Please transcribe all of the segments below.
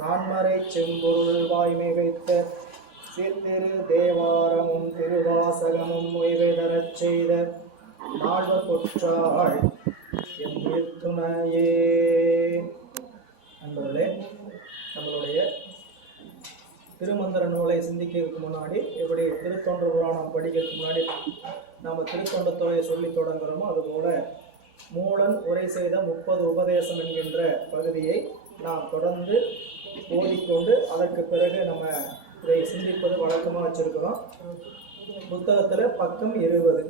நான்மறை செம்பொருள் வாய்மை வைத்த சீர்திரு தேவாரமும் திருவாசகமும் உய்வை தரச் செய்த நால்வர் பொற்றாள் என் துணையே. நண்பர்களே, நம்மளுடைய திருமந்திர நூலை சிந்திக்கிறதுக்கு முன்னாடி எப்படி திருத்தொண்ட புராணம் படிக்கிறதுக்கு முன்னாடி நாம் திருத்தொண்ட தொகையை சொல்லி தொடங்குகிறோமோ அதுபோல மூலன் உரை செய்த 30 உபதேசம் என்கின்ற பகுதியை நாம் தொடர்ந்து ஓதிக்கொண்டு அதற்கு பிறகு நம்ம இதை சிந்திப்பது வழக்கமாக வச்சிருக்கிறோம். புத்தகத்தில் பக்கம் 20.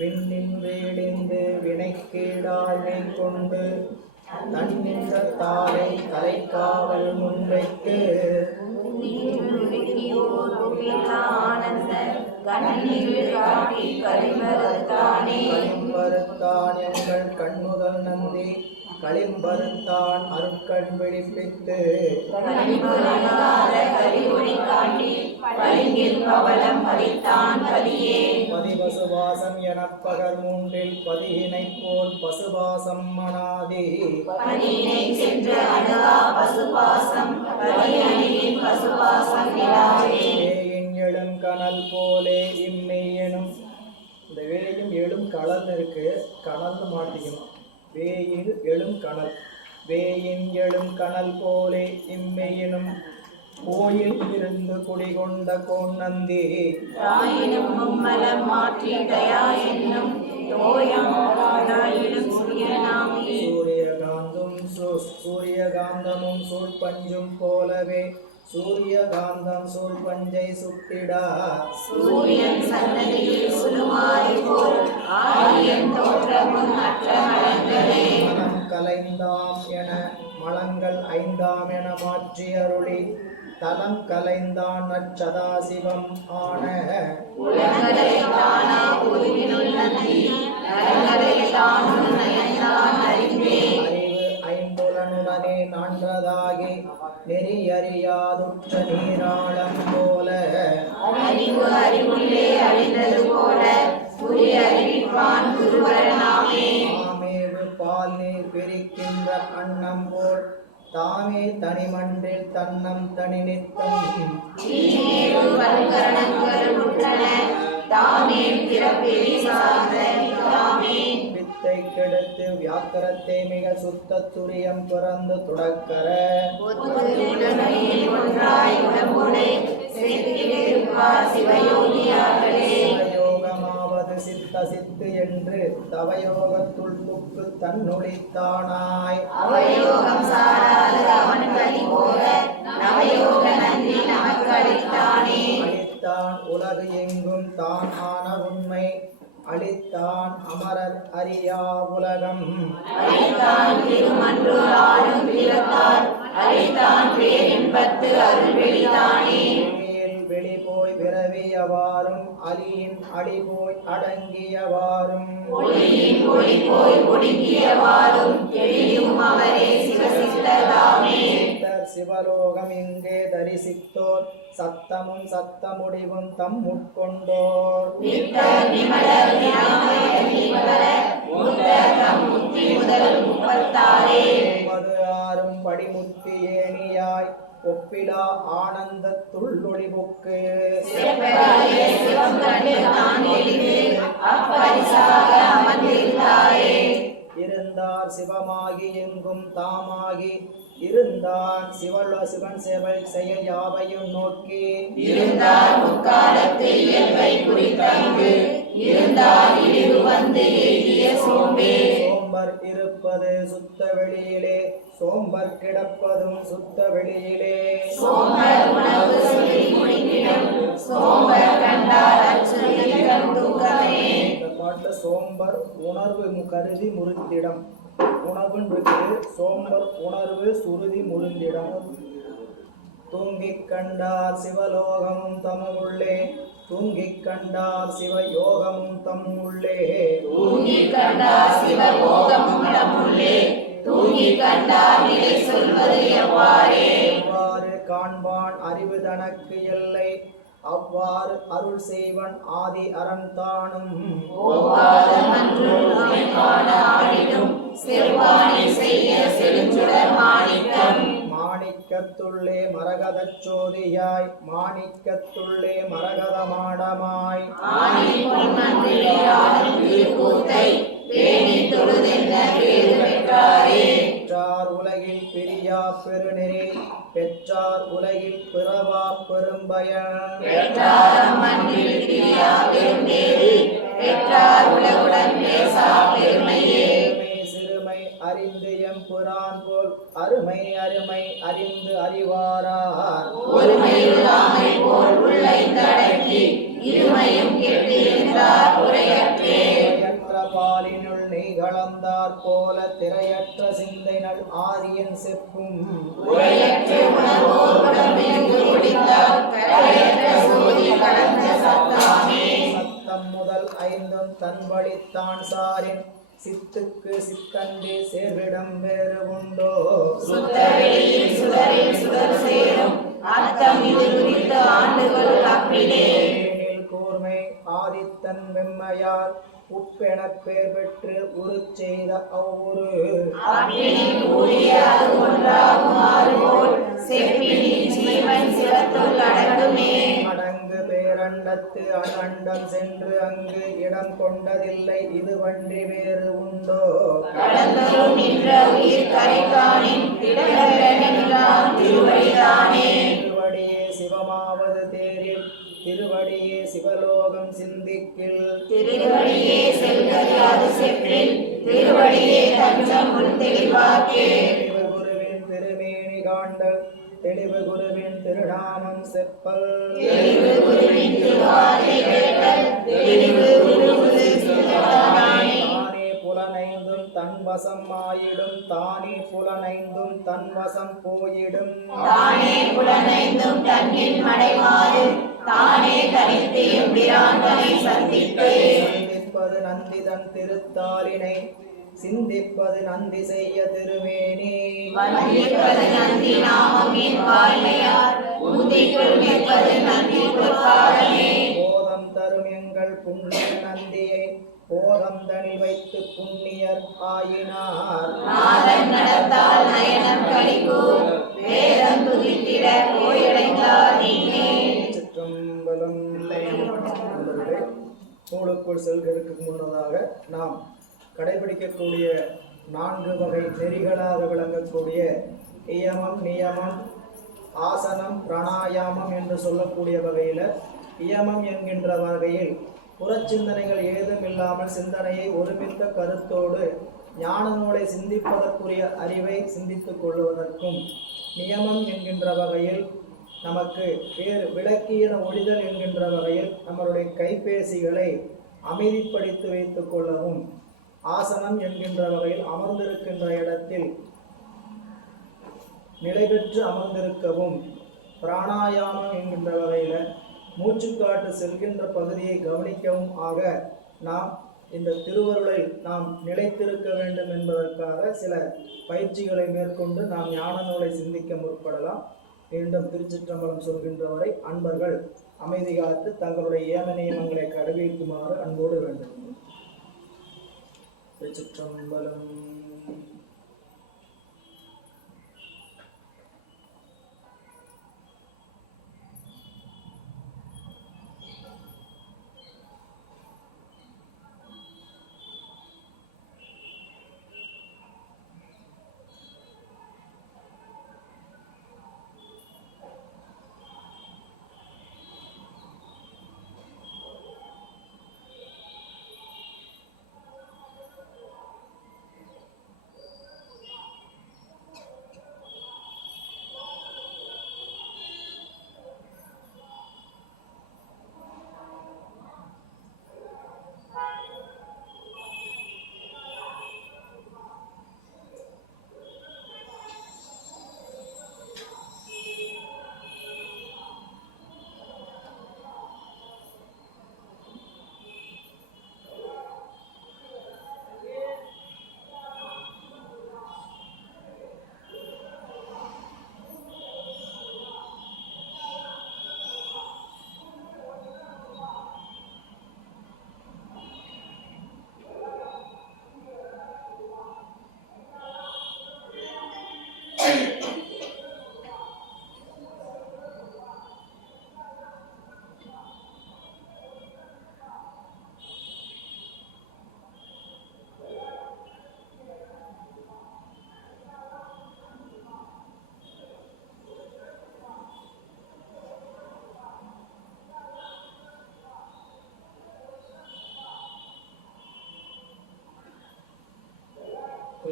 விண்ணின் வீடிந்து வினைக்கீடாய்மை கொண்டு தன்னின்ற தாளை தலைக்காவல் முன்வைத்து களிம்பருத்தான் எங்கள் கண்முதல் நந்தி களிம்பருத்தான் அருட்கண் விழிப்பித்து பதிபசுவாசம் எனப் பகர் மூன்றில் பதியினை போல் பசுபாசம் மனாதி எழும் கனல் போலே இம்மெய்யனும். இந்த வேயும் எழும் கலல் இருக்கு, கனல்னு மாட்டிக்கணும். வேயில் எழும் கனல், வேயின் எழும் கனல் போலே இம்மெய்யனும் கோயில் இருந்து குடிகொண்ட கோநந்தி சூரியகாந்தமும் சூழ்பஞ்சும் போலவே சூரியகாந்தம் சூழ்பஞ்சை சுட்டிடா சூரியன் சன்னதியில் சுடுமாறி போல் ஆரியன் தோற்றமும் மற்ற மலங்களே மனம் கலைந்தாம் என மலங்கள் 5ஆம் என மாற்றி அருளி தலம் கலைந்தான் நற்சதாசிவம் ஆன உலகலை தானா உருவினுள் நந்தி நரகலை தானும் நயந்தான் அறிந்தே அறிவு ஐம்புலனுடனே நான்றதாகி நெறி அறியாதுற்ற நீராளம் போல அறிவு அறிவுள்ளே அறிந்தது போல புரி அறிவிப்பான் குருவரனாமே ஆமேவு பால் நீர் பிரிக்கின்ற அன்னம் போல் தாமே தனிமன்றில் தன்னம் தனி நிற்கும் வித்தை கெடுத்து வியாக்கரத்தை மிக சுத்த துரியம் பிறந்து துடக்கர சிவயோகமாவது சித்த சித்து என்று தவயோகத்துள் புக்கு தன்னுளித்தானாய் அவயோகம் சாராது அவன் கலி போல நவயோக நந்தி நமக்கு அளித்தானே அளித்தான் உலகு எங்கும் தான் ஆன உண்மை அளித்தான் அமரர் அறியா உலகம் அளித்தான் திருமன்று ஆளும் பிறத்தார் அளித்தான் பேரின்பத்து அருள் வெளிதானே வெளி போய் விரவியவாறும் அலியின் அடி போய் அடங்கியவாறும் ஒளியின் ஒளி போய் ஒடுங்கியவாறும் எளியும் அவரே சிவசித்ததாமே சிவலோகம் இங்கே தரிசித்தோர் சத்தமும் சத்த முடிவும் தம் உட்கொண்டோர் ஆறும் படிமுத்தி ஏணியாய் ஒப்பிலா ஆனந்தத்துள் ஒளிபுக்கு இருந்தார் சிவமாகி எங்கும் தாமாகி இருந்தான் சிவன் சேவை செய்ய யாவையும் நோக்கி இருந்தார் முக்காலத்து இயல்பை குறித்தங்கு இருந்தார் இழிவு வந்து எய்திய சோம்பர் இருப்பது சுத்த வெளியிலே சோம்பர் கிடப்பதும் சுத்த வெளியிலே சோம்பர் உணவு சொல்லி முடிந்திடும் சோம்பர் கண்டார் அச்சுறுத்தம் தூக்கமே. இந்த பாட்டு சோம்பர் உணர்வு கருதி முறிந்திடம் உணவுன்னு இருக்குது. சோம்பர் உணர்வு சுருதி முறிந்திடம். தூங்கிக் கண்டார் சிவலோகமும் தம்முள்ளே தூங்கிக் கண்டார் சிவயோகமும் தம்முள்ளே தூங்கிக் கண்டார் சிவயோகமும் தம்முள்ளே தூங்கிக் கண்டார் நிலை சொல்வது எவ்வாறே எவ்வாறு காண்பான் அறிவு தனக்கு எல்லை அவ்வாறு அருள் செய்வன் ஆதி அரண் தானும் மரகதச்சோதியாய் மாணிக்கத்துள்ளே மரகத மாடமாய் பெற்றார் உலகில் பிரியா பெருநெறி பெற்றார் உலகில் பிறவா பெரும்பயன் சிறுமை அறிந்து எம்புரான் போல் அருமை அருமை அறிந்து அறிவாரார் பாலினுள் நெய் கலந்தார் போல திரையற்ற சிந்தைகள் ஆரியன் செப்பும் சத்தம் முதல் ஐந்தும் தன்வழித்தான் சாரின் சித்துக்கு சித்தன்றி சேர்விடம் வேறு உண்டோ கூர்மை ஆதித்தன் வெம்மையால் உப்பெனப் பேர் பெற்று உரு செய்த அவ்வுரு அடங்கு பேரண்டத்து அனண்டம் சென்று அங்கு இடம் கொண்டதில்லை இது வன்றி வேறு உண்டோ திருவடியே சிவமாவது தேரில் திருவடியே சிவலோகம் சிந்திக்கில் திருவடியே செல்கதியாது செப்பில் திருவடியே தஞ்சமுள் தெளிவாக்கே குருவின் திருமேனி காண்டல் தெளிவு குருவின் திருநாமம் செப்பல் தெளிவு குருவின் திருவாதை கேட்டல் தெளிவு குருவுது சிவதானே தானே புலனைந்தும் தன்வசம் ஆயிடும் தானே புலனைந்தும் தன்வசம் போயிடும் தானே புலனைந்தும் தன்னில் மடைமாறு தானே தனித்து எம்பிரான்களை சந்தித்து சிந்திப்பது நந்திதன் திருத்தாளினை சிந்திப்பது நந்தி செய்ய திருவேணி வந்திப்பது நந்தி நாமமின் வாய்மையார் உந்திக்குள் நிற்பது நந்தி பொற்பாதமே போதம் தரும் எங்கள் புண்ணிய நந்தியை போதம் தனி வைத்து புண்ணியர் ஆயினார் நாதன் நடத்தால் நயனம் கழிக்கூர் வேதம் துதித்திட போயடைந்தார் நீனே சிற்றம்பலம். நண்பர்களே, நூலுக்குள் செல்வதற்கு முன்னதாக நாம் கடைபிடிக்கக்கூடிய 4 வகை நெறிகளாக விளங்கக்கூடிய இயமம் நியமம் ஆசனம் பிராணாயாமம் என்று சொல்லக்கூடிய வகையில் இயமம் என்கின்ற வகையில் புறச்சிந்தனைகள் ஏதும் இல்லாமல் சிந்தனையை ஒருமித்த கருத்தோடு ஞான நூலை சிந்திப்பதற்குரிய அறிவை சிந்தித்துக் கொள்வதற்கும் நியமம் என்கின்ற வகையில் நமக்கு வேறு விளக்கியன ஒழிதல் என்கின்ற வகையில் நம்மளுடைய கைபேசிகளை அமைதிப்படுத்தி வைத்துக் கொள்ளவும் ஆசனம் என்கின்ற வகையில் அமர்ந்திருக்கின்ற இடத்தில் நிலை பெற்று அமர்ந்திருக்கவும் பிராணாயாமம் என்கின்ற வகையில் மூச்சுக்காட்டு செல்கின்ற பகுதியை கவனிக்கவும் ஆக நாம் இந்த திருவருளை நாம் நிலைத்திருக்க வேண்டும் என்பதற்காக சில பயிற்சிகளை மேற்கொண்டு நாம் ஞான நூலை சிந்திக்க முற்படலாம். மீண்டும் திருச்சிற்றம்பலம் சொல்கின்றவரை அன்பர்கள் அமைதி காத்து தங்களுடைய ஏம நியமங்களை கடைபிடிக்குமாறு அன்போடு வேண்டும். திருச்சிற்றம்பலம்.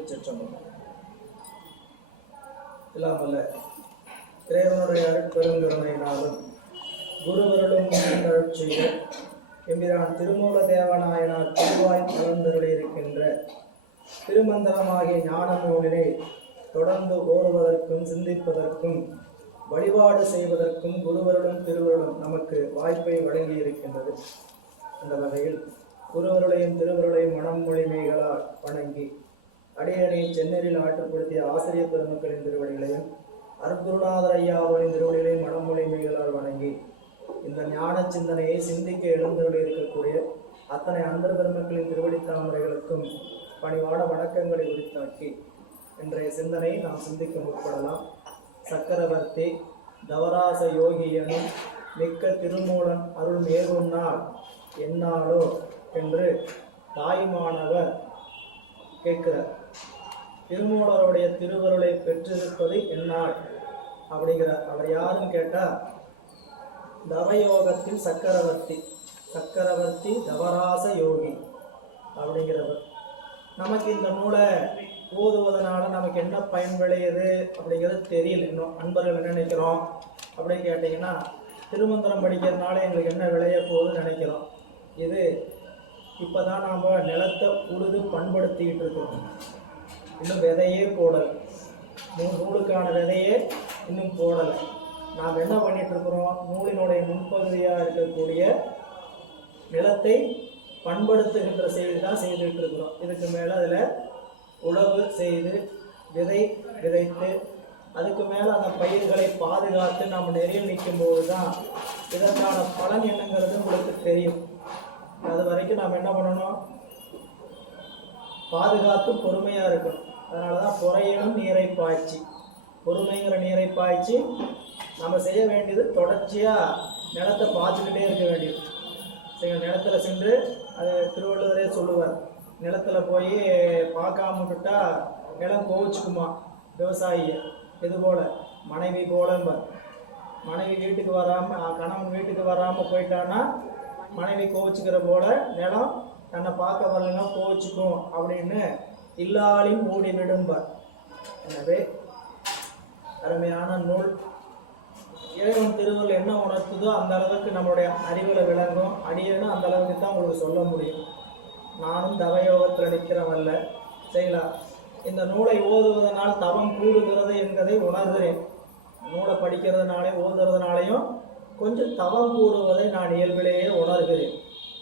திருச்சிற்றம்பலம். எல்லாம் வல்ல இறைவனுடைய அருட்பெருங்கருணையினாலும் குருவருளும் செய்த எம்பிரான் திருமூல தேவநாயனார் திருவாய் கலந்தருளியிருக்கின்ற திருமந்திரமாகிய ஞான நூலினை தொடர்ந்து ஓடுவதற்கும் சிந்திப்பதற்கும் வழிபாடு செய்வதற்கும் குருவருளும் திருவருளும் நமக்கு வாய்ப்பை வழங்கி இருக்கின்றது. அந்த வகையில் குருவருளையும் திருவருளையும் மனமொழிமைகளால் வணங்கி அடியணை சென்னரில் ஆற்றுப்படுத்திய ஆசிரியர் பெருமக்களின் திருவடிகளையும் அருட்குருநாதர் ஐயாவின் திருவடிகளையும் மனமொழிமைகளால் வணங்கி இந்த ஞான சிந்தனையை சிந்திக்க எழுந்தருளி இருக்கக்கூடிய அத்தனை அன்பர் பெருமக்களின் திருவடி தாமரைகளுக்கும் பணிவான வணக்கங்களை உரித்தாக்கி இன்றைய சிந்தனை நாம் சிந்திக்க முற்படலாம். சக்கரவர்த்தி தவராச யோகி எனும் மிக்க திருமூலன் அருள் மேகுன்னாள் என்னாலோ என்று தாய்மானவர் கேட்கிறார். திருமூலருடைய திருவருளை பெற்றிருப்பது என்னால் அப்படிங்கிறார். அவர் யாருன்னு கேட்டால் தவயோகத்தின் சக்கரவர்த்தி தவராச யோகி அப்படிங்கிறவர். நமக்கு இந்த நூலை ஓதுவதனால நமக்கு என்ன பயன் விளையுது அப்படிங்கிறது தெரியல. இன்னும் அன்பர்கள் என்ன நினைக்கிறோம் அப்படின்னு கேட்டிங்கன்னா, திருமந்திரம் படிக்கிறதுனால எங்களுக்கு என்ன விளைய போகுதுன்னு நினைக்கிறோம். இது இப்போ தான் நாம் நிலத்தை உழுது பண்படுத்திக்கிட்டு இருக்கிறோம். இன்னும் விதையே போடலை, நூலுக்கான விதையே இன்னும் போடலை. நாம் என்ன பண்ணிகிட்ருக்குறோம், நூலினுடைய முன்பகுதியாக இருக்கக்கூடிய நிலத்தை பண்படுத்துகின்ற செயல் தான் செய்துட்டு இருக்கிறோம். இதுக்கு மேலே அதில் உழவு செய்து விதைத்து அதுக்கு மேலே அந்த பயிர்களை பாதுகாத்து நம்ம நெறியில் நிற்கும்போது தான் இதற்கான பலன் என்னங்கிறது உங்களுக்கு தெரியும். அது வரைக்கும் நாம் என்ன பண்ணணும், பாதுகாத்து பொறுமையாக இருக்கணும். அதனால தான் பொறையினும் நீரை பாய்ச்சி, பொறுமைங்கிற நீரை பாய்ச்சி நம்ம செய்ய வேண்டியது தொடர்ச்சியாக நிலத்தை பார்த்துக்கிட்டே இருக்க வேண்டியது. சரி, நிலத்துல சென்று அது திருவள்ளுவரே சொல்லுவார், நிலத்தில் போய் பார்க்காம விட்டுட்டா நிலம் கோவிச்சுக்குமா விவசாயியை. இதுபோல் மனைவி போலம்பர், மனைவி வீட்டுக்கு வராமல் கணவன் வீட்டுக்கு வராமல் போயிட்டான்னா மனைவி கோவிச்சுக்கிற போல நிலம் தன்னை பார்க்க வரலைன்னா கோவிச்சுக்கும் அப்படின்னு இல்லாலையும் மூடி விடும்பர். எனவே அருமையான நூல். இறைவன் திருவள்ளுவர் என்ன உணர்த்துதோ அந்த அளவுக்கு நம்மளுடைய அறிவில் விளங்கும். அடியேன்னு அந்த அளவுக்கு தான் உங்களுக்கு சொல்ல முடியும். நானும் தவயோகத்தில் நிற்கிறவல்ல. சரிங்களா? இந்த நூலை ஓதுவதனால் தவம் கூடுகிறது என்பதை உணர்கிறேன். நூலை படிக்கிறதுனாலே ஓதுறதுனாலையும் கொஞ்சம் தவம் கூடுவதை நான் இயல்பிலேயே உணர்கிறேன்.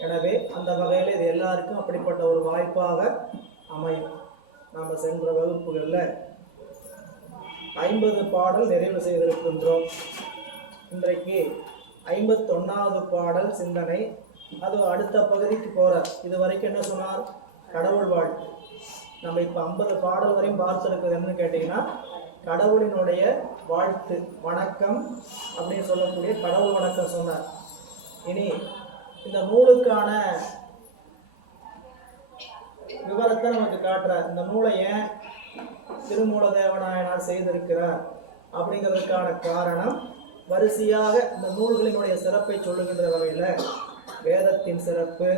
எனவே அந்த வகையில் இது எல்லாருக்கும் அப்படிப்பட்ட ஒரு வாய்ப்பாக அமையும். நாம் சென்ற வகுப்புகளில் 50 பாடல் நிறைவு செய்திருக்கின்றோம். இன்றைக்கு 51வது பாடல் சிந்தனை. அது அடுத்த பகுதிக்கு போகிறார். இது வரைக்கும் என்ன சொன்னார், கடவுள் வாழ்த்து. நம்ம இப்போ 50 பாடல் வரையும் பார்த்துருக்குது என்னன்னு கேட்டிங்கன்னா, கடவுளினுடைய வாழ்த்து, வணக்கம் அப்படின்னு சொல்லக்கூடிய கடவுள் வணக்கம் சொன்னார். இனி இந்த நூலுக்கான விவரத்தை நமக்கு காட்டுறார். இந்த நூலை ஏன் திருமூல தேவநாயனார் செய்திருக்கிறார் அப்படிங்கிறதுக்கான காரணம் வரிசையாக இந்த நூல்களினுடைய சிறப்பை சொல்லுகின்ற வகையில் வேதத்தின் சிறப்பு,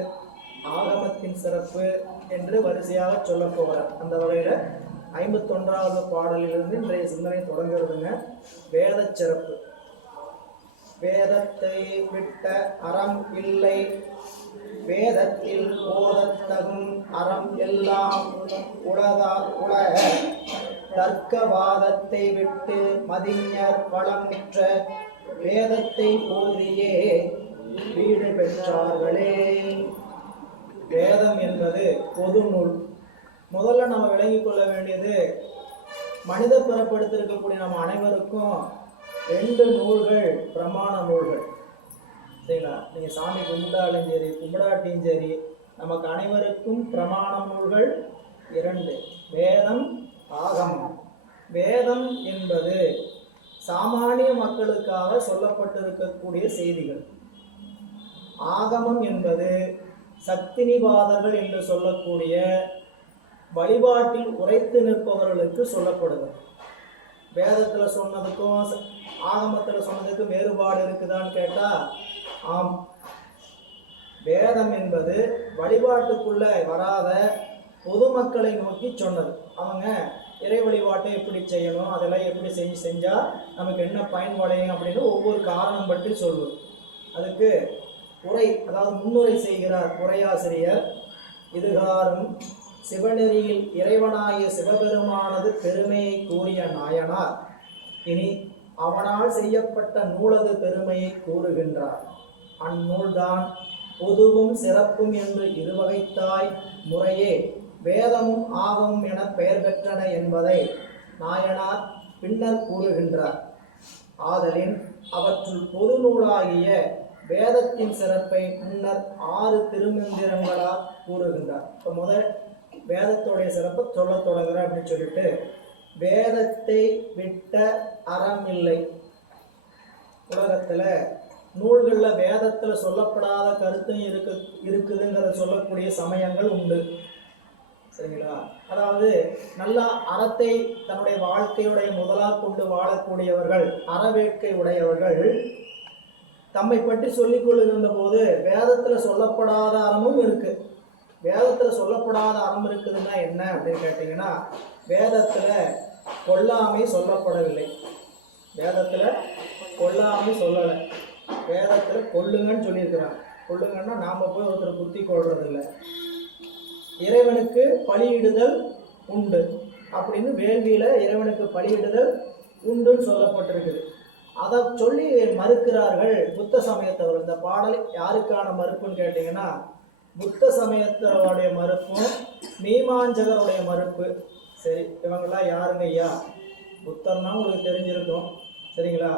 ஆகமத்தின் சிறப்பு என்று வரிசையாக சொல்ல போகிறார். அந்த வகையில் 51வது பாடலிலிருந்து இன்றைய சிந்தனை தொடங்குறதுங்க. வேத சிறப்பு. வேதத்தை விட்ட அறம் இல்லை, வேதத்தில் ஓதத்தகும் அறம் எல்லாம் உள தர்க்கவாதத்தை விட்டு மதிஞர் பலமுற்ற வேதத்தை போதியே வீடு பெற்றார்களே. வேதம் என்பது பொது நூல். முதல்ல நம்ம விளங்கிக் கொள்ள வேண்டியது, மனித பிறப்படுத்திருக்கக்கூடிய நம்ம அனைவருக்கும் 2 நூல்கள் பிரமாண நூல்கள். சரிங்களா? நீங்கள் சாமி கும்பிட்டாலும் சரி கும்பிடாட்டியும் சரி, நமக்கு அனைவருக்கும் பிரமாண நூல்கள் 2, வேதம், ஆகமம். வேதம் என்பது சாமானிய மக்களுக்காக சொல்லப்பட்டிருக்கக்கூடிய செய்திகள். ஆகமம் என்பது சக்தினிபாதர்கள் என்று சொல்லக்கூடிய வழிபாட்டில் உரைத்து நிற்பவர்களுக்கு சொல்லப்படுது. வேதத்தில் சொன்னதுக்கும் ஆகமத்தில் சொன்னதுக்கும் வேறுபாடு இருக்குதான்னு கேட்டால் ஆம். வேதம் என்பது வழிபாட்டுக்குள்ளே வராத பொதுமக்களை நோக்கி சொன்னது. அவங்க இறை வழிபாட்டை எப்படி செய்யணும், அதெல்லாம் எப்படி செஞ்சால் நமக்கு என்ன பயன் விளையும் அப்படின்னு ஒவ்வொரு காரணம் பற்றி சொல்வது. அதுக்கு உரை, அதாவது முன்னுரை செய்கிறார் உரையாசிரியர். இதுகாரும் சிவநெறியில் இறைவனாகிய சிவபெருமானது பெருமையை கூறிய நாயனார் இனி அவனால் செய்யப்பட்ட நூலது பெருமையை கூறுகின்றார். அந்நூல்தான் பொதுவும் சிறப்பும் என்று இருவகைத்தாய் முறையே வேதமும் ஆகமும் என பெயர் பெற்றன என்பதை நாயனார் பின்னர் கூறுகின்றார். ஆதலின் அவற்றுள் பொது நூலாகிய வேதத்தின் சிறப்பை முன்னர் 6 திருமந்திரங்களால் கூறுகின்றார். இப்போ முதல் வேதத்துடைய சிறப்பை சொல்ல தொடங்குற அப்படின்னு சொல்லிட்டு, வேதத்தை விட்ட அறம் இல்லை. உலகத்தில் நூல்களில் வேதத்தில் சொல்லப்படாத கருத்தும் இருக்குதுங்கிறத சொல்லக்கூடிய சமயங்கள் உண்டு. சரிங்களா? அதாவது நல்லா அறத்தை தன்னுடைய வாழ்க்கையுடைய முதலாக கொண்டு வாழக்கூடியவர்கள், அறவேட்கை உடையவர்கள் தம்மை பற்றி சொல்லிக் கொள்ளுகின்ற போது வேதத்தில் சொல்லப்படாத அறமும் இருக்கு. வேதத்தில் சொல்லப்படாத அறம் இருக்குதுன்னா என்ன அப்படின்னு கேட்டிங்கன்னா, வேதத்தில் கொல்லாமை சொல்லப்படவில்லை. வேதத்தில் கொல்லாமை சொல்லலை. வேதத்தில் கொல்லுங்கன்னு சொல்லியிருக்கிறாங்க. கொல்லுங்கன்னா நாம் போய் ஒருத்தர் குத்தி கொள்றதில்லை. இறைவனுக்கு பலியிடுதல் உண்டு அப்படின்னு வேள்வியில் இறைவனுக்கு பலியிடுதல் உண்டுன்னு சொல்லப்பட்டிருக்குது. அதை சொல்லி மறுக்கிறார்கள் புத்த சமயத்தவர்கள். இந்த பாடல் யாருக்கான மறுப்புன்னு கேட்டிங்கன்னா, புத்த சமயத்தவருடைய மறுப்பும் மீமாஞ்சகருடைய மறுப்பு. சரி, இவங்கெல்லாம் யாருங்க ஐயா? புத்தர்னா உங்களுக்கு தெரிஞ்சிருக்கும். சரிங்களா?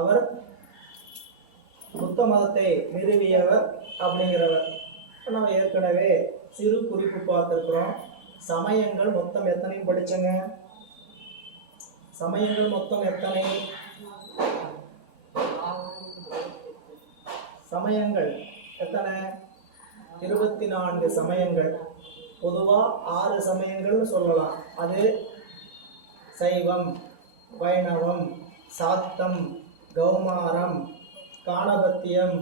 அவர் புத்த மதத்தை நிறுவியவர் அப்படிங்கிறவர். நம்ம ஏற்கனவே சிறு குறிப்பு பார்த்துருக்குறோம். சமயங்கள் மொத்தம் எத்தனையும் படிச்சங்க? சமயங்கள் மொத்தம் எத்தனை? சமயங்கள் எத்தனை? 24 சமயங்கள். பொதுவாக 6 சமயங்கள்னு சொல்லலாம். அது சைவம், வைணவம், சாக்தம், கௌமாரம், காணபத்தியம்,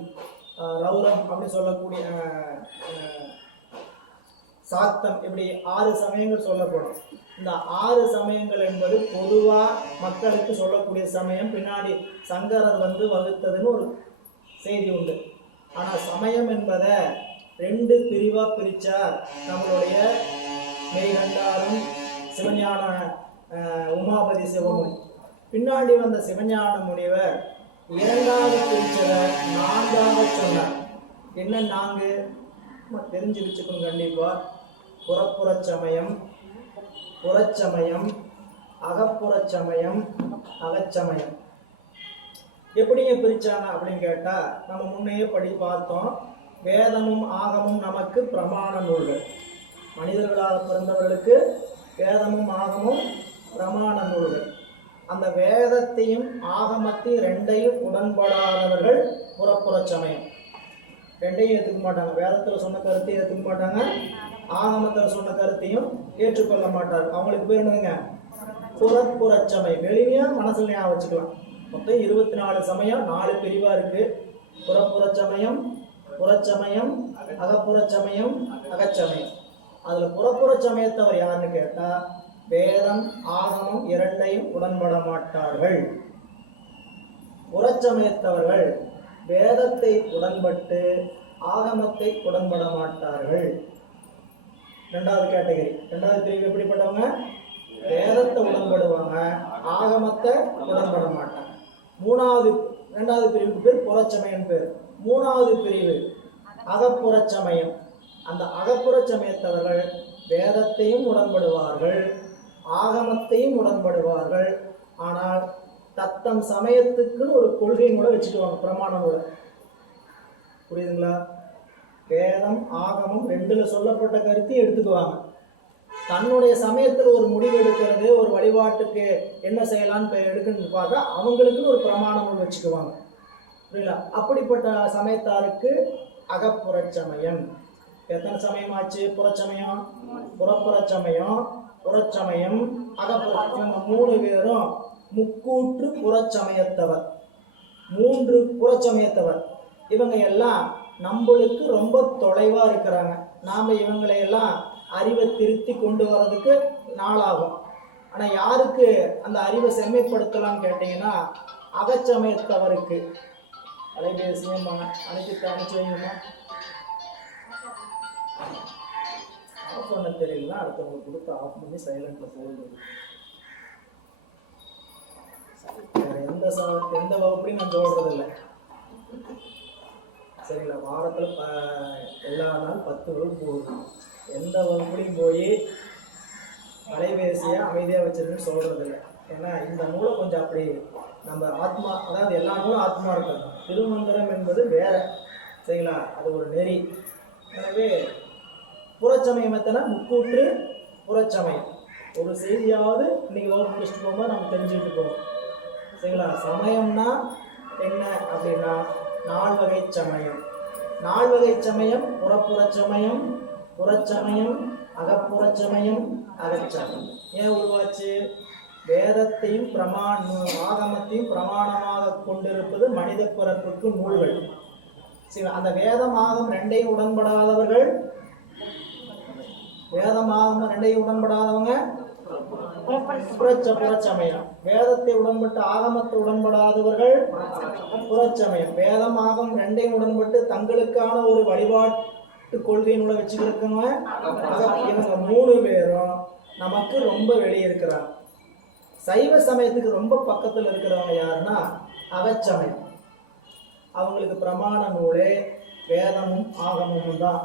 ரௌரம் அப்படி சொல்லக்கூடிய சாக்தம், இப்படி 6 சமயங்கள் சொல்லப்படும். இந்த 6 சமயங்கள் என்பது பொதுவாக மக்களுக்கு சொல்லக்கூடிய சமயம். பின்னாடி சங்கரர் வகுத்ததுன்னு ஒரு செய்தி உண்டு. ஆனால் சமயம் என்பதை 2 பிரிவாக பிரித்தார் நம்மளுடைய மெய்கண்டாரும் சிவஞான உமாபதி சிவமும். பின்னாடி வந்த சிவஞான முனிவர் 2ஆவது பிரிச்சதை 4ஆக சொன்னார். என்ன 4? தெரிஞ்சு வச்சுக்கணும் கண்டிப்பாக. புறப்புறச்சமயம், புறச்சமயம், அகப்புறச்சமயம், அகச்சமயம். எப்படிங்க பிரித்தாங்க அப்படின்னு கேட்டால், நம்ம முன்னையே பார்த்தோம். வேதமும் ஆகமும் நமக்கு பிரமாண நூல்கள். மனிதர்களாக பிறந்தவர்களுக்கு வேதமும் ஆகமும் பிரமாண நூல்கள். அந்த வேதத்தையும் ஆகமத்தையும் 2ஐயும் உடன்படாதவர்கள் புறப்புறச்சமயம். 2ஐயும் ஏற்றுக்க மாட்டாங்க. வேதத்தில் சொன்ன கருத்தையும் ஏற்றுக்க மாட்டாங்க, ஆகமத்தில் சொன்ன கருத்தையும் ஏற்றுக்கொள்ள மாட்டார். அவங்களுக்கு பேர் என்னதுங்க? புறப்புறச்சமயம். எளிமையாக மனசில் ஞாபகம் வச்சுக்கலாம். மொத்தம் 24 சமயம், 4 பிரிவாக இருக்குது. புறப்புறச்சமயம், புறச்சமயம், அகப்புறச்சமயம், அகச்சமயம். அதில் புறப்புறச்சமயத்தவர் யாருன்னு கேட்டால், வேதம் ஆகமம் 2ஐயும் உடன்பட மாட்டார்கள். புறச்சமயத்தவர்கள் வேதத்தை உடன்பட்டு ஆகமத்தை உடன்பட மாட்டார்கள். 2வது கேட்டகரி. 2வது பிரிவு எப்படிப்பட்டவங்க? வேதத்தை உடன்படுவாங்க, ஆகமத்தை உடன்பட மாட்டாங்க. 2வது பிரிவுக்கு பேர் புறச்சமயம் பேர். 3வது பிரிவு அகப்புறச்சமயம். அந்த அகப்புறச்சமயத்தவர்கள் வேதத்தையும் உடன்படுவார்கள், ஆகமத்தையும் உடன்படுவார்கள். ஆனால் தத்தம் சமயத்துக்குன்னு ஒரு கொள்கையும் கூட வச்சுக்குவாங்க, பிரமாணம் கூட. புரியுதுங்களா? வேதம் ஆகமம் 2ல சொல்லப்பட்ட கருத்தையும் எடுத்துக்குவாங்க. தன்னுடைய சமயத்தில் ஒரு முடிவு எடுக்கிறது, ஒரு வழிபாட்டுக்கு என்ன செய்யலான்னு எடுக்கணும்னு பார்த்தா அவங்களுக்குன்னு ஒரு பிரமாணம் வச்சுக்குவாங்க. புரியல? அப்படிப்பட்ட சமயத்தாருக்கு அகப்புறச்சமயம். எத்தனை சமயம் ஆச்சு? புறச்சமயம், புறப்புறச்சமயம், புறச்சமயம், அகப்புறம். 3 பேரும் முக்கூற்று புறச்சமயத்தவர், 3 புறச்சமயத்தவர். இவங்க எல்லாம் நம்மளுக்கு ரொம்ப தொலைவாக இருக்கிறாங்க. நாம் இவங்களையெல்லாம் அறிவை திருத்தி கொண்டு வர்றதுக்கு நாளாகும். ஆனால் யாருக்கு அந்த அறிவை செம்மைப்படுத்தலாம்னு கேட்டிங்கன்னா அகச்சமயத்தவருக்கு. அலைபேசியம்மா அனுப்பிச்சு வைங்கம்மா. ஆஃப் பண்ண தெரியலன்னா அடுத்தவங்களுக்கு கொடுத்து ஆஃப் பண்ணி சைலண்டில் போடுறது. வேறு எந்த வகுப்பையும் நான் சொல்கிறதில்ல சரிங்களா. வாரத்தில் எல்லா நாள் 10 வகுப்பு போகுது. எந்த வகுப்புலையும் போய் அலைபேசியை அமைதியாக வச்சிருக்குன்னு சொல்கிறதில்ல. ஏன்னா இந்த நூலை கொஞ்சம் அப்படி நம்ம ஆத்மா, அதாவது எல்லா நூலும் ஆத்மா இருக்கணும். திருமந்திரம் என்பது வேற சரிங்களா, அது ஒரு நெறி. எனவே புறச்சமயம் எத்தனை முக்கூற்று புறச்சமயம். ஒரு செய்தியாவது இன்னைக்கு வகுப்பு முடிச்சுட்டு போகும்போது நம்ம தெரிஞ்சுக்கிட்டு போவோம் சரிங்களா. சமயம்னா என்ன அப்படின்னா 4 வகை சமயம். 4 வகை சமயம்: புறப்புறச்சமயம், புறச்சமயம், அகப்புறச்சமயம், அகச்சமயம். ஏன் உருவாச்சு? வேதத்தையும் ஆகமத்தையும் பிரமாணமாக கொண்டிருப்பது மனித பிறப்புக்கு நூல்கள். சரி, அந்த வேதமாகம் ரெண்டையும் உடன்படாதவர்கள், வேதமாகம் ரெண்டையும் உடன்படாதவங்க புறச்சமயம். வேதத்தை உடன்பட்டு ஆகமத்தை உடன்படாதவர்கள் புறச்சமயம். வேதமாகம் ரெண்டையும் உடன்பட்டு தங்களுக்கான ஒரு வழிபாட்டு கொள்கையினுள்ள வச்சுக்கிறவங்க. இவங்க 3 பேரும் நமக்கு ரொம்ப வெளியே இருக்கிறாங்க. சைவ சமயத்துக்கு ரொம்ப பக்கத்தில் இருக்கிறவங்க யாருன்னா அகச்சமயம். அவங்களுக்கு பிரமாண நூலே வேதமும் ஆகமமும் தான்.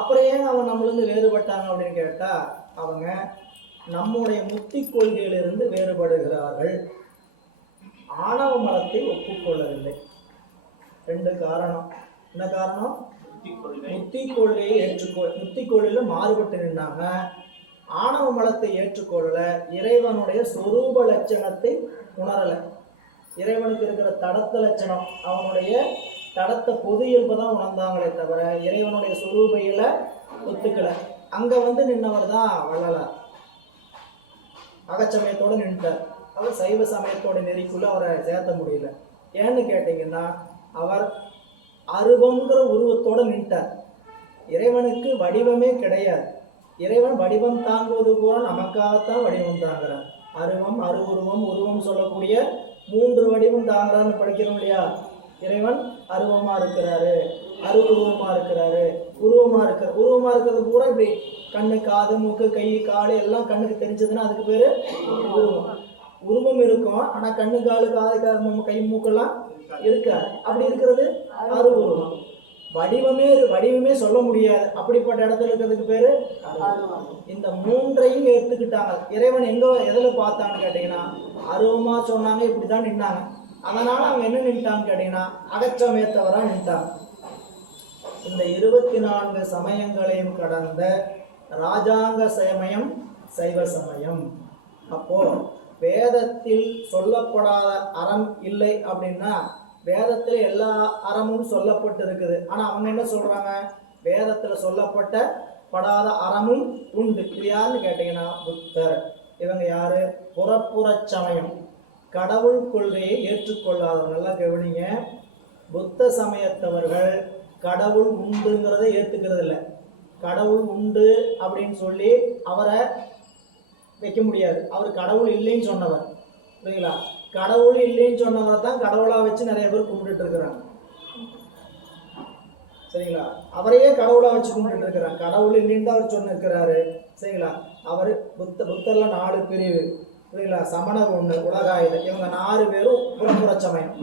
அப்புறம் ஏன் அவங்க நம்மளுந்து வேறுபட்டாங்க அப்படின்னு கேட்டால், அவங்க நம்முடைய முத்தி கொள்கையிலிருந்து வேறுபடுகிறார்கள். ஆணவ மலத்தை ஒப்புக்கொள்ளவில்லை. 2 காரணம். என்ன காரணம்? முத்தி கொள்கையை முத்தி கொள்கையில மாறுபட்டு நின்றாங்க. ஆணவ மலத்தை ஏற்றுக்கொள்ள இறைவனுடைய சொரூப லட்சணத்தை உணரலை. இறைவனுக்கு இருக்கிற தடத்த லட்சணம், அவனுடைய தடத்தை பொது இயல்பு தான் உணர்ந்தாங்களே தவிர இறைவனுடைய சொரூபையில ஒத்துக்கலை. அங்கே நின்னவர் தான் வள்ளலார். அகச்சமயத்தோடு நின்றார். அவர் சைவ சமயத்தோட நெறிக்குள்ள அவரை சேர்த்த முடியல. ஏன்னு கேட்டிங்கன்னா, அவர் அருவங்கிற உருவத்தோடு நின்றார். இறைவனுக்கு வடிவமே கிடையாது. இறைவன் வடிவம் தாங்குவது போல நமக்காகத்தான் வடிவம் தாங்குறார். அருவம், அருவுருவம், உருவம் சொல்லக்கூடிய 3 வடிவம் தாங்குறான்னு படிக்கிறோம் இல்லையா. இறைவன் அருவமாக இருக்கிறாரு, அருவுருவமாக இருக்கிறாரு, உருவமாக இருக்கிறது பூரா இப்படி கண்ணு, காது, மூக்கு, கை, கால் எல்லாம் கண்ணுக்கு தெரிஞ்சதுன்னா அதுக்கு பேர் உருவம். உருவம் இருக்கும், ஆனால் கண்ணு, காலு, காது, கை, மூக்கெல்லாம் இருக்காது. அப்படி இருக்கிறது அருவுருவம். வடிவமே சொல்ல முடியாது. அப்படிப்பட்ட இடத்துல இருக்கிறதுக்கு பேரு இந்த 3ஐயும் எடுத்துக்கிட்டாங்க. இறைவன் எதில் பார்த்தான்னு கேட்டீங்கன்னா, அருவமா சொன்னாங்க, இப்படிதான் நின்னாங்க. அதனால அவங்க என்ன நின்ட்டான்னு கேட்டீங்கன்னா அகச்சமயத்தவரா நின்ட்டாங்க. இந்த 24 சமயங்களையும் கடந்த ராஜாங்க சமயம் சைவ சமயம். அப்போ வேதத்தில் சொல்லப்படாத அறம் இல்லை அப்படின்னா, வேதத்தில் எல்லா அறமும் சொல்லப்பட்டு இருக்குது. ஆனால் அவங்க என்ன சொல்கிறாங்க? வேதத்தில் சொல்லப்படாத அறமும் உண்டு. இது யாருன்னு கேட்டிங்கன்னா புத்தர். இவங்க யார்? புறப்புறச்சமயம், கடவுள் கொள்கையை ஏற்றுக்கொள்ளாதவங்க. நல்லா கவனிங்க. புத்த சமயத்தவர்கள் கடவுள் உண்டுங்கிறத ஏற்றுக்கிறது இல்லை. கடவுள் உண்டு அப்படின்னு சொல்லி அவரை வைக்க முடியாது. அவர் கடவுள் இல்லைன்னு சொன்னவர். புரியுங்களா? கடவுள் இல்லைன்னு சொன்னவரை தான் கடவுளாக வச்சு நிறைய பேர் கும்பிட்டுட்டு இருக்கிறாங்க. சரிங்களா? அவரையே கடவுளாக வச்சு கும்பிட்டுட்டு இருக்கிறாங்க. கடவுள் இல்லைன்னு தான் அவர் சொன்னிருக்கிறாரு. சரிங்களா? அவர் புத்தர்ல 4 பிரிவு. புரியுங்களா? சமணர் 1, உலகாயுதம். இவங்க 4 பேரும் புறப்புறச்சமயம்.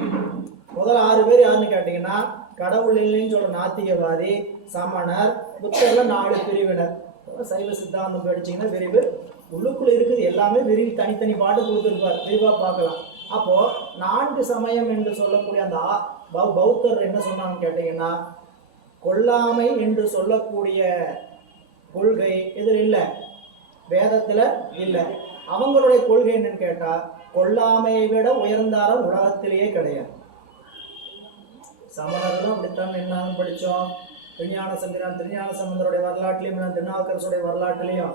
முதல் 6 பேர் யாருன்னு கேட்டிங்கன்னா, கடவுள் இல்லைன்னு சொல்ற நாத்திகவாதி, சமணர். புத்தர்ல 4 பிரிவினர். சைவ சித்தாந்தம் படிச்சிங்கன்னா விரிவு உள்ளுக்குள்ள இருக்குது. எல்லாமே விரிவு தனித்தனி பாட்டு கொடுத்துருப்பார். விரிவாக பார்க்கலாம். அப்போ 4 சமயம் என்று சொல்லக்கூடிய அந்த பௌத்தர் என்ன சொன்னான்னு கேட்டீங்கன்னா, கொல்லாமை என்று சொல்லக்கூடிய கொள்கை இதில் இல்லை, வேதத்தில் இல்லை. அவங்களுடைய கொள்கை என்னன்னு கேட்டா, கொல்லாமையை விட உயர்ந்தாரம் உலகத்திலேயே கிடையாது. சமணர்களும் அப்படித்தான் என்னான்னு படித்தோம். திருஞான சம்பந்தருடைய வரலாற்றிலையும் திருநாவுக்கரசுடைய வரலாற்றிலையும்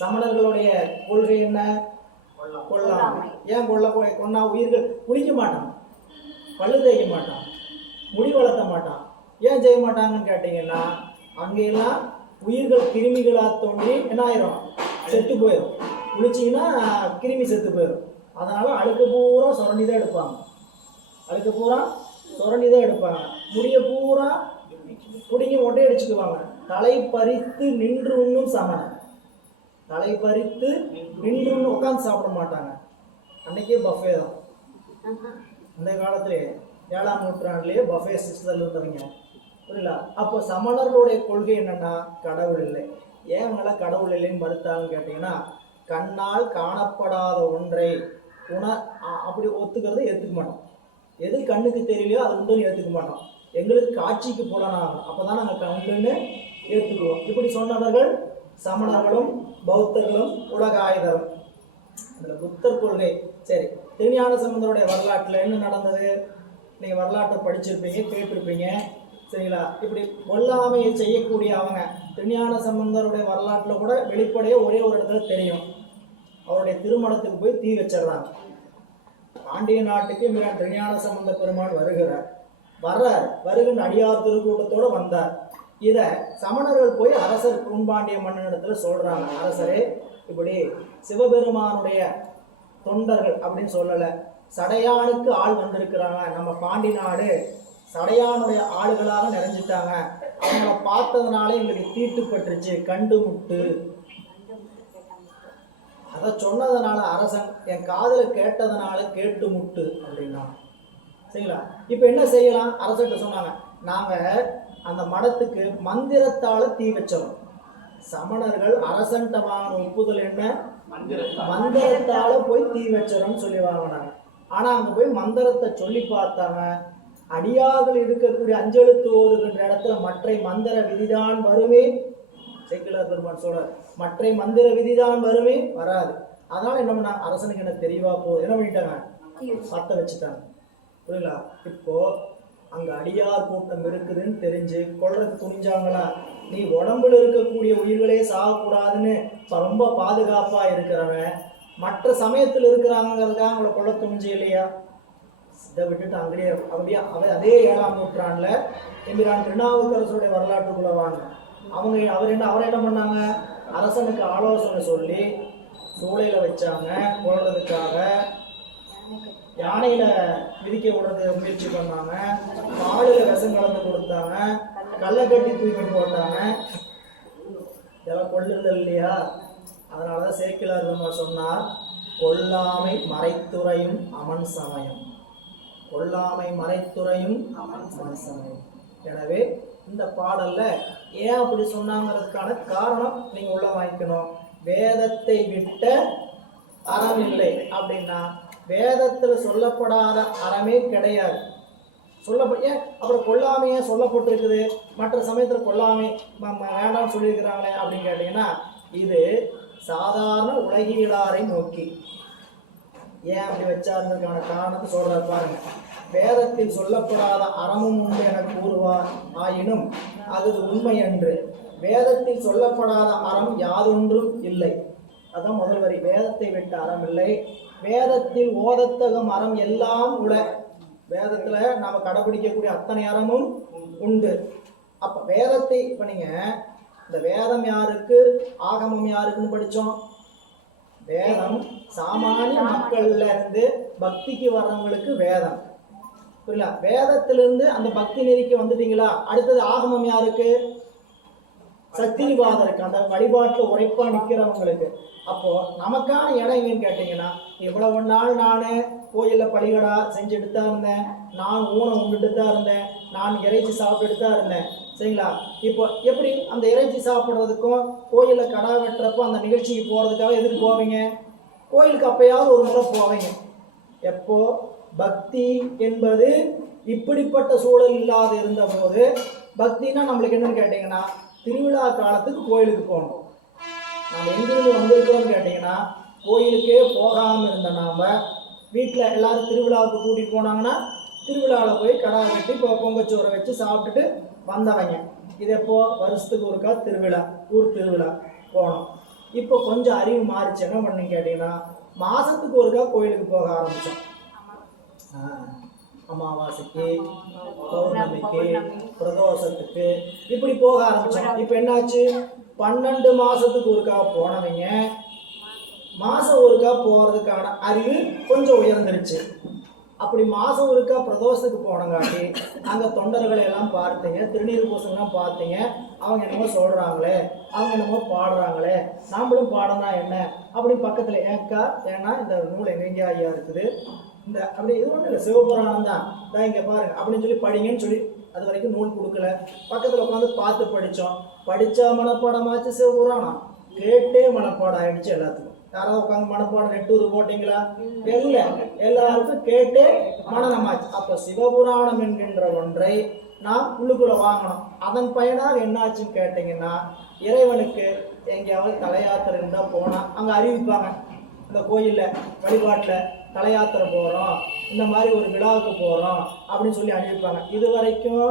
சமணர்களுடைய கொள்கை என்ன? கொல்லாமை. ஏன் கொன்னா? உயிர்கள் குளிக்க மாட்டான், பல்லு தேய்க்க மாட்டான், முடி வளர்த்த மாட்டான். ஏன் செய்ய மாட்டாங்கன்னு கேட்டீங்கன்னா, அங்கெல்லாம் உயிர்கள் கிருமிகளாக தோன்றி என்ன ஆயிரும், செத்து போயிடும். குளிச்சிங்கன்னா கிருமி செத்து போயிடும். அதனால் அழுக்கு பூரா சுரண்டி தான் எடுப்பாங்க. அழுக்கு பூரா சுரண்டி தான் எடுப்பாங்க. முடிய பூரா பிடிங்கி ஒட்டை அடிச்சுக்குவாங்க. தலை பறித்து நின்று உண்ணும் சமணம். தலை பறித்து நின்று உண்ணு உட்காந்து சாப்பிட மாட்டாங்க. அன்னைக்கே பஃபே தான். அந்த காலத்திலே 7ஆம் நூற்றாண்டுலேயே பஃபே சிஸ்டத்தில் இருந்தவங்க, புரியல. அப்போ சமணர்களுடைய கொள்கை என்னன்னா கடவுள் இல்லை. ஏன் அவங்களாம் கடவுள் இல்லைன்னு மறுத்தாங்கன்னு கேட்டிங்கன்னா, கண்ணால் காணப்படாத ஒன்றை அப்படி ஒத்துக்கிறத ஏற்றுக்க மாட்டோம். எது கண்ணுக்கு தெரியலையோ அது உண்டுன்னு ஏற்றுக்க மாட்டோம். எங்களுக்கு காட்சிக்கு புலனாகும், அப்போ தான் நாங்கள் உண்டுன்னு ஏற்றுக்குவோம். இப்படி சொன்னவர்கள் சமணர்களும் பௌத்தர்களும் உலகாயுதரும். அதில் புத்தர் கொள்கை சரி. திருஞான சம்பந்தருடைய வரலாற்றில் என்ன நடந்தது நீங்கள் வரலாற்றை படிச்சிருப்பீங்க, கேட்டிருப்பீங்க, சரிங்களா. இப்படி கொல்லாமையை செய்யக்கூடிய அவங்க திருஞான சம்பந்தருடைய வரலாற்றில் கூட வெளிப்படையாக ஒரே ஒரு இடத்துல தெரியும். அவருடைய திருமணத்துக்கு போய் தீ வச்சிடறாங்க. பாண்டிய நாட்டுக்கு திருஞான சம்பந்த பெருமான் வருகின்ற அடியார் திருக்கூட்டத்தோடு வந்தார். இதை சமணர்கள் போய் அரசர் பூம்பாண்டிய மன்னனிடத்துல சொல்றாங்க, அரசரே இப்படி சிவபெருமானுடைய தொண்டர்கள் அப்படின்னு சொல்லலை, சடையானுக்கு ஆள் வந்திருக்கிறாங்க, நம்ம பாண்டி நாடு சடையானுடைய ஆளுகளாக நிறைஞ்சிட்டாங்க, அவங்கள பார்த்ததுனால எங்களுக்கு தீட்டுப்பட்டுருச்சு, கண்டு முட்டு. அதை சொன்னதுனால அரசன் என் காதில் கேட்டதுனால கேட்டு முட்டு அப்படின்னா, சரிங்களா. இப்போ என்ன செய்யலாம், அரசர்கிட்ட சொன்னாங்க, நாங்கள் அந்த மடத்துக்கு மந்திரத்தால் தீ வச்சோம். சமணர்கள் அரசன்ட்ட வாங்கின ஒப்புதல் என்ன, மந்திரத்தால போய் தீ வச்சோம்னு சொல்லி வாங்கினாங்க. ஆனால் அங்கே போய் மந்திரத்தை சொல்லி பார்த்தாங்க. அடியார்கள் இருக்கக்கூடிய அஞ்செழுத்து ஓதுகின்ற இடத்துல மற்ற மந்திர விதிதான் வருமே, சேக்கிழார் பெருமான் சொல்ற மற்ற மந்திர விதிதான் வருமே, வராது. அதனால என்ன பண்ணாங்க, அரசனுக்கு என்ன தெரியவா போகுது, என்ன பண்ணிட்டாங்க, பத்த வச்சுட்டாங்க, புரியல. இப்போ அங்க அடியார் கூட்டம் இருக்குதுன்னு தெரிஞ்சு கொள்றதுக்கு துணிஞ்சாங்களா, நீ உடம்புல இருக்கக்கூடிய உயிர்களே சாகக்கூடாதுன்னு ரொம்ப பாதுகாப்பா இருக்கிறவன் மற்ற சமயத்தில் இருக்கிறாங்கிறதுக்காக அவங்கள கொள்ள துணிஞ்சு இல்லையா. இதை விட்டுட்டு அப்படியே அதே 7ஆம் நூற்றாண்டுல எம்பிரான் திருநாவுக்கரசுடைய வரலாற்றுக்குள்ள வாங்க. அவரை என்ன பண்ணாங்க, அரசனுக்கு ஆலோசனை சொல்லி சூளையில வச்சாங்க கொள்றதுக்காக. யானையில மிதிக்க விடுறது முயற்சி பண்ணாங்க, பாலில விஷம் கலந்து கொடுத்தாங்க, கல்லை கட்டி தூக்கி போட்டாங்க. இதெல்லாம் கொள்ளுதல் இல்லையா. அதனாலதான் சேக்கிழார் சொன்னார், கொல்லாமை மறைத்துறையும் அமன் சமயம், கொல்லாமை மறைத்துறையும் அமன் சமயம். எனவே இந்த பாடல்ல ஏன் அப்படி சொன்னாங்கிறதுக்கான காரணம் நீங்க உள்ள வாங்கிக்கணும். வேதத்தை விட்ட அறம் இல்லை அப்படின்னா வேதத்துல சொல்லப்படாத அறமே கிடையாது. ஏன் அப்புறம் கொல்லாமையே சொல்லப்பட்டிருக்குது, மற்ற சமயத்தில் கொல்லாமை வேண்டாம்னு சொல்லியிருக்கிறாங்களே அப்படின்னு கேட்டீங்கன்னா, இது சாதாரண உலகியலாரை நோக்கி ஏன் அப்படி வச்சாருக்கான காரணத்தை சொல்றாரு பாருங்க. வேதத்தில் சொல்லப்படாத அறமும் உண்டு என கூறுவார், ஆயினும் அது உண்மை என்று வேதத்தில் சொல்லப்படாத அறம் யாதொன்றும் இல்லை. அதான் முதல் வரி, வேதத்தை விட்ட அறம் இல்லை, வேதத்தில் ஓதத்தகம் அறம் எல்லாம் உள்ள. வேதத்துல நாம கடைபிடிக்கக்கூடிய அத்தனை அறமும் உண்டு. அப்ப வேதத்தை இப்ப நீங்க இந்த வேதம் யாருக்கு ஆகமம் யாருக்குன்னு படிச்சோம். வேதம் சாமானிய மக்கள்ல இருந்து பக்திக்கு வர்றவங்களுக்கு வேதம், புரியல. வேதத்திலிருந்து அந்த பக்தி நெறிக்கு வந்துட்டீங்களா, அடுத்தது ஆகமம் யாருக்கு, சத்திரிவாதருக்கு, அந்த வழிபாட்டில் உரைப்பா நிற்கிறவங்களுக்கு. அப்போ நமக்கான இடம் எங்கன்னு கேட்டீங்கன்னா, இவ்வளவு நாள் நான் கோயிலில் பலிகடா செஞ்சுட்டு தான் இருந்தேன், நான் ஊனம் உண்டுட்டு தான் இருந்தேன், நான் இறைச்சி சாப்பிட்டுட்டு தான் இருந்தேன், சரிங்களா. இப்போ எப்படி அந்த இறைச்சி சாப்பிட்றதுக்கும் கோயிலில் கடா வெட்டுறப்போ அந்த நிகழ்ச்சிக்கு போகிறதுக்காக எதுக்கு போவீங்க, கோயிலுக்கு அப்பயாவது ஒரு முறை போவீங்க. எப்போ பக்தி என்பது இப்படிப்பட்ட சூழல் இல்லாத இருந்தபோது, பக்தினா நம்மளுக்கு என்னன்னு கேட்டிங்கன்னா திருவிழா காலத்துக்கு கோயிலுக்கு போகணும். நம்ம எங்கிருந்து வந்திருக்கோம்னு கேட்டிங்கன்னா, கோயிலுக்கே போகாமல் இருந்த நாம் வீட்டில் எல்லாரும் திருவிழாவுக்கு கூட்டிகிட்டு போனாங்கன்னா திருவிழாவில் போய் கடா வெட்டி இப்போ பொங்கச்சோரை வச்சு சாப்பிட்டுட்டு வந்தவங்க. இது எப்போ வருஷத்துக்கு ஒருக்கா திருவிழா, ஊர் திருவிழா போனோம். இப்போ கொஞ்சம் அறிவு மாறிச்சு, என்ன பண்ணு கேட்டிங்கன்னா மாதத்துக்கு ஒருக்கா கோயிலுக்கு போக ஆரம்பித்தோம். அமாவாசைக்கு, பௌர்ணமிக்கு, பிரதோஷத்துக்கு இப்படி போக ஆரம்பிச்சோம். இப்போ என்னாச்சு, 12 மாசத்துக்கு ஒருக்கா போனவங்க மாசம் ஒருக்கா போறதுக்கான அறிவு கொஞ்சம் உயர்ந்துருச்சு. அப்படி மாசம் ஒருக்கா பிரதோஷத்துக்கு போனங்காட்டி அங்கே தொண்டர்களை எல்லாம் பார்த்தீங்க, திருநீர் பூசங்கள்லாம் பார்த்தீங்க. அவங்க என்னமோ சொல்கிறாங்களே, அவங்க என்னமோ பாடுறாங்களே, நாமளும் பாடனா என்ன அப்படின்னு பக்கத்தில் ஏன்னா இந்த நூல் எங்கெங்கே ஐயா இருக்குது, இந்த அப்படி இது ஒன்றும் இல்லை, சிவபுராணம் தான் இங்கே பாருங்க அப்படின்னு சொல்லி படிங்கன்னு சொல்லி அது வரைக்கும் நூல் கொடுக்கல. பக்கத்தில் உட்காந்து பார்த்து படித்தோம். படித்தா மனப்பாடமாச்சு சிவபுராணம், கேட்டே மனப்பாடம் ஆயிடுச்சு எல்லாத்துக்கும். யாராவது உட்காந்து மனப்பாடம் நெட்டூர் போட்டிங்களா? இல்லை, எல்லாருக்கும் கேட்டே மனநமாச்சு. அப்போ சிவபுராணம் என்கின்ற ஒன்றை நாம் உள்ளுக்குள்ள வாங்கணும். அதன் பயனாக என்னாச்சுன்னு கேட்டிங்கன்னா, இறைவனுக்கு எங்கேயாவது தலையாத்திரை இருந்தால் போனால் அங்கே அறிவிப்பாங்க, இந்த கோயிலில் வழிபாட்டில் தலையாத்திரை போகிறோம், இந்த மாதிரி ஒரு விழாவுக்கு போகிறோம் அப்படின்னு சொல்லி அறிவிப்பாங்க. இது வரைக்கும்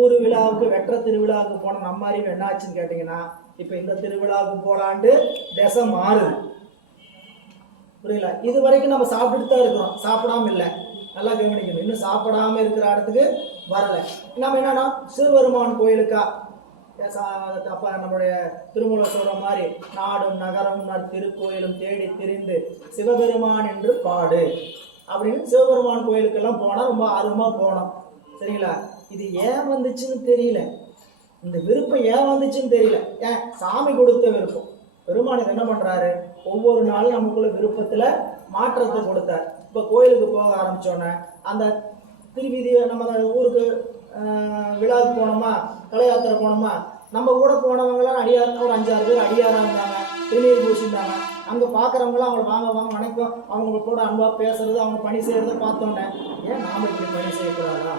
ஊர் விழாவுக்கு வெற்ற திருவிழாவுக்கு போன நம்ம அறிவு என்னாச்சுன்னு கேட்டிங்கன்னா, இப்போ இந்த திருவிழாவுக்கு போகலான்ட்டு திசை மாறுது. புரியல? இது வரைக்கும் நம்ம சாப்பிட்டுட்டு தான் இருக்கிறோம், சாப்பிடாம இல்லை. நல்லா கவனிக்கணும், இன்னும் சாப்பிடாம இருக்கிற இடத்துக்கு வரல. நம்ம என்னன்னா சிவபெருமான் கோயிலுக்கா அப்ப நம்மளுடைய திருமூல சொல்ற மாதிரி நாடும் நகரம் திருக்கோயிலும் தேடி திரிந்து சிவபெருமான் என்று பாடு அப்படின்னு சிவபெருமான் கோயிலுக்கெல்லாம் போனால் ரொம்ப ஆர்வமாக போனோம். சரிங்களா? இது ஏன் வந்துச்சுன்னு தெரியல, இந்த விருப்பம் ஏன் வந்துச்சுன்னு தெரியல. ஏன் சாமி கொடுத்த விருப்பம். பெருமான் என்ன பண்ணுறாரு, ஒவ்வொரு நாளும் நமக்குள்ள விருப்பத்தில் மாற்றத்தை கொடுத்தார். இப்போ கோயிலுக்கு போக ஆரம்பித்தோன்னே அந்த திருவீதியை நம்ம ஊருக்கு விழாவுக்கு போனோமா, கலை யாத்திரை போனோமா, நம்ம கூட போனவங்களாம் அடியார் ஒரு 5-6 பேர் அடியாராக இருந்தாங்க, திருநீர் பூசிருந்தாங்க. அங்கே பார்க்குறவங்களாம் அவங்களை வாங்க வணக்கம், அவங்க கூட அன்பாக பேசுறது, அவங்க பணி செய்கிறத பார்த்தோன்னே, ஏன் நாம் இப்படி பணி செய்யக்கூடாதா?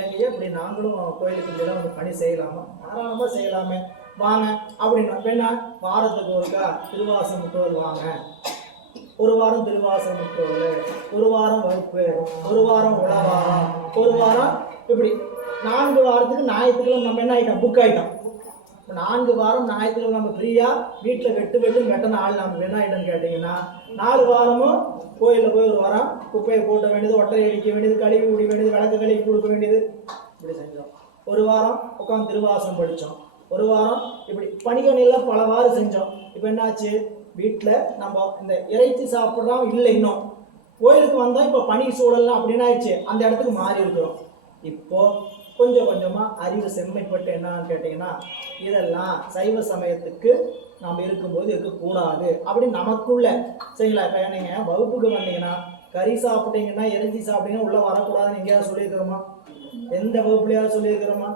ஏங்க இப்படி நாங்களும் கோயிலுக்கு இதெல்லாம் வந்து பணி செய்யலாமா? தாராளமாக செய்யலாமே, வாங்க அப்படின்னா. வேணா வாரத்துக்கு ஒருக்கா திருவாசம் முற்றோல் வாங்க, ஒரு வாரம் திருவாசம் முற்றோல், ஒரு வாரம் வகுப்பு, ஒரு வாரம் உலவாரம், ஒரு வாரம் இப்படி 4 வாரத்துக்கு ஞாயிற்றுக்கிழமை நம்ம என்ன ஆகிட்டோம், புக் ஆகிட்டோம். 4 வாரம் ஞாயிற்றுக்கிழமை நம்ம ஃப்ரீயாக வீட்டில் வெட்டுன்னு ஆள் நம்ம என்ன ஆகிட்டோன்னு கேட்டிங்கன்னா, 4 வாரமும் கோயிலில் போய் ஒரு வாரம் குப்பையை போட்ட வேண்டியது, ஒட்டரை அடிக்க வேண்டியது, கழுவி விட வேண்டியது, விளக்கு கழுவி கொடுக்க வேண்டியது, இப்படி செஞ்சோம். ஒரு வாரம் உட்காந்து திருவாசம் படித்தோம், ஒரு வாரம் இப்படி பணிகணிலாம் பல வாரம் செஞ்சோம். இப்போ என்னாச்சு, வீட்டில் நம்ம இந்த இறைச்சி சாப்பிட்றோம் இல்லை, இன்னும் கோயிலுக்கு வந்தால் இப்போ பனி சூழல்லாம் அப்படின்னு ஆயிடுச்சு, அந்த இடத்துக்கு மாறி இருக்கிறோம். இப்போது கொஞ்சம் கொஞ்சமாக அறிவு செம்மைப்பட்டு என்னன்னு கேட்டிங்கன்னா, இதெல்லாம் சைவ சமயத்துக்கு நாம் இருக்கும்போது இருக்கக்கூடாது அப்படின்னு நமக்குள்ள சரிங்களா? இப்போ நீங்கள் வகுப்புக்கு வந்தீங்கன்னா கறி சாப்பிட்டீங்கன்னா இறைச்சி சாப்பிட்டீங்கன்னா உள்ளே வரக்கூடாதுன்னு எங்கேயாவது சொல்லியிருக்கிறோமா? எந்த வகுப்புலையாவது சொல்லியிருக்கிறோமா?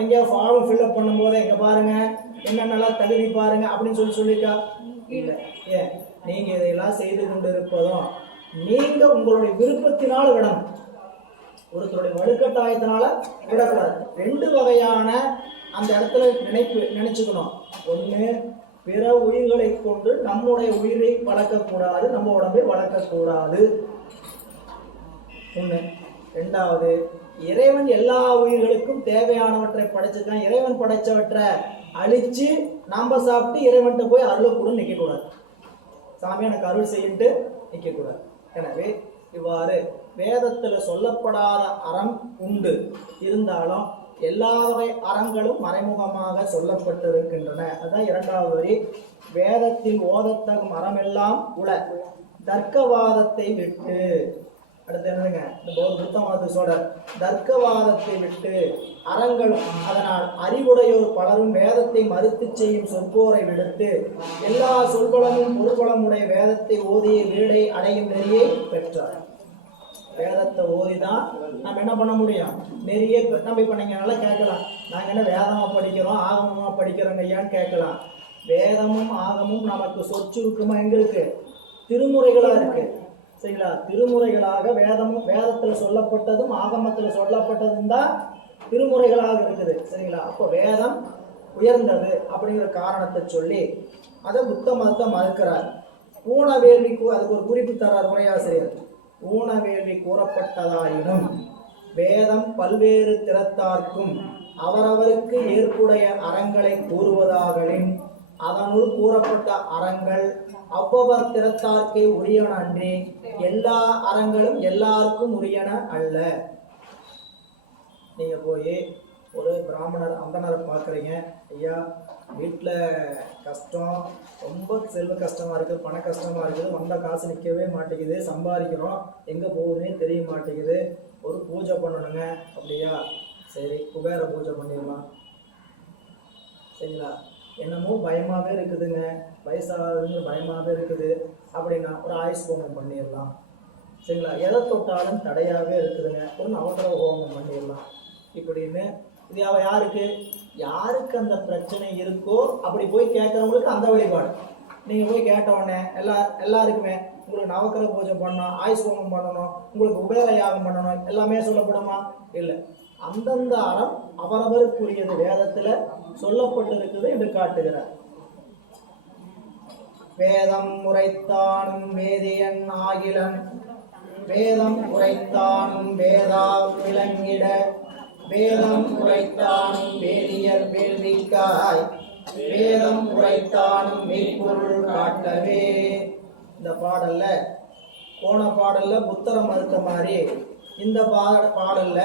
எங்கேயாவது ஃபார்ம் ஃபில்அப் பண்ணும்போது எங்கே பாருங்கள் என்னென்னலாம் தகுதி பாருங்கள் அப்படின்னு சொல்லியிருக்கா? இல்லை. ஏன் நீங்கள் இதையெல்லாம் செய்து கொண்டு இருப்பதும் நீங்கள் உங்களுடைய விருப்பத்தினால் விடணும், ஒருத்தருடைய வலுக்கட்டாயத்தினால விடக்கூடாது. 2 வகையான அந்த இடத்துல நினைச்சுக்கணும். ஒன்று, பிற உயிர்களை கொண்டு நம்முடைய உயிரை வளர்க்கக்கூடாது, நம்ம உடம்பை வளர்க்கக்கூடாது ஒன்று. 2வது, இறைவன் எல்லா உயிர்களுக்கும் தேவையானவற்றை படைச்சிருக்கான். இறைவன் படைச்சவற்றை அழிச்சு நாம் சாப்பிட்டு இறைவன்கிட்ட போய் அருளக்கூடும் நிற்கக்கூடாது, சாமி எனக்கு அருள் செய்யிட்டு நிற்கக்கூடாது. எனவே இவ்வாறு வேதத்தில் சொல்லப்படாத அறம் உண்டு, இருந்தாலும் எல்லா வகை அறங்களும் மறைமுகமாக சொல்லப்பட்டிருக்கின்றன. அதுதான் 2வது வரி. வேதத்தில் ஓதத்தகும் அறமெல்லாம் உள, தர்க்கவாதத்தை விட்டு. அடுத்து என்னதுங்க, இந்த புத்த மதத்தை சொல்ற, தர்க்கவாதத்தை விட்டு அறங்கள் அதனால் அறிவுடையோர் பலரும் வேதத்தை மறுத்து செய்யும் சொற்போரை விடுத்து எல்லா சொல்பலமும் பொருள்பலமுடைய வேதத்தை ஓதிய வீடை அடையும் நெறியை பெற்றார். வேதத்தை ஓதிதான் நம்ம என்ன பண்ண முடியும், நெறிய நம்ம. இப்போ நீங்கள் நல்லா கேட்கலாம், நாங்கள் என்ன வேதமாக படிக்கிறோம் ஆகமமாக படிக்கிறோங்க ஐயான்னு கேட்கலாம். வேதமும் ஆகமும் நமக்கு சொற்சுருக்கமாக எங்கே இருக்கு, திருமுறைகளாக இருக்கு. சரிங்களா? திருமுறைகளாக வேதத்தில் சொல்லப்பட்டதும் ஆகமத்தில் சொல்லப்பட்டதும் தான் திருமுறைகளாக இருக்குது. சரிங்களா? அப்போ வேதம் உயர்ந்தது அப்படிங்கிற காரணத்தை சொல்லி அதை புத்த மதத்தை மறுக்கிறார். ஊன வேள்வி அதுக்கு ஒரு குறிப்பு தரார் உரையாசிரியர். ஊன வேள்வி கூறப்பட்டதாயினும் வேதம் பல்வேறு திறத்தார்க்கும் அவரவருக்கு ஏற்புடைய அறங்களை கூறுவதாகலின் அதனுள் கூறப்பட்ட அறங்கள் அவ்வவர் திறத்தார்க்கே உரியன அன்றி எல்லா அறங்களும் எல்லாருக்கும் உரியன அல்ல. நீங்க போய் ஒரு பிராமணர் அந்தனரை பார்க்குறீங்க, ஐயா வீட்டில் கஷ்டம், ரொம்ப செல்வ கஷ்டமாக இருக்குது, பண கஷ்டமாக இருக்குது, வந்த காசு நிற்கவே மாட்டேங்குது, சம்பாதிக்கிறோம், எங்கே போகுதுன்னே தெரிய மாட்டேங்குது, ஒரு பூஜை பண்ணணுங்க. அப்படியா, சரி குபேர பூஜை பண்ணிடலாம். சரிங்களா, என்னமோ பயமாகவே இருக்குதுங்க, வயசாகுதுங்க பயமாகவே இருக்குது அப்படின்னா ஒரு ஆயுஷ் ஹோமம் பண்ணிடலாம். சரிங்களா, எதை தொட்டாலும் தடையாகவே இருக்குதுங்க, ஒரு நவக்கிரக ஹோமம் பண்ணிடலாம். இப்படின்னு இது யாருக்கு யாருக்கு அந்த பிரச்சனை இருக்கோ அப்படி போய் கேட்குறவங்களுக்கு அந்த வழிபாடு. நீங்கள் போய் கேட்ட உடனே எல்லாருக்குமே உங்களுக்கு நவக்கிரக பூஜை பண்ணணும், ஆயுஷ் ஹோமம் பண்ணணும், உங்களுக்கு குபேர யாகம் பண்ணணும் எல்லாமே சொல்லப்படுமா? இல்லை. அந்தந்த அறம் அவரவருக்குரியது வேதத்தில் சொல்லப்பட்டிருக்குது என்று காட்டுகிறார். வேதம் உரைத்தானும் வேதியன் ஆகிலன், வேதம் உரைத்தானும் வேதா விளங்கிட, வேதம் உரைத்தானும் வேதியர் வேள்விக்காய், வேதம் உரைத்தானும் மெய்ப்பொருள் காட்டவே. இந்த பாடல்ல போன பாடல்ல புத்தரை மறுத்த மாதிரி இந்த பாடல்ல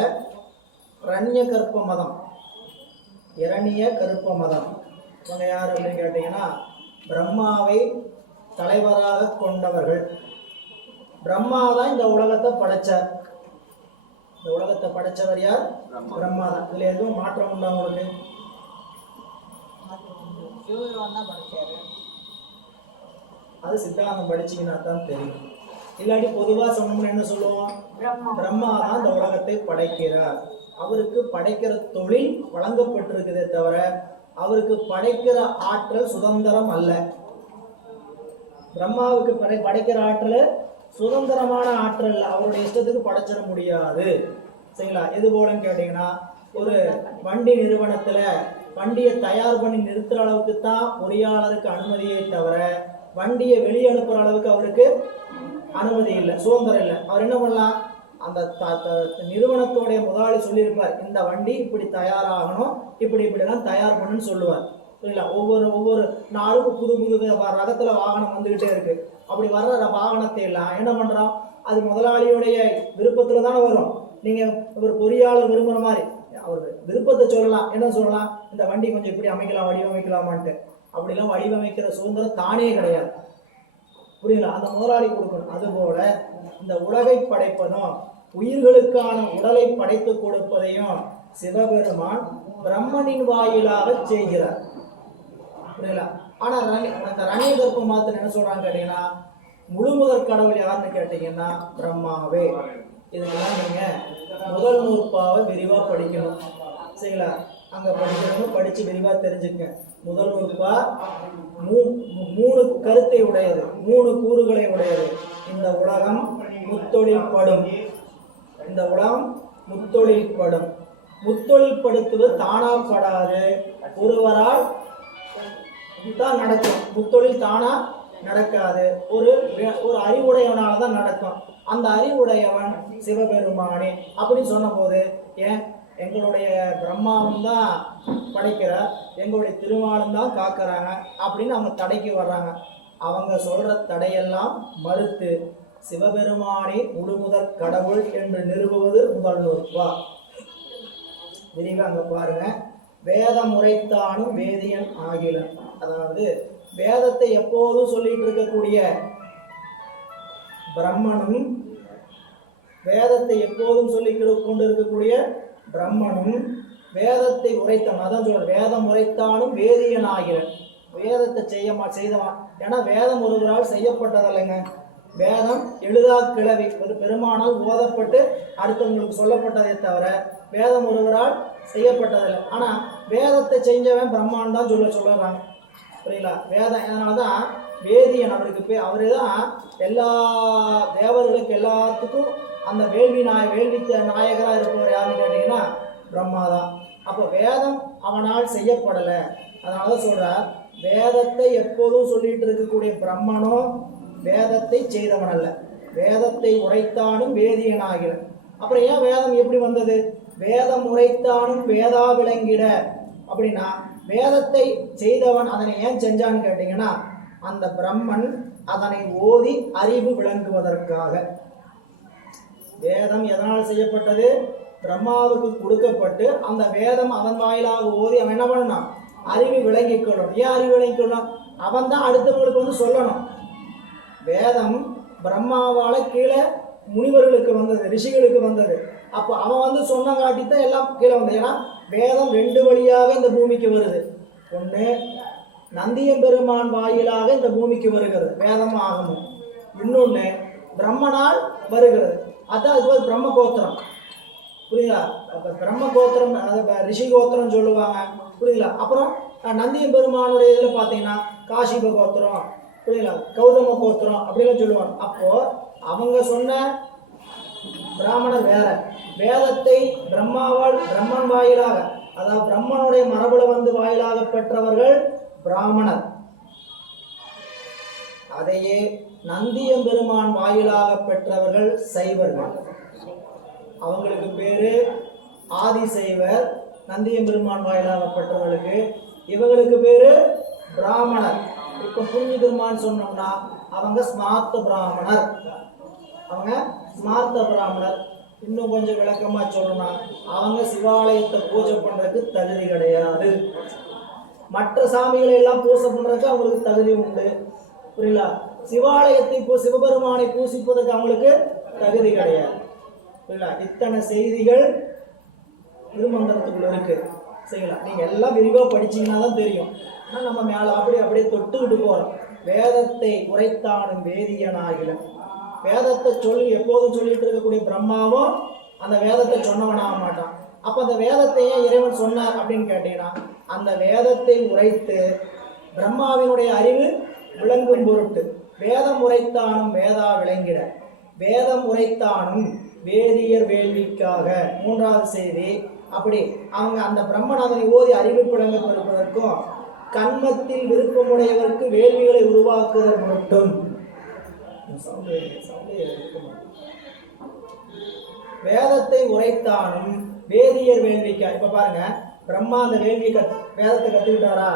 ரண்ய கற்ப மதம், இரணிய கருப்ப மதம் இவங்க யார் அப்படின்னு கேட்டீங்கன்னா பிரம்மாவை தலைவராக கொண்டவர்கள். பிரம்மா தான் இந்த உலகத்தை படைச்சார். இந்த உலகத்தை படைச்சவர் யார்? பிரம்மா தான். இதுல எதுவும் மாற்றம் உண்டா உங்களுக்கு? அது சித்தாந்தம் படிச்சீங்கன்னா தான் தெரியும். இல்லாட்டி பொதுவா சொன்னோம்னு என்ன சொல்லுவோம்? பிரம்மா தான் இந்த உலகத்தை படைக்கிறார். அவருக்கு படைக்கிற தொழில் வழங்கப்பட்டிருக்குதே தவிர அவருக்கு படைக்கிற ஆற்றல் சுதந்திரம் அல்ல. பிரம்மாவுக்கு படைக்கிற ஆற்றல் சுதந்திரமான ஆற்றல், அவருடைய இஷ்டத்துக்கு படைச்சிட முடியாது. சரிங்களா, எது போலன்னு கேட்டீங்கன்னா ஒரு வண்டி நிறுவனத்துல வண்டியை தயார் பண்ணி நிறுத்துற அளவுக்கு தான் பொறியாளருக்கு அனுமதியை தவிர வண்டியை வெளியே அனுப்புற அளவுக்கு அவருக்கு அனுமதி இல்லை, சுதந்திரம் இல்லை. அவர் என்ன பண்ணலாம்? அந்த நிறுவனத்தோடைய முதலாளி சொல்லியிருப்பார், இந்த வண்டி இப்படி தயாராகணும், இப்படிலாம் தயார் பண்ணுன்னு சொல்லுவார். சரிங்களா, ஒவ்வொரு நாளும் புது ரகத்துல வாகனம் வந்துகிட்டே இருக்கு. அப்படி வர்ற வாகனத்தை எல்லாம் என்ன பண்றோம்? அது முதலாளியுடைய விருப்பத்துல தானே வரும். நீங்க ஒரு பொறியாளர் விரும்புற மாதிரி அவர் விருப்பத்தை சொல்லலாம். என்ன சொல்லலாம்? இந்த வண்டி கொஞ்சம் இப்படி அமைக்கலாம், வடிவமைக்கலாமான்ட்டு. அப்படிலாம் வடிவமைக்கிற சுதந்திரம் தானே கிடையாது. புரியல, அந்த முதலாளி கொடுக்கணும். அதுபோல இந்த உலகை படைப்பதும் உயிர்களுக்கான உடலை படைத்து கொடுப்பதையும் சிவபெருமான் பிரம்மனின் வாயிலாக செய்கிறார். புரியல. ஆனா அந்த ரணிய கற்ப மாத்திரம் என்ன சொல்றாங்க கேட்டீங்கன்னா முழுமுதற் கடவுள் யாருன்னு கேட்டீங்கன்னா பிரம்மாவே. இதுக்கெல்லாம் நீங்க முதல் நூற்பாவை விரிவா படிக்கணும். சரிங்களா, அங்க படிக்கிறவங்க படிச்சு விரிவா தெரிஞ்சுக்க. முதல் நூற்பா 3 கருத்தை உடையது, 3 கூறுகளை உடையது. இந்த உலகம் முத்தொழில் படும், இந்த உலகம் முத்தொழில் படும். முத்தொழில் படுத்துவது தானாப்படாது, ஒருவரால் தான் நடக்கும். முத்தொழில் தானா நடக்காது, ஒரு அறிவுடையவனால தான் நடக்கும். அந்த அறிவுடையவன் சிவபெருமானே அப்படின்னு சொன்ன போது, ஏன் எங்களுடைய பிரம்மாவும் தான் படைக்கிறார், எங்களுடைய திருமாலும் தான் காக்கிறாங்க அப்படின்னு அவங்க தடைக்கு வர்றாங்க. அவங்க சொல்ற தடையெல்லாம் மறுத்து சிவபெருமானே முழுமுதற் கடவுள் என்று நிறுவுவது முதல் நூற்பா. விரிவாக அங்க பாருங்க. வேதம் உரைத்தானும் வேதியன் ஆகிலன். அதாவது வேதத்தை எப்போதும் சொல்லிட்டு இருக்கக்கூடிய பிரம்மனும், வேதத்தை எப்போதும் சொல்லி கொண்டு இருக்கக்கூடிய பிரம்மனும் வேதத்தை உரைத்தான். அதான் சொல்ற வேதம் உரைத்தானும் வேதியன் ஆகிலன். வேதத்தை செய்தவான். ஏன்னா வேதம் ஒருவரால் செய்யப்பட்டதில்லைங்க. வேதம் எழுதா கிளவி, ஒரு பெருமானால் ஓதப்பட்டு அடுத்தவங்களுக்கு சொல்லப்பட்டதை தவிர வேதம் ஒருவரால் செய்யப்பட்டதில்லை. ஆனா வேதத்தை செஞ்சவன் பிரம்மான் தான் சொல்லுறாங்க. புரியுங்களா? வேதம் அதனாலதான் வேதியன் அவருக்கு அவரு தான் எல்லா தேவர்களுக்கு எல்லாத்துக்கும் அந்த வேள்வி நாயகராக இருப்பவர் யாருன்னு கேட்டீங்கன்னா பிரம்மா தான். அப்போ வேதம் அவனால் செய்யப்படலை. அதனாலதான் சொல்றார், வேதத்தை எப்போதும் சொல்லிட்டு இருக்கக்கூடிய பிரம்மனோ வேதத்தை செய்தவன் அல்ல, வேதத்தை உரைத்தானும் வேதியனாகிறான். அப்புறம் ஏன் வேதம் எப்படி வந்தது? வேதம் உரைத்தானும் வேதா விளங்கிட அப்படின்னா வேதத்தை செய்தவன் அதனை ஏன் செஞ்சான்னு கேட்டீங்கன்னா அந்த பிரம்மன் அதனை ஓதி அறிவு விளங்குவதற்காக. வேதம் எதனால் செய்யப்பட்டது? பிரம்மாவுக்கு கொடுக்கப்பட்டு அந்த வேதம் அதன் வாயிலாக ஓதி அவன் என்ன பண்ணான்? அறிவு விளங்கிக் கொள்ளணும். ஏன் அறிவு விளங்கிக் கொள்ளணும்? அவன் தான் அடுத்தவங்களுக்கு வந்து சொல்லணும். வேதம் பிரம்மாவால கீழே முனிவர்களுக்கு வந்தது, ரிஷிகளுக்கு வந்தது. அப்போ அவன் வந்து சொன்ன காட்டித்தான் எல்லாம் கீழே வந்தது. ஏன்னா வேதம் 2 வழியாக இந்த பூமிக்கு வருது. ஒன்று நந்தியம்பெருமான் வாயிலாக இந்த பூமிக்கு வருகிறது வேதம் ஆகமும். இன்னொன்று பிரம்மனால் வருகிறது. அதான் அது ஒரு பிரம்ம கோத்திரம். புரியுதா? அப்போ பிரம்ம கோத்திரம், அதை ரிஷி கோத்திரம் சொல்லுவாங்க. புரியுதுங்களா? அப்புறம் நந்தியம்பெருமானுடைய இதில் பார்த்தீங்கன்னா காசிப கோத்திரம், புரியுதுங்களா, கௌதம கோத்திரம் அப்படிலாம் சொல்லுவாங்க. அப்போது அவங்க சொன்ன பிராமணர் வேற. வேதத்தை பிரம்மன் வாயிலாக, அதாவது பிரம்மனுடைய மரபுல வந்து வாயிலாக பெற்றவர்கள் பிராமணர். அதையே நந்தியம்பெருமான் வாயிலாக பெற்றவர்கள் சைவர்கள். அவங்களுக்கு பேரு ஆதிசைவர். நந்தியம்பெருமான் வாயிலாக பெற்றவர்களுக்கு. இவங்களுக்கு பேரு பிராமணர். இப்போ புரிஞ்சுக்குமான்னு சொன்னோம்னா அவங்க ஸ்மார்த்த பிராமணர். அவங்க ஸ்மார்த்த பிராமணர். இன்னும் கொஞ்சம் விளக்கமா சொல்லணும்னா அவங்க சிவாலயத்தை பூஜை பண்றதுக்கு தகுதி கிடையாது. மற்ற சாமிகளை எல்லாம் பூஜை பண்றதுக்கு அவங்களுக்கு தகுதி உண்டு. புரியல? சிவாலயத்தை சிவபெருமானை பூசிப்பதற்கு அவங்களுக்கு தகுதி கிடையாது. புரியல? இத்தனை செய்திகள் திருமந்திரத்துக்குள்ள இருக்கு. செய்யலாம். நீங்க எல்லாம் விரிவாக படிச்சீங்கன்னா தான் தெரியும். ஆனால் நம்ம மேலே அப்படியே தொட்டுக்கிட்டு போறோம். வேதத்தை உரைத்தானும் வேதியனாகிலும். வேதத்தை சொல்லி எப்போதும் சொல்லிட்டு இருக்கக்கூடிய பிரம்மாவும் அந்த வேதத்தை சொன்னவனாக மாட்டான். அப்போ அந்த வேதத்தை ஏன் இறைவன் சொன்னார் அப்படின்னு கேட்டீங்கன்னா, அந்த வேதத்தை உரைத்து பிரம்மாவினுடைய அறிவு விளங்கும் பொருட்டு. வேதம் உரைத்தானும் வேதா விளங்கிட. வேதம் உரைத்தானும் வேதியர் வேள்விக்காக. 3வது செய்தி. அப்படி அவங்க அந்த பிரம்மநாதனை ஓதி அறிவு விளங்க பெறுவதற்கும் கண்மத்தில் விருப்பமுடையவருக்கு வேள்விகளை உருவாக்குதல் மட்டும். வேதத்தை உரைத்தானும் வேதியர் வேள்விக்கா. இப்ப பாருங்க, பிரம்மா அந்த வேள்வி வேதத்தை கத்துக்கிட்டாரா?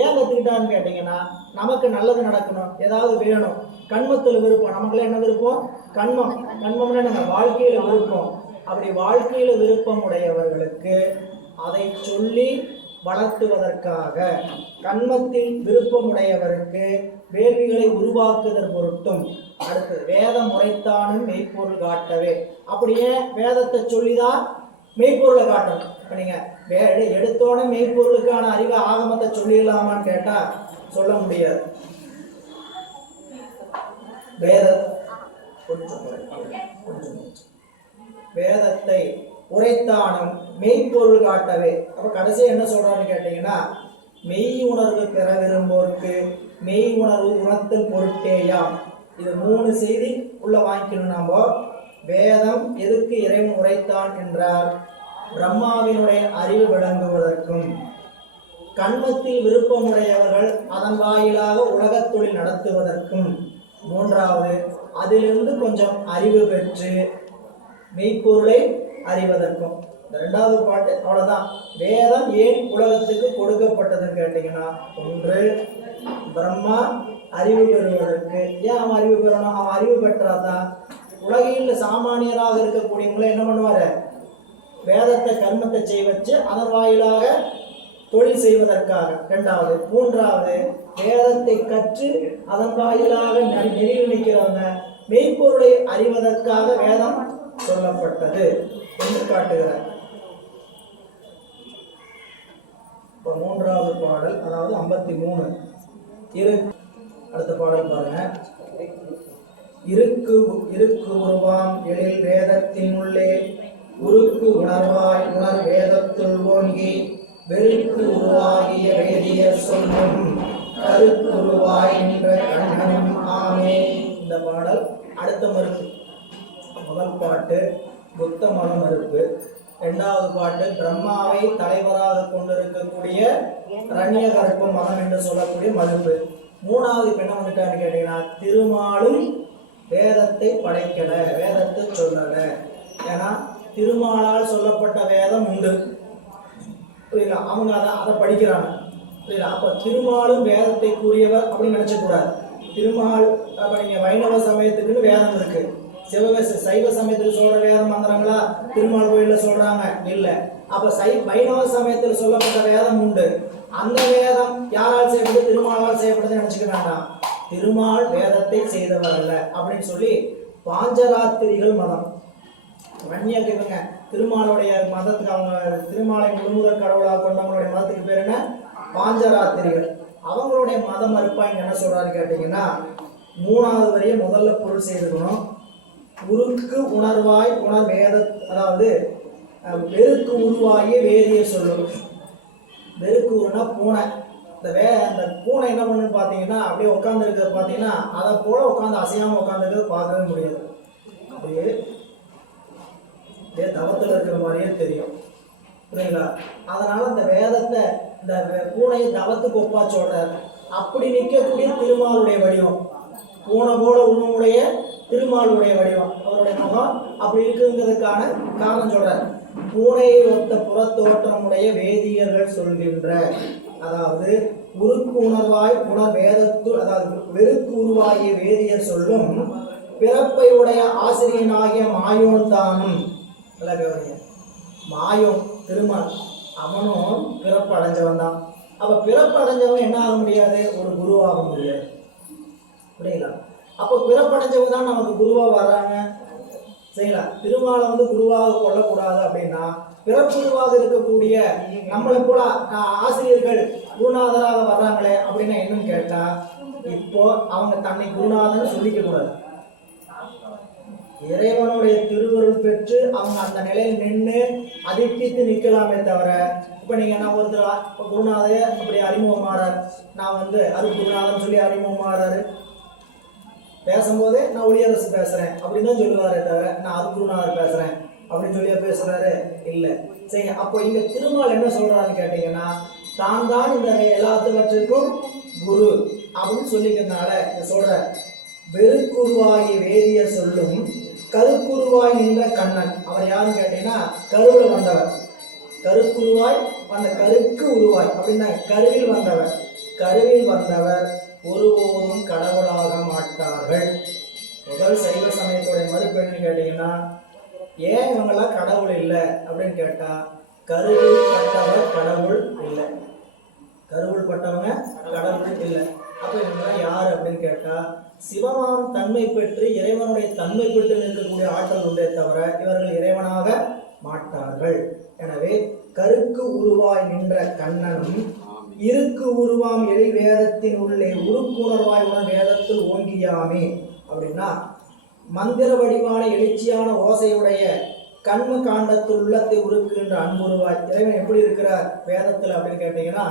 ஏன் கத்துக்கிட்டான்னு கேட்டீங்கன்னா, நமக்கு நல்லது நடக்கணும், ஏதாவது வேணும். கண்மத்தில் விருப்பம். நமக்குள்ள என்ன விருப்பம்? கண்மம். கண்மம்னா நம்ம வாழ்க்கையில விருப்பம். அப்படி வாழ்க்கையில விருப்பம் உடையவர்களுக்கு அதை சொல்லி வளர்த்துவதற்காக, கண்மத்தில் விருப்பமுடையவருக்கு வேள்விகளை உருவாக்குதல் பொருட்டும். அடுத்து வேதம் உரைத்தானும் மெய்ப்பொருள் காட்டவே. அப்படியே வேதத்தை சொல்லிதான் மெய்ப்பொருளை காட்டணும். இப்போ நீங்கள் எடுத்தோட மெய்ப்பொருளுக்கான அறிவை ஆகமத்தை சொல்லிடலாமான்னு கேட்டால் சொல்ல முடியாது. வேதத்தை உரைத்தானும் மெய்ப்பொருள் காட்டவே. அப்போ கடைசியாக என்ன சொல்றான்னு கேட்டீங்கன்னா, மெய் உணர்வு பெற விரும்போருக்கு மெய் உணர்வு உணர்த்தல் பொருட்டேயாம். இது 3 செய்தி உள்ள வாங்கிக்கணும். நாம வேதம் எதுக்கு இறைவன் உரைத்தான் என்றால் பிரம்மாவினுடைய அறிவு விளங்குவதற்கும், கண்மத்தில் விருப்பமுடையவர்கள் அதன் வாயிலாக உலகத் தொழில் நடத்துவதற்கும், 3வது அதிலிருந்து கொஞ்சம் அறிவு பெற்று மெய்ப்பொருளை அறிவதற்கும். இந்த 2வது பாட்டு அவ்வளவுதான். வேதம் ஏன் உலகத்துக்கு கொடுக்கப்பட்டதுன்னு கேட்டீங்கன்னா, ஒன்று பிரம்மா அறிவு பெறுவதற்கு. ஏன் அவன் அறிவு பெறணும்? அவன் அறிவு பெற்றாதான் உலகில் சாமானியராக இருக்கக்கூடியவங்களை என்ன பண்ணுவாரு? வேதத்தை கர்மத்தை செய்ய வச்சு அதன் வாயிலாக தொழில் செய்வதற்காக. 2வது. 3வது வேதத்தை கற்று அதன் வாயிலாக நெறியில் நிற்கிறவங்க மெய்ப்பொருளை அறிவதற்காக வேதம் சொல்லப்பட்டது என்று காட்டுகிறார். 3வது பாடல், அதாவது 53. அடுத்த பாடல் பாருங்க. இருக்கு உருவாம் எழில் வேதத்தின் உள்ளே உருக்கு உணர்வாய் உணர் வேதத்துள் ஓங்கி வெறுக்கு உருவாகிய வேதியர் சொல்லும் கருக்கு உருவாய் நின்ற கண்ணனும் ஆமே. இந்த பாடல் அடுத்த மறுப்பு. முதல் பாட்டு புத்த மத மறுப்பு. 2வது பாட்டு பிரம்மாவை தலைவராக கொண்டிருக்கக்கூடிய ரண்யகற்ப மதம் என்று சொல்லக்கூடிய மறுப்பு. 3வது இப்ப என்ன வந்துட்டான்னு கேட்டீங்கன்னா, திருமாலும் வேதத்தை படைக்கல, வேதத்தை சொல்லல. ஏன்னா திருமாலால் சொல்லப்பட்ட வேதம் உண்டு. புரியல? அவங்க அதை படிக்கிறாங்க. புரியல? அப்ப திருமாலும் வேதத்தை கூறியவர் அப்படின்னு நினைச்சக்கூடாது. திருமால் அப்போ நீங்கள் வைணவ சமயத்துக்குன்னு வேதம் இருக்கு, சைவ சமயத்தில் சொல்ற வேதம் மந்திரங்களா திருமால் கோயிலில் சொல்றாங்க இல்லை. அப்போ வைணவ சமயத்தில் சொல்லப்பட்ட வேதம் உண்டு. அந்த வேதம் யாரால் செய்யப்படுது? திருமாலால் செய்யப்படுதுன்னு நினைச்சுக்க வேண்டாம். திருமால் வேதத்தை செய்தவர் அல்ல அப்படின்னு சொல்லி பாஞ்சராத்திரிகள் மதம் இவங்க திருமாலுடைய மதத்துக்கு, அவங்க திருமாலை முழுமுதல் கடவுளாக கொண்டவங்களுடைய மதத்துக்கு பேர் என்ன? பாஞ்சராத்திரிகள். அவங்களுடைய மத மறுப்பா இங்க என்ன சொல்றாரு கேட்டீங்கன்னா, 3வது வரியை முதல்ல பொருள் செய்திருக்கணும். உருக்கு உணர்வாய் உணர் வேத, அதாவது வெறுக்கு உருவாகி வேதியை சொல்லும். வெறுக்கு உருனா பூனை. அந்த பூனை என்ன பண்ணுன்னு பார்த்தீங்கன்னா அப்படியே உட்காந்து இருக்கிறத பார்த்தீங்கன்னா அதை போல உட்காந்து அசையாமல் உட்காந்துருக்கிறது பார்க்கவே முடியாது. அப்படியே தவத்தில் இருக்கிற மாதிரியே தெரியும், புரியுங்களா? அதனால அந்த வேதத்தை இந்த பூனையை தவத்துக்கு ஒப்பா சொல்றார். அப்படி நிற்கக்கூடிய திருமாலுடைய வடிவம், பூனை போல உன்னுடைய திருமாலுடைய வடிவம், அவருடைய முகம் அப்படி இருக்குங்கிறதுக்கான காரணம் சொல்றார். பூனையை ஒத்த புறத்தோற்றமுடைய வேதியர்கள் சொல்கின்ற, அதாவது உருக்கு உணர்வாய் உணர் வேதத்து, அதாவது வெறுக்கு உருவாகிய வேதியர் சொல்லும் பிறப்பை உடைய ஆசிரியனாகிய மாயோன் தானும், மாயோன் திருமால் அவனும் பிறப்பு அடைஞ்சவன் தான். அப்ப பிறப்பு அடைஞ்சவன் என்ன ஆக முடியாது? ஒரு குருவாக முடியாது, புரியுங்களா? அப்போ பிறப்படைஞ்சவங்க தான் நமக்கு குருவா வர்றாங்க, சரிங்களா? திருமாலை குருவாக கொள்ளக்கூடாது அப்படின்னா பிறப்புருவாக இருக்கக்கூடிய நம்மளை போல ஆசிரியர்கள் குருநாதராக வர்றாங்களே அப்படின்னா என்னன்னு கேட்டா, இப்போ அவங்க தன்னை குருநாதன் சொல்லிக்க கூடாது. இறைவனுடைய திருவருள் பெற்று அவங்க அந்த நிலையில் நின்று அதிர்ப்பித்து நிற்கலாமே தவிர, இப்போ நீங்கள் நான் ஒருத்தர் இப்போ குருநாதைய அப்படி அறிமுகமாறார், நான் அருள் குருநாதன் சொல்லி அறிமுகமாறாரு, பேசும்போதே நான் ஒளியரசு பேசுறேன் அப்படின்னு தான் சொல்லுவாரே தவிர நான் அருகுருநாதர் பேசுறேன் அப்படின்னு சொல்லியா பேசுறாரு? இல்லை. சரி, அப்போ இங்க திருமால் என்ன சொல்றாருன்னு கேட்டீங்கன்னா, தான் தான் இந்த எல்லாத்துவற்றுக்கும் குரு அப்படின்னு சொல்லிக்கிறதுனால சொல்ற வெறுக்குருவாகி வேதியர் சொல்லும் கருக்குருவாய் நின்ற கண்ணன். அவர் யாருன்னு கேட்டீங்கன்னா கருவில் வந்தவர், கருக்குருவாய் அந்த கருக்கு உருவாய் அப்படின்னா கருவில் வந்தவர். கருவில் வந்தவர் ஒருபோதும் கடவுளாக மாட்டார்கள். முதல் சைவ சமயத்துடைய மறுப்பு என்னன்னு கேட்டீங்கன்னா, ஏன் இவங்கெல்லாம் கடவுள் இல்லை அப்படின்னு கேட்டா, கருவில் பட்டவர் கடவுள் இல்லை, கருவில் பட்டவங்க கடவுள் இல்லை. அப்போ இவங்கெல்லாம் யார் அப்படின்னு கேட்டா, சிவமாம் தன்மை பெற்று இறைவனுடைய தன்மை பெற்று நிற்கக்கூடிய ஆற்றல் உண்டே தவிர இவர்கள் இறைவனாக மாட்டார்கள். எனவே கருக்கு உருவாய் நின்ற கண்ணனும் இருக்கு உருவாம் எழி வேதத்தின் உள்ளே உருக்குணர்வாய் உணர் வேதத்தில் ஓங்கியாமே அப்படின்னா, மந்திர வடிவான எழுச்சியான ஓசையுடைய கண்ம காண்டத்தில் உள்ளத்தை உருக்குகின்ற அன்புருவாய். இறைவன் எப்படி இருக்கிறார் வேதத்தில் அப்படின்னு கேட்டீங்கன்னா,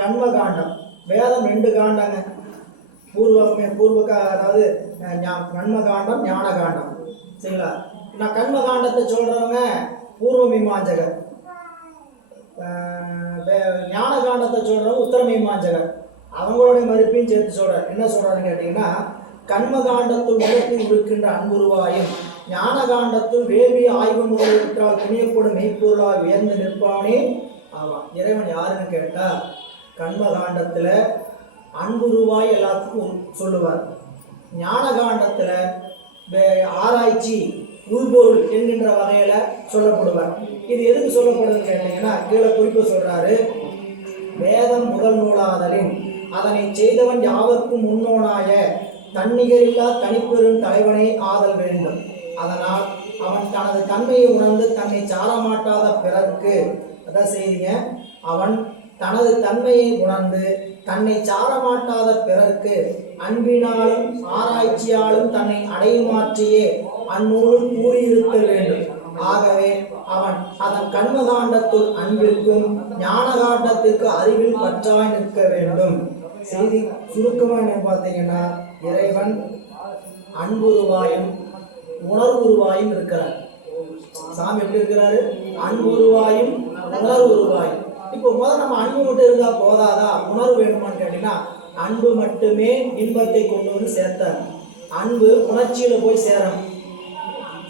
கண்ம காண்டம் வேதம் 2 காண்டங்க, அதாவது கண்ம காண்டம் ஞான காண்டம், சரிங்களா? நான் கண்ம காண்டத்தை சொல்றவங்க பூர்வ மீமாஞ்சகர், ஞான காண்டத்தை சொல்றவங்க உத்தர மீமாஞ்சகர். அவங்களுடைய மறுப்பையும் சேர்த்து சொல்றாரு. என்ன சொல்றாருன்னு கேட்டீங்கன்னா, கண்ம காண்டத்துள் முகத்தில் இருக்கின்ற அன்புருவாயும் ஞான காண்டத்துள் வேள்வி ஆய்வு முதலிட்டால் துணியப்படும் மெய்ப்பொருளாக உயர்ந்து நிற்பானே. ஆமாம், இறைவன் யாருன்னு கேட்டா, கண்ம காண்டத்துல அன்புருவாய் எல்லாத்துக்கும் சொல்லுவார், ஞான காண்டத்துல ஆராய்ச்சி உள்பொருள் என்கின்ற வகையில சொல்லப்படுவார். இது எதுக்கு சொல்லப்படுதுன்னு கேட்டீங்கன்னா, கீழே குறிப்பு சொல்றாரு, வேதம் முதல் நூலாதலின் அதனை செய்தவன் யாவர்க்கும் முன்னோனாய தன்னிகரில்லா தனிப்பெரும் தலைவனை ஆதல் வேண்டும். அதனால் அவன் தனது தன்மையை உணர்ந்து தன்னை சாரமாட்டாத பிறர்க்கு, அதான் செய்திங்க, அவன் தனது தன்மையை உணர்ந்து தன்னை சாரமாட்டாத பிறர்க்கு அன்பினாலும் ஆராய்ச்சியாலும் தன்னை அடையுமாற்றியே அந்நூலும் கூறியிருத்தல் வேண்டும். ஆகவே அவன் அதன் கண்மகாண்டத்துள் அன்பிற்கும் ஞான காண்டத்திற்கு அறிவில் பற்றாய் நிற்க வேண்டும். செய்தி சுருக்கமாக என்ன பார்த்தீங்கன்னா, இறைவன் அன்புருவாயும் உணர்வுருவாயும் இருக்கிறார். சாமி எப்படி இருக்கிறாரு? அன்புருவாயும் உணர்வுருவாயும். இப்போ முதல்ல நம்ம அன்பு மட்டும் இருந்தா போதாதா, உணர்வு வேணுமான்னு கேட்டீங்கன்னா, அன்பு மட்டுமே இன்பத்தை கொண்டு வந்து சேர்த்தார். அன்பு உணர்ச்சியில போய் சேரணும்,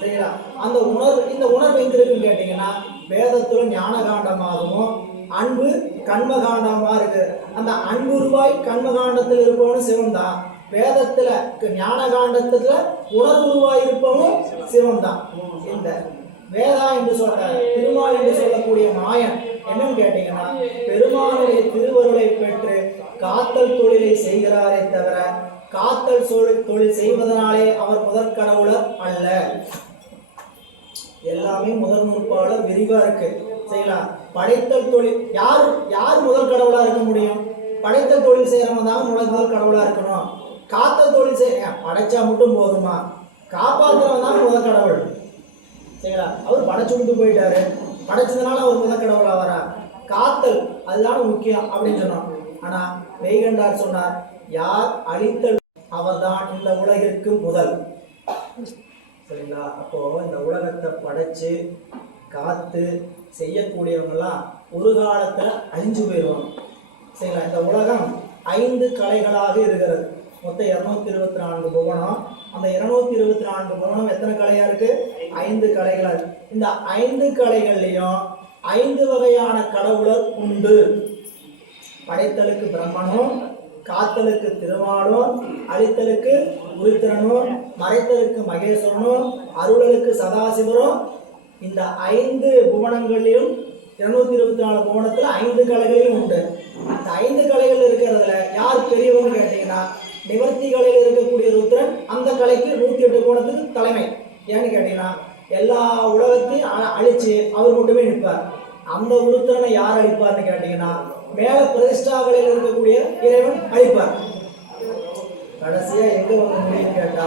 சரிங்களா? அந்த உணர்வு, இந்த உணர்வு எங்க இருக்குன்னு கேட்டீங்கன்னா, வேதத்துல ஞான காண்டமாகவும் அன்பு கண்மகாண்டமா இருக்கு. அந்த அன்புருவாய் கண்மகாண்டத்தில் இருப்பவனு சிவன் தான். வேதத்துல ஞான காண்டத்துல உணர்வுருவாயிருப்பவும் சிவன் தான். இந்த வேதா என்று சொல்ற திருமால் என்று சொல்லக்கூடிய மாயன் என்னன்னு கேட்டீங்கன்னா, பெருமானுடைய திருவருளை பெற்று காத்தல் தொழிலை செய்கிறாரே தவிர காத்தல் தொழில் செய்வதனாலே அவர் முதற் கடவுளர் அல்ல. எல்லாமே முதல் நூற்பாளர் விரிவா இருக்கு. செய்யலாம். படைத்தல் தொழில் யார் முதல் கடவுளா இருக்க முடியும்? படைத்தல் தொழில் செய்யறவங்க தான் முதல் கடவுளா இருக்கணும். காத்தல் தொழில் செய்ய படைச்சா மட்டும் போதுமா? காப்பாற்றுறவன் தான் முதல் கடவுள். சரிங்களா? அவர் படைச்சு விட்டு போயிட்டாரு, படைச்சதுனால அவர் முதல் கடவுளா வரா? காத்தல் அதுதான் முக்கியம் அப்படின்னு சொன்னோம். ஆனா மெய்கண்டார் சொன்னார், யார் அழித்தல் அவர்தான் இந்த உலகிற்கு முதல். சரிங்களா? அப்போ இந்த உலகத்தை படைச்சு காத்து செய்யக்கூடியவங்கெல்லாம் ஒரு காலத்துல அழிஞ்சு போயிடுவாங்க. சரிங்களா? இந்த உலகம் 5 கலைகளாக இருக்கிறது. மொத்தம் 224 புவனம். அந்த 224 புவனம் எத்தனை கலையா இருக்கு? 5 கலைகளா இருக்கு. இந்த 5 கலைகள்லையும் 5 வகையான கடவுளர் உண்டு. படைத்தலுக்கு பிரம்மனும், காத்தலுக்கு திருமாலும், அழித்தலுக்கு உருத்திரனும், மறைத்தலுக்கு மகேஸ்வரனும், அருளலுக்கு சதாசிவரும். இந்த 5 புவனங்களிலும் 224 புவனத்துல 5 கலைகளிலும் உண்டு. இந்த 5 கலைகள் இருக்கிறதுல யார் பெரியவங்க கேட்டீங்கன்னா, நிவர்த்தி கலையில் இருக்கக்கூடிய ருத்ரன் அந்த கலைக்கு 108 புவனத்துக்கு தலைமை. ஏன்னு கேட்டீங்கன்னா, எல்லா உலகத்தையும் அழிச்சு அவர் மட்டுமே நிற்பார். அந்த உருத்திரனை யார் அழிப்பார்னு கேட்டீங்கன்னா, மேல பிரதிஷ்டா கலையில் இருக்கக்கூடிய இறைவன் அழிப்பார். கடைசியா எங்க வந்து முடியும்னு கேட்டா,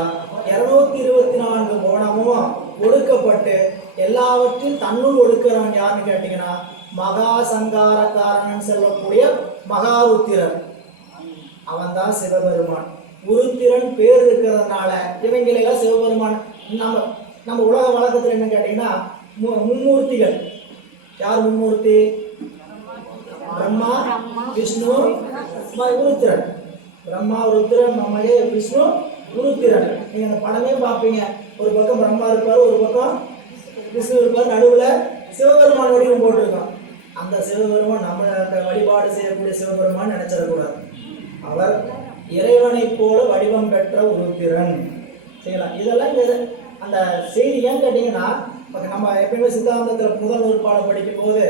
224 புவனமும் ஒடுக்கப்பட்டு எல்லாவற்றையும் தன்னுள் ஒடுக்கிறவன் யாருன்னு கேட்டீங்கன்னா, மகா சங்காரக்காரன் சொல்லக்கூடிய மகாருத்திரன். அவன் தான் சிவபெருமான். உருத்திரன் பேர் இருக்கிறதுனால இவங்களெல்லாம் சிவபெருமான். நம்ம உலக வழக்கத்தில் என்ன கேட்டீங்கன்னா, மும்மூர்த்திகள். யார் மும்மூர்த்தி? பிரம்மா, விஷ்ணு, உருத்திரன். பிரம்மா, உருத்திரன், மகே, விஷ்ணு, உருத்திரன். நீங்க அந்த படமே பார்ப்பீங்க. ஒரு பக்கம் பிரம்மா இருப்பார், ஒரு பக்கம் விஷ்ணு இருப்பார், நடுவுல சிவபெருமான் வடிவம் போட்டிருக்கோம். அந்த சிவபெருமான் நம்ம வழிபாடு செய்யக்கூடிய சிவபெருமான் நினைச்சிடக்கூடாது. அவர் இறைவனை போல வடிவம் பெற்ற உருத்திரன். செய்யலாம். இதெல்லாம் அந்த செய்தி ஏன் கேட்டீங்கன்னா, நம்ம எப்பயுமே சித்தாந்தத்தில் முதல் நூற்பாடம் படிக்கும் போது,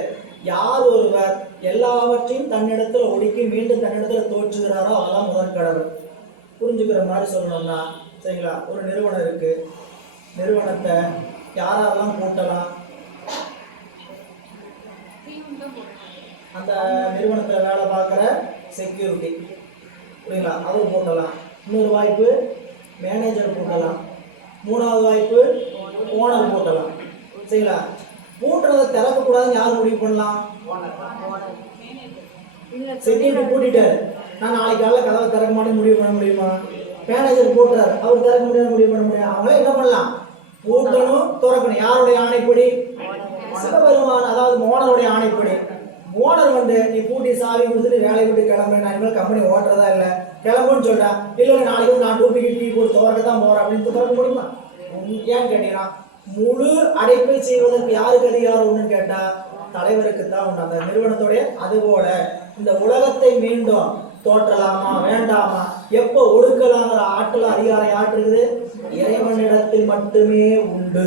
யார் ஒருவர் எல்லாவற்றையும் தன்னிடத்துல ஒடுக்கி மீண்டும் தன்னிடத்துல தோற்றுகிறாரோ அதெல்லாம் முதல் கடவுள். புரிஞ்சுக்கிற மாதிரி சொல்லணும்னா, சரிங்களா, ஒரு நிறுவனம் இருக்கு. நிறுவனத்தை யாரெல்லாம் கூட்டலாம்? அந்த நிறுவனத்தில் வேலை பார்க்குற செக்யூரிட்டி, புரியுங்களா, அவர் போட்டலாம். இன்னொரு வாய்ப்பு மேனேஜர் போட்டலாம். 3வது வாய்ப்பு ஓனர் போட்டலாம். சரிங்களா? பூட்டுறதை திறக்கக்கூடாதுன்னு யார் முடிவு பண்ணலாம்? செக்யூரிட்டி பூட்டிட்டாரு, நான் நாளைக்கு காலையில் கதவை திறக்க மாட்டேன்னு முடிவு பண்ண முடியுமா? மேனேஜர் போட்டுறாரு, அவர் திறக்க முடியாது முடிவு பண்ண முடியாது. அவங்களே என்ன பண்ணலாம்? பூட்டணும், திறக்கணும். யாருடைய ஆணைப்படி? சிவபெருமான், அதாவது ஓனருடைய ஆணைப்படி. ஓனர் வந்து நீ பூட்டி சாவி கொடுத்துட்டு வேலையை விட்டு கிளம்புறேன், நான் இனிமேல் கம்பெனி ஓட்டுறதா இல்லை, கிளம்புன்னு சொல்றேன். இல்லை நாளைக்கு நான் டூப்ளிகேட் டீ போட்டு துறக்க தான் போறேன் அப்படின்னு திறக்க முடியுமா? ஏன்னு கேட்டீங்கன்னா, முழு அடைப்பை செய்வதற்கு யாருக்கு அதிகாரம் ஒண்ணுன்னு கேட்டா தலைவருக்கு தான் உண்டு, அந்த நிறுவனத்துடைய. அதுபோல இந்த உலகத்தை மீண்டும் தோற்றலாமா வேண்டாமா, எப்போ ஒடுக்கலாங்கிற ஆற்றல் அதிகாரம் யாற்றுக்குது? இறைவனிடத்தில் மட்டுமே உண்டு.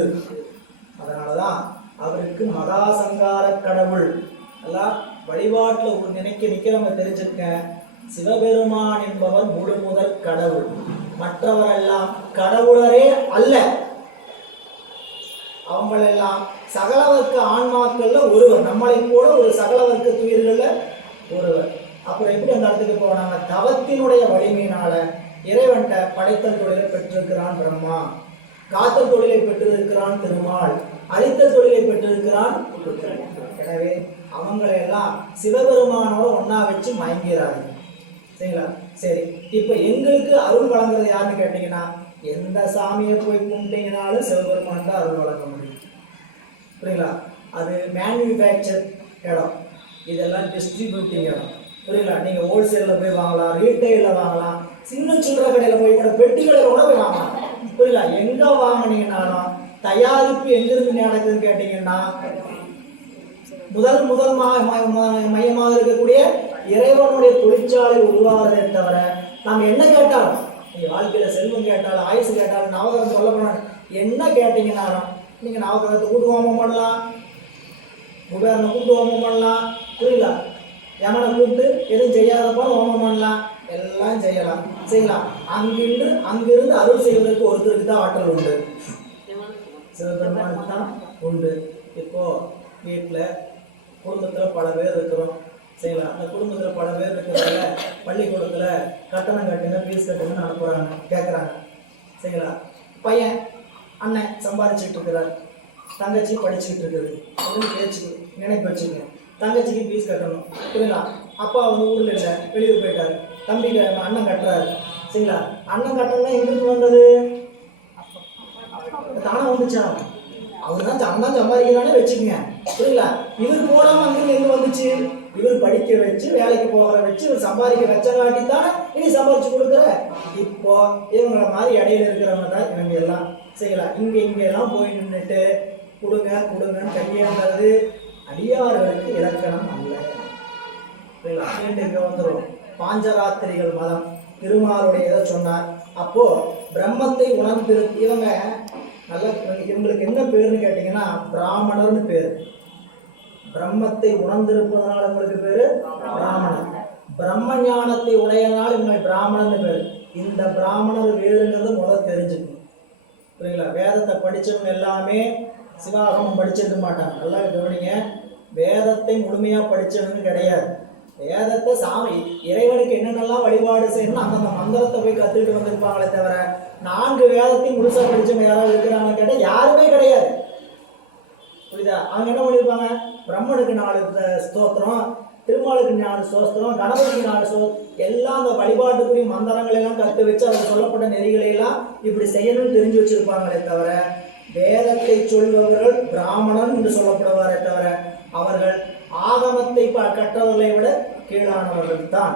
அதனாலதான் அவருக்கு மகா சங்கார கடவுள். எல்லாம் வழிபாட்டில் ஒரு நிற்கிறவங்க தெரிஞ்சுக்க, சிவபெருமான் என்பவர் முழு முதல் கடவுள். மற்றவரெல்லாம் கடவுளரே அல்ல. அவங்களெல்லாம் சகலவர்க்க ஆன்மாக்கள்ல ஒருவர், நம்மளை போல ஒரு சகலவர்க்க துயிர்கள்ல ஒருவர். அப்புறம் எப்படி அந்த இடத்துக்கு போனாங்க? தவத்தினுடைய வலிமையினால இறைவன்ட்ட படைத்தல் தொழிலை பெற்றிருக்கிறான் பிரம்மா, காத்தல் தொழிலை பெற்றிருக்கிறான் திருமால், அழித்தல் தொழிலை பெற்றிருக்கிறான். எனவே அவங்களெல்லாம் சிவபெருமானோட ஒன்னா வச்சு மயங்கிறாங்க. சரிங்களா? சரி, இப்ப எங்களுக்கு அருள் வழங்குறது யாருன்னு கேட்டீங்கன்னா, எந்த சாமியை போய் கும்பிட்டீங்கனாலும் சிவபெருமான் தான் அருள் வழங்க முடியும். புரியுங்களா? அது மேனுஃபேக்சர் இடம், இதெல்லாம் டிஸ்ட்ரிபியூட்டிங் இடம். புரியுங்களா? நீங்க ஹோல்சேல்ல போய் வாங்கலாம், ரீட்டைல வாங்கலாம், சின்ன சில்லறை கடையில போய் கூட, பெட்டி கடையில கூட போய் வாங்கலாம். புரியல? எங்க வாங்கினீங்கன்னாலும் தயாரிப்பு எங்கிருந்து நடக்குதுன்னு கேட்டீங்கன்னா, முதல் மையமாக இருக்கக்கூடிய இறைவனுடைய தொழிற்சாலை உருவாகிறதை தவிர நாம் என்ன கேட்டாலும் நீங்க வாழ்க்கையில செல்வம் கேட்டாலும் ஆயுசு கேட்டாலும் நவகிரகம் சொல்ல போனாலும் என்ன கேட்டீங்கன்னாலும் நீங்க நவகிரகத்தை கூட்டு ஹோமம் பண்ணலாம், குபேரனை கூப்பிட்டு ஹோமம் பண்ணலாம், புரியல, யமனை கூப்பிட்டு எதுவும் செய்யாதப்போ ஹோமம் பண்ணலாம், எல்லாம் செய்யலாம். அங்கிருந்து அருள் செய்வதற்கு ஒருத்தருக்கு தான் ஆற்றல் உண்டு, சிவபெருமானுக்கு தான் உண்டு. இப்போ வீட்டில் குடும்பத்தில் பல பேர் இருக்கிறோம், செய்யலாம். அந்த குடும்பத்தில் பல பேர் இருக்கிறதால பள்ளிக்கூடத்தில் கட்டணம் கட்டுங்க, ஃபீஸ் கட்டுங்கன்னு அனுப்புகிறாங்க, கேட்குறாங்க, செய்யலாம். பையன் அண்ணன் சம்பாதிச்சுட்டு இருக்கிறார், தங்கச்சி படிச்சுக்கிட்டு இருக்குது அப்படின்னு நினைப்பு வச்சுக்கோங்க. தங்கச்சிக்கு ஃபீஸ் கட்டணும், புரியலாம். அப்பா வந்து ஊரில் இல்லை, வெளியூர் போயிட்டார், தம்பிக்கு அண்ணன் கட்டுறாரு, சரிங்களா. அண்ணன் கட்டணும்னா எங்கிருந்து வந்தது? தானே வந்துச்சா? அவர் தான் சம்பாதிக்கிறானே வச்சுக்கோங்க, புரியல. இவர் போடாமல் அங்கிருந்து எங்கே வந்துச்சு? இவர் படிக்க வச்சு வேலைக்கு போகிற வச்சு இவர் சம்பாதிக்க வச்சங்காட்டி தானே இனி சம்பாதிச்சு கொடுக்குற. இப்போ இவங்கள மாதிரி இடையில இருக்கிறவங்க தான் இவங்க எல்லாம், செய்யலாம். இங்கெல்லாம் போய் நின்றுட்டு கொடுங்கன்னு கையேங்கிறது அடியார்களுக்கு இலக்கணம் அல்ல. இங்கே வந்துடும் பாஞ்சராத்திரிகள் மதம், திருமாலுடைய இதை சொன்னார். அப்போ பிரம்மத்தை உணர்ந்து இவங்க இவங்களுக்கு என்ன பேருன்னு கேட்டீங்கன்னா பிராமணர்னு பேரு. பிரம்மத்தை உணர்ந்திருப்பதனால இவங்களுக்கு பேரு பிராமணர். பிரம்ம ஞானத்தை உடையனால இவங்க பிராமணர்னு பேரு. இந்த பிராமணர் வேறுங்கிறது முதல் தெரிஞ்சுக்கணும், புரியுங்களா. வேதத்தை படிச்சவங்க எல்லாமே சிவாகமம் படிச்சிருக்க மாட்டாங்க, நல்லா கவனிங்க. வேதத்தை முழுமையா படிச்சவங்க கிடையாது. வேதத்தை இறைவனுக்கு என்னென்னலாம் வழிபாடு செய்யணும் அந்தந்த மந்திரத்தை போய் கத்துக்கிட்டு வந்திருப்பாங்களே தவிர 4 வேதத்தையும் முழுசா படிச்சவங்க யாராவது இருக்கிறாங்கன்னு கேட்டால் யாருமே கிடையாது, புரியுதா. அவங்க என்ன பண்ணியிருப்பாங்க? பிரம்மனுக்கு 4 ஸ்தோத்திரம், திருமாலுக்கு 4 ஸ்தோத்திரம், கணபதிக்கு 4 எல்லாம் அந்த வழிபாட்டுக்குரிய மந்திரங்களை எல்லாம் கற்று வச்சு அவர் சொல்லப்பட்ட நெறிகளை எல்லாம் இப்படி செய்யணும்னு தெரிஞ்சு வச்சிருப்பாங்களே தவிர வேதத்தை சொல்பவர்கள் பிராமணன் என்று சொல்லப்படுவாரே தவிர அவர்கள் ஆகமத்தை கற்றவர்களை விட கீழானவர்கள் தான்.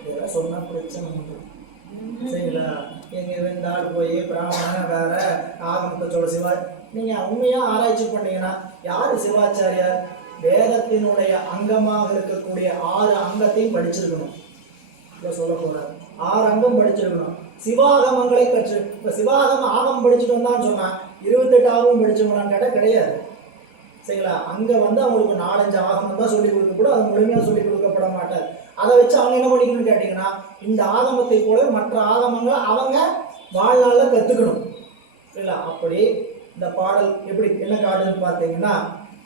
இதெல்லாம் சொன்னா பிரச்சனை சரிங்களா. எங்க வெந்தால் போய் பிராமணன் வேற ஆகமத்தை சொல்ல சிவா. நீங்க உண்மையா ஆராய்ச்சி பண்ணீங்கன்னா யாரு சிவாச்சாரியார்? வேதத்தினுடைய அங்கமாக இருக்கக்கூடிய 6 அங்கத்தையும் படிச்சிருக்கணும். சொல்ல போறாரு 6 அங்கம் படிச்சிருக்கணும். சிவாகமங்களை கற்று இப்ப சிவாகமம் ஆகமம் படிச்சுட்டு வந்தான்னு சொன்னா 28 ஆகமும் படிச்சவங்களான்னு கேட்டால் கிடையாது, சரிங்களா. அங்க வந்து அவங்களுக்கு 4-5 ஆகமம் தான் சொல்லிக் கொடுக்க கூட, அது முழுமையாக சொல்லிக் கொடுக்கப்பட மாட்டார். அதை வச்சு அவங்க என்ன பண்ணிக்கணும்னு கேட்டீங்கன்னா இந்த ஆகமத்தை போல மற்ற ஆகமங்களை அவங்க வாழ்நாளில் கத்துக்கணும், சரிங்களா. அப்படி இந்த பாடல் எப்படி என்ன காட்டுன்னு பார்த்தீங்கன்னா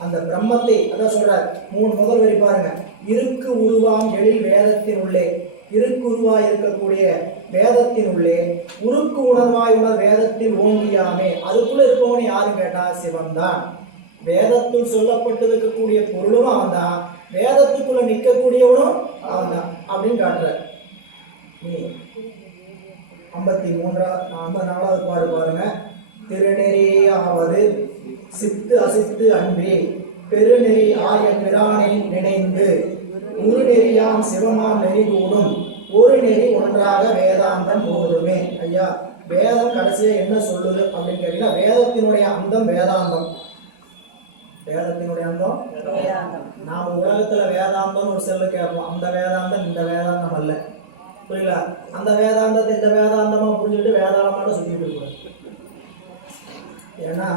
அந்த பிரம்மத்தை அதான் சொல்றார். 3 முதல் வரி பாருங்க. இருக்கு உருவாம் எழில் வேதத்தின் உள்ளே, இருக்கு உருவாய் இருக்கக்கூடிய வேதத்தின் உள்ளே உருக்கு உணர்வாய் உணர் வேதத்தில் ஓங்கியாமே. அதுக்குள்ள இருக்கவனு யாரும் கேட்டா சிவன் தான். வேதத்தில் சொல்லப்பட்டிருக்கக்கூடிய பொருளும் அவன் தான், வேதத்துக்குள்ள நிற்கக்கூடியவனும் அவன் தான் அப்படின்னு காட்டுறார். 54வது பாடு பாருங்க. திருநெறியாவது சித்து அசித்து அன்றி பெருநெறி ஆய பிரானை நினைந்து உருநெறியாம் சிவமாம் நெறி கூடும் ஒரு நெறி ஒன்றாக வேதாந்தம் போதுமே. ஐயா வேதம் கடைசியா என்ன சொல்லுது அப்படின்னு கேட்டீங்கன்னா வேதத்தினுடைய அந்தம் வேதாந்தம். வேதத்தினுடைய அந்தம் நாம உலகத்துல வேதாந்தம் ஒரு செல்லு கேட்போம். அந்த வேதாந்தம் இந்த வேதாந்தம் அல்ல, புரியல. அந்த வேதாந்தத்தை இந்த வேதாந்தமா புரிஞ்சுக்கிட்டு வேதாளமான சொல்லிட்டு இருக்கக்கூடாது. ஏன்னா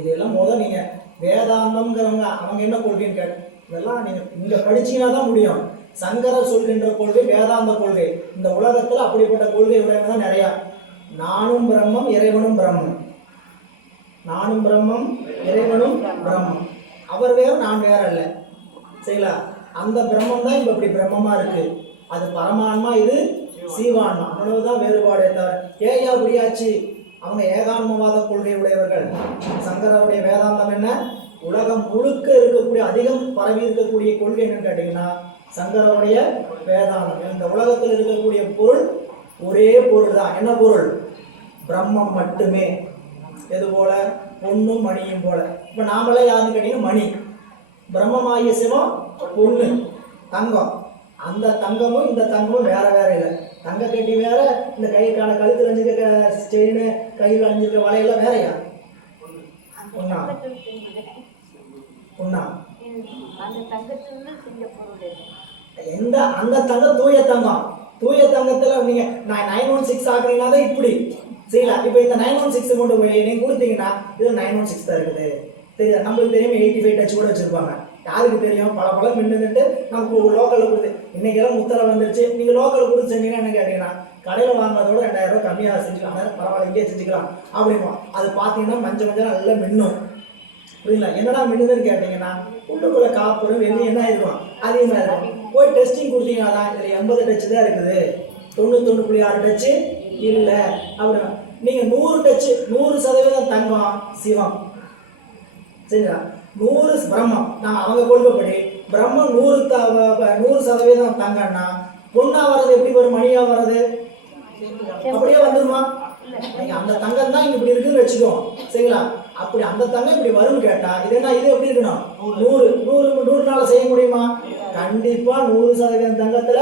இதெல்லாம் நீங்க வேதாந்தம்ங்கிறவங்க அவங்க என்ன கொள்கைன்னு கேட்டு இதெல்லாம் நீங்க இங்க படிச்சீங்கன்னா தான் முடியும். சங்கரர் சொல்கின்ற கொள்கை வேதாந்த கொள்கை. இந்த உலகத்துல அப்படிப்பட்ட கொள்கை உடையவங்க தான் நிறைய. நானும் பிரம்மம் இறைவனும் பிரம்மம், நானும் பிரம்மம் இறைவனும் பிரம்மம், அவர் வேற நான் வேற அல்ல, சரிங்களா. அந்த பிரம்மம் தான் இப்ப இப்படி பிரம்மமா இருக்கு. அது பரமான்மா, இது சீவான்மா, அவ்வளவுதான் வேறுபாடே தவிர. ஏயா புரியாச்சு? அவங்க ஏகான்மவாத கொள்கை உடையவர்கள். சங்கரருடைய வேதாந்தம் என்ன? உலகம் முழுக்க இருக்கக்கூடிய அதிகம் பரவி இருக்கக்கூடிய கொள்கை என்னன்னு கேட்டீங்கன்னா சங்கரருடைய வேதாந்தம். இந்த உலகத்தில் இருக்கக்கூடிய பொருள் ஒரே பொருள் தான். என்ன பொருள்? பிரம்மம் மட்டுமே. எது போல? பொண்ணும் மணியும் போல. இப்ப நாமெல்லாம் யாருன்னு கேட்டீங்கன்னா மணி, பிரம்மமாகிய சிவம் பொண்ணு, தங்கம். அந்த தங்கமும் இந்த தங்கமும் வேற வேற இல்லை. தங்க கட்டி வேற, இந்த கைக்கான கழுத்துல அணிஞ்சிருக்க செயின், கையில் அணிஞ்சிருக்க வலையெல்லாம் வேறையா? ஒண்ணா ஒண்ணா? எந்த அந்த தங்கம் தூய தங்கம். தூய தங்கத்துல நீங்க 916 ஆக்குறீங்கன்னா தான் இப்படி சரிங்களா. இப்போ இந்த 916 கொண்டு போய் நீங்க கொடுத்தீங்கன்னா இது 916 தான் இருக்குது தெரியுதா. நம்மளுக்கு தெரியும் 85 டச் கூட வச்சிருப்பாங்க. யாருக்கு தெரியும் பல பல மின்னுட்டு நமக்கு லோக்கலில் கொடுத்து இன்னைக்கெல்லாம் முத்தரை வந்துருச்சு. நீங்கள் லோக்கலில் கொடுத்து செஞ்சீங்கன்னா என்ன கேட்டீங்கன்னா கடையில் வாங்குறதோட 2000 ரூபாய் கம்மியாக செஞ்சுக்கலாம், பரவாயில்ல இங்கேயே செஞ்சுக்கலாம் அப்படிமா. அது பார்த்தீங்கன்னா மஞ்சள் மஞ்சள் நல்லா மின்னும் புரியுங்களா. என்னடா மின்னுதுன்னு கேட்டிங்கன்னா உள்ளுக்குள்ள காப்பரும் வெள்ளி என்ன இருக்கும் அதிகமாக இருக்கும். போய் டெஸ்டிங் கொடுத்தீங்கன்னா தான் இதில் 80 டச்சு தான் இருக்குது, 91.6 டச்சு இல்லை அப்படின்னா. நீங்கள் 100 டச்சு 100% தங்கம் சிவம் சரிங்களா. 100 பிரம்மம் நான் அவங்க கொள்கைப்படி பிரம்மம் 100% தங்கன்னா பொண்ணா வர்றது எப்படி வரும், மணியா வர்றது அப்படியே வந்துருமா. அந்த தங்கம் தான் இங்க இப்படி இருக்குன்னு வச்சுக்கோ சரிங்களா. அப்படி அந்த தங்கம் இப்படி வரும்னு கேட்டா இது என்ன, இது எப்படி இருக்கணும் 100 நாள் செய்ய முடியுமா? கண்டிப்பா 100% தங்கத்துல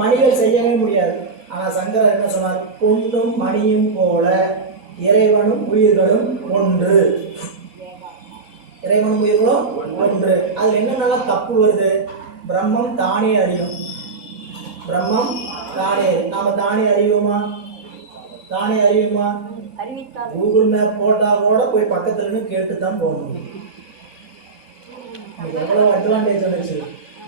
மணிகள் செய்யவே முடியாது. ஆனா சங்கரர் என்ன சொன்னார், பொண்ணும் மணியும் போல இறைவனும் உயிர்களும் ஒன்று, இறைவனும் உயிர்களும் ஒன்று. அதுல என்னென்னலாம் தப்பு வருது, பிரம்மம் தானே அறியும், பிரம்மம் தானே, நாம தானே அறிவோமா, தானே அறியுமா? கூகுள் மேப் போட்டா கூட போய் பக்கத்துல இருந்து கேட்டு தான் போகணும். எவ்வளவு அட்வான்டேஜ் வந்துச்சு.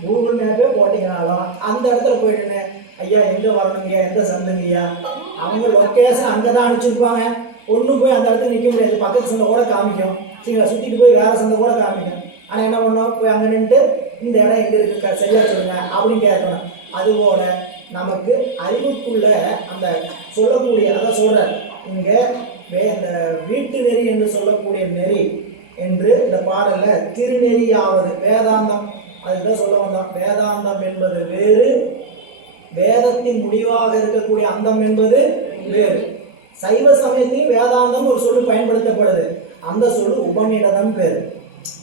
கூகுள் மேப்பே போட்டீங்கனாலும் அந்த இடத்துல போயிட்டு ஐயா எங்க வரணுங்க, எந்த சந்துங்கய்யா, அவங்க லொக்கேஷன் அங்கதான் அனுப்பிச்சிருப்பாங்க. ஒன்றும் போய் அந்த இடத்துல நிற்க முடியாது, பக்கத்து சந்தை கூட காமிக்கும் சரிங்களா, சுற்றிட்டு போய் வேற சந்தை கூட காமிக்கும். ஆனால் என்ன பண்ணோம், போய் அங்கே நின்றுட்டு இந்த இடம் எங்கே இருக்கு சரியா சொல்லுங்க அப்படின்னு கேட்கணும். அதுபோல நமக்கு அறிவுக்குள்ள அந்த சொல்லக்கூடிய அதான் சொல்ற இங்க இந்த வீட்டு நெறி என்று சொல்லக்கூடிய நெறி என்று இந்த பாடல்ல திருநெறியாவது வேதாந்தம் அதுதான் சொல்ல வந்தோம். வேதாந்தம் என்பது வேறு, வேதத்தின் முடிவாக இருக்கக்கூடிய அந்தம் என்பது வேறு. சைவ சமயத்தையும் வேதாந்தம் ஒரு சொல்லு பயன்படுத்தப்படுது, அந்த சொல்லு உபநிடதம் பேரு.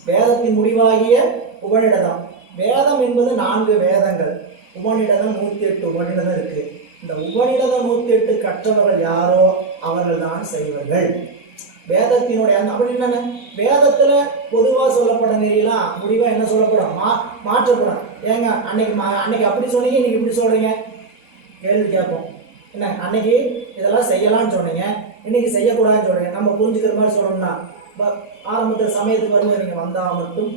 வேதத்தின் முடிவாகிய உபநிடதம். வேதம் என்பது 4 வேதங்கள், உபநிடதம் 108 உபநிடதம் இருக்கு. இந்த உபநிடதம் 108 கற்றவர்கள் யாரோ அவர்கள் தான் செய்வர்கள். வேதத்தினுடைய அந்த அப்படி என்னென்ன வேதத்துல பொதுவாக சொல்லப்பட நெறியெல்லாம் முடிவா என்ன சொல்லப்படும், மாற்றப்படும். ஏங்க அன்னைக்கு அப்படி சொன்னீங்க, இன்னைக்கு இப்படி சொல்றீங்க, கேள்வி கேட்போம். என்ன அன்னைக்கு இதெல்லாம் செய்யலாம்னு சொன்னீங்க, இன்னைக்கு செய்யக்கூடாதுன்னு சொல்றீங்க. நம்ம புரிஞ்சுக்கிற மாதிரி சொல்லணும்னா ஆரம்பத்தில் சமயத்துக்கு வரும்போது நீங்க வந்தா மட்டும்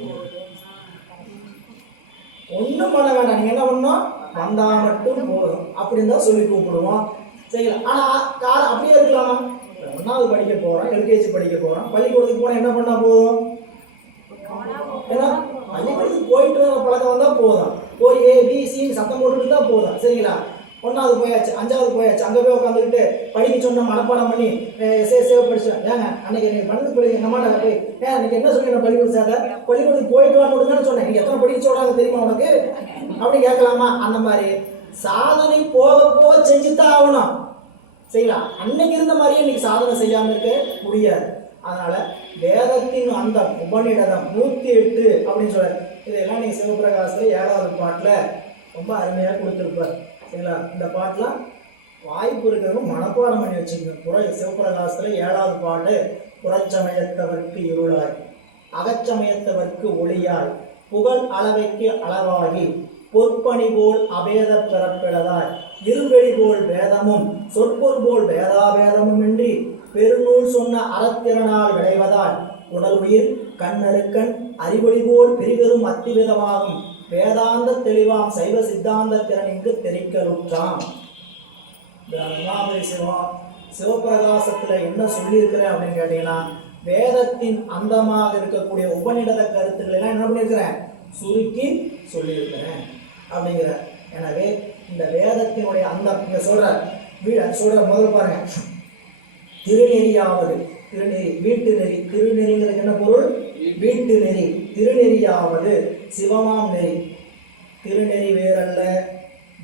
ஒன்றும் பண்ண வேண்டாம், நீங்க என்ன பண்ணணும், வந்தா மட்டும் போதும் அப்படின்னு தான் சொல்லி கூப்பிடுவோம் செய்யலாம். ஆனா காலம் அப்படியே இருக்கலாமா, 1வது படிக்க போறோம், எல்கேஜி படிக்க போறோம், பள்ளிக்கூடத்துக்கு போனா என்ன பண்ணா போதும், ஏன்னா பள்ளிக்கூடத்துக்கு போயிட்டு வர பழக்கம் வந்தா போதும், போய் ஏபிசி சத்தம் போட்டுட்டு தான் போதும் சரிங்களா. 1வது போயாச்சு, 5வது போயாச்சு, அங்கே போய் உட்காந்துக்கிட்டு படிக்க சொன்ன மனப்பாடம் பண்ணி சேவ் படிச்சேன். ஏங்க அன்னைக்கு எனக்கு பண்ணது போய் நம்மகிட்ட போய் ஏன் அன்னைக்கு என்ன சொல்லி நான் பள்ளிக்கூடம் சேர்த்த, பள்ளிக்கூடத்துக்கு போயிட்டு வரணும் தான் சொன்னேன், நீங்க எத்தனை படிக்க சொல்றாங்க தெரியுமா உனக்கு அப்படின்னு கேட்கலாமா? அந்த மாதிரி சாதனை போக போக செஞ்சுதான் ஆகணும் செய்யலாம். அன்னைக்கு இருந்த மாதிரியே இன்னைக்கு சாதனை செய்யாம இருக்க முடியாது. அதனால வேதத்தின் அந்த உபநிடதம் 108 அப்படின்னு சொல்ற இதெல்லாம் நீங்க சிவபிரகாசத்துல 7வது பாட்டுல ரொம்ப அருமையா கொடுத்துருப்பார் சரிங்களா. இந்த பாட்டுலாம் வாய்ப்பு இருக்கிறவங்க மனப்பாடம் பண்ணி வச்சுக்கோங்க. சிவபிரகாசத்துல 7வது பாட்டு, புறச்சமயத்தவர்க்கு இருளாய் அகச்சமயத்தவர்க்கு ஒளியாய் புகழ் அளவைக்கு அளவாகி பொற்பணி போல் அபேத பெறப்பிடதாய் இருவெளி போல் வேதமும் சொற்பொருள் போல் வேதாபேதமும் இன்றி பெருநூல் சொன்ன அறத்திறனால் விளைவதால் உடல் உயிர் கண்ணருக்கண் அறிவொளி போல் பிரிவெறும் அத்திவிதமாகும் வேதாந்த தெளிவாம் சைவ சித்தாந்த திறன் இங்கு தெரிக்கலுற்றாம். சிவபிரகாசத்துல என்ன சொல்லியிருக்கிறேன் அப்படின்னு கேட்டீங்கன்னா, வேதத்தின் அந்தமாக இருக்கக்கூடிய உபநிடத கருத்துக்களை எல்லாம் என்ன பண்ணியிருக்கிறேன், சுருக்கி சொல்லியிருக்கிறேன் அப்படிங்கிற. எனவே இந்த வேதத்தினுடைய அந்த நீங்க சொல்ற முதல் பாருங்க, திருநெறியாவது திருநெறி வீட்டு நெறி, திருநெறிங்கிறது என்ன பொருள், வீட்டு நெறி. திருநெறியாவது சிவமாம் நெறி, திருநெறி வேறல்ல,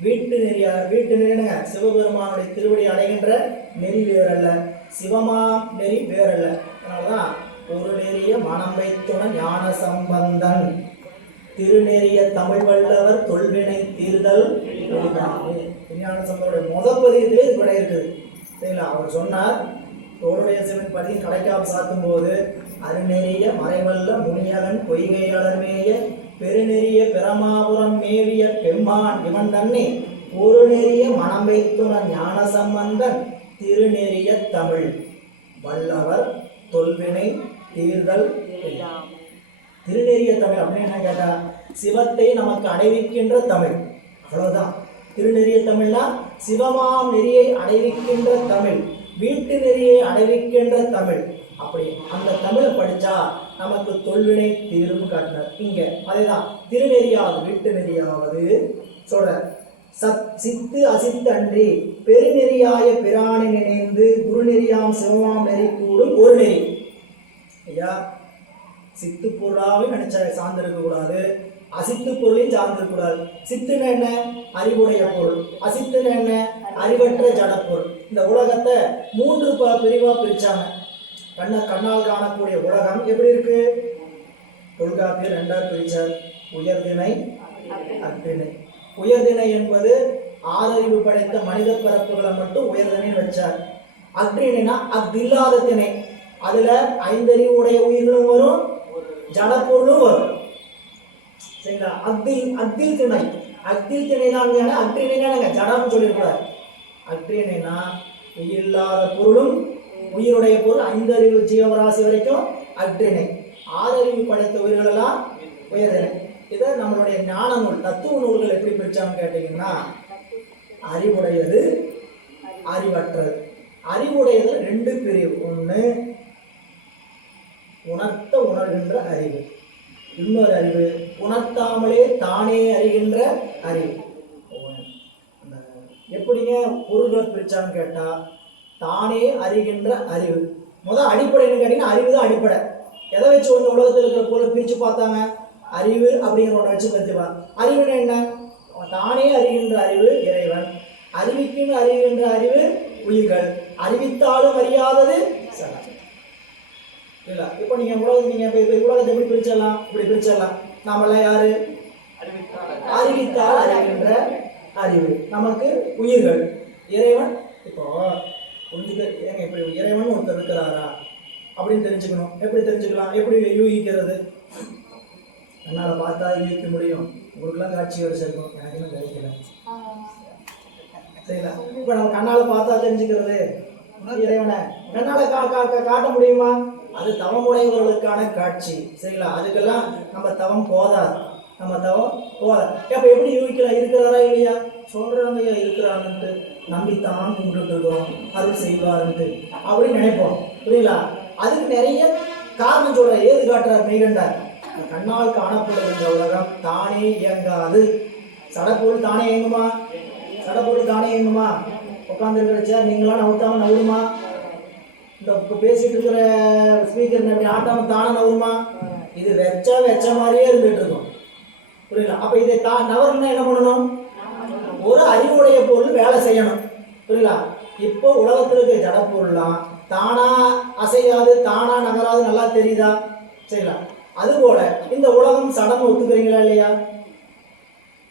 வீட்டு நெறியா, வீட்டு நெறிங்க சிவபெருமானுடைய திருவடி அடைகின்ற நெறி வேறல்ல, சிவமாம் நெறி வேறல்ல. அதனாலதான் ஒரு நெறிய மனம் வைத்துண ஞான சம்பந்தன் திருநெறிய தமிழ் வல்லவர் தொல்வினை தீர்தல் விஞ்ஞான சம்பந்தோடைய முதல் பதியத்திலே இது விடை இருக்குது சரிங்களா. அவர் சொன்னார், தோளுடைய சிவன் பதியின் கடைக்காப்பு சாத்தும் போது அருநெறிய மறைவல்ல முனியவன் பொய்கை அலர்மேய பெருநெறிய பெருமாபுரம் மேவிய பெம்மான் இவன் தன்னை பொருநெறிய மனம் வைத்துண ஞான சம்பந்தன் திருநெறிய தமிழ் வல்லவர் தொல்வினை தீர்தல் எல்லாம். திருநெறிய தமிழ் அப்படின்னு என்ன கேட்டா, சிவத்தை நமக்கு அடைவிக்கின்ற தமிழ், அவ்வளவுதான். திருநெறிய தமிழ்னா சிவமாம் நெறியை அடைவிக்கின்ற தமிழ், வீட்டு நெறியை அடைவிக்கின்ற தமிழ். அப்படி அந்த தமிழை படிச்சா நமக்கு தொல்வினை தீரும் காட்டினார். இங்க அதேதான் திருநெறியாவது வீட்டு நெறியாவது சொல்ற. சித்து அசித்து அன்றி பெருநெறியாய பிராணி நினைந்து குருநெறியாம் சிவமாம் நெறி கூடும் ஒரு நெறி. ஐயா, சித்து பொருளாவே நினைச்சா சார்ந்திருக்க கூடாது, அசித்து பொருளையும் சார்ந்திருக்க கூடாது. சித்துன்னு என்ன? அறிவுடைய பொருள். அசித்துன்னு என்ன? அறிவற்ற ஜடப்பொருள். இந்த உலகத்தை 3 பிரிவா பிரிச்சாங்க. கண்ணால் காணக்கூடிய உலகம் எப்படி இருக்கு? தொல்காப்பியர் 2ஆ பிரிச்சார். உயர்திணை, அஃதிணை. உயர்திணை என்பது 6 அறிவு படைத்த மனித பிறப்புகளை மட்டும் உயர்திணைன்னு வச்சார். அஃதிணைனா அஃதில்லாத திணை. அதுல 5 அறிவு உடைய உயிர்களும் வரும், ஜடப்பொருளும் வரும். சரிங்களா? அஃதில் திணை. அஃதில் திணை தான் அஃதிணைனா ஜடம் சொல்லிருக்கூடாது. அஃதிணைனா உயிரில்லாத பொருளும் உயிருடைய பொருள் 5 அறிவு ஜீவராசி வரைக்கும் அஃதிணை. 6 அறிவு படைத்த உயிர்கள் எல்லாம் உயர்திணை. இதை நம்மளுடைய ஞான நூல் தத்துவ நூல்கள் எப்படி பிரிச்சான்னு கேட்டீங்கன்னா, அறிவுடையது, அறிவற்றது. அறிவுடையது 2 பிரிவு. ஒன்று உணர்த்த உணர்கின்ற அறிவு, இன்னொரு அறிவு உணர்த்தாமலே தானே அறிகின்ற அறிவு. எப்படிங்க பொருள்களை பிரிச்சான்னு கேட்டா, தானே அறிகின்ற அறிவு முதல் அடிப்படைன்னு கேட்டீங்கன்னா, அறிவு தான் அடிப்படை. எதை வச்சு இந்த உலகத்தில் இருக்கிற பொருளை பிரித்து பார்த்தாங்க? அறிவு அப்படிங்கிற ஒன்றை வச்சு பிரிச்சுப்பாங்க. அறிவுன்னு என்ன? தானே அறிகின்ற அறிவு இறைவன், அறிவிக்கின்ற அறிகின்ற அறிவு உயிர்கள், அறிவித்தாலும் அறியாதது சடம். இல்ல இப்போ நீங்க உலகத்தை எப்படி பிரிச்சிடலாம்? இப்படி பிரிச்சிடலாம். நாமெல்லாம் யாரு? அறிவித்தால் அறிகின்ற அறிவு நமக்கு உயிர்கள், இறைவன். இப்போ ஏங்க இப்படி இறைவன் ஒருத்தர் இருக்கிறாரா அப்படின்னு தெரிஞ்சுக்கணும். எப்படி தெரிஞ்சுக்கலாம்? எப்படி யூகிக்கிறது? என்னால் பார்த்தா யூகிக்க முடியும். உங்களுக்குலாம் காட்சி வரிசைக்கும், எனக்கு இன்னும் கிடைக்கல. சரிங்களா? இப்போ நம்ம கண்ணால் பார்த்தா தெரிஞ்சுக்கிறது இறைவனை கண்ணால் காட்ட முடியுமா? அது தவமுடையவர்களுக்கான காட்சி. சரிங்களா? அதுக்கெல்லாம் நம்ம தவம் போதாது. அப்போ எப்படி யூகிக்கலாம்? இருக்கிறாரா இல்லையா? சொல்றாங்க இருக்கிறாங்கன்ட்டு நம்பித்தான் கும்பிட்டு இருக்கோம், அருள் செய்வாருன்ட்டு அப்படின்னு நினைப்போம். புரியுங்களா? அதுக்கு நிறைய காரணம் சொல்ற. ஏது காட்டுறார் மெய்கண்டார்? கண்ணால் காணப்படுகின்ற உலகம் தானே இயங்காது. சடப்பொருள் தானே இயங்குமா? சடப்பொருள் தானே இயங்குமா? உட்காந்து இருக்கிற நீங்களாம் நவுத்தாம நவுருமா? இந்த பேசிட்டு இருக்கிற ஸ்பீக்கர் அப்படி ஆட்டாம தானே நவுருமா? இது வெச்ச மாதிரியே இருந்துட்டு இருக்கும். புரியல? அப்ப இதை நவர்னா என்ன பண்ணணும்? ஒரு அறிவுடைய பொருள் வேலை செய்யணும். புரியல? இப்போ உலகத்தில் இருக்க ஜடப்பொருள்லாம் தானா அசையாது, தானா நகராது. நல்லா தெரியுதா? சரிங்களா? அதுபோல இந்த உலகம் சடம் ஒத்துக்கிறீங்களா இல்லையா?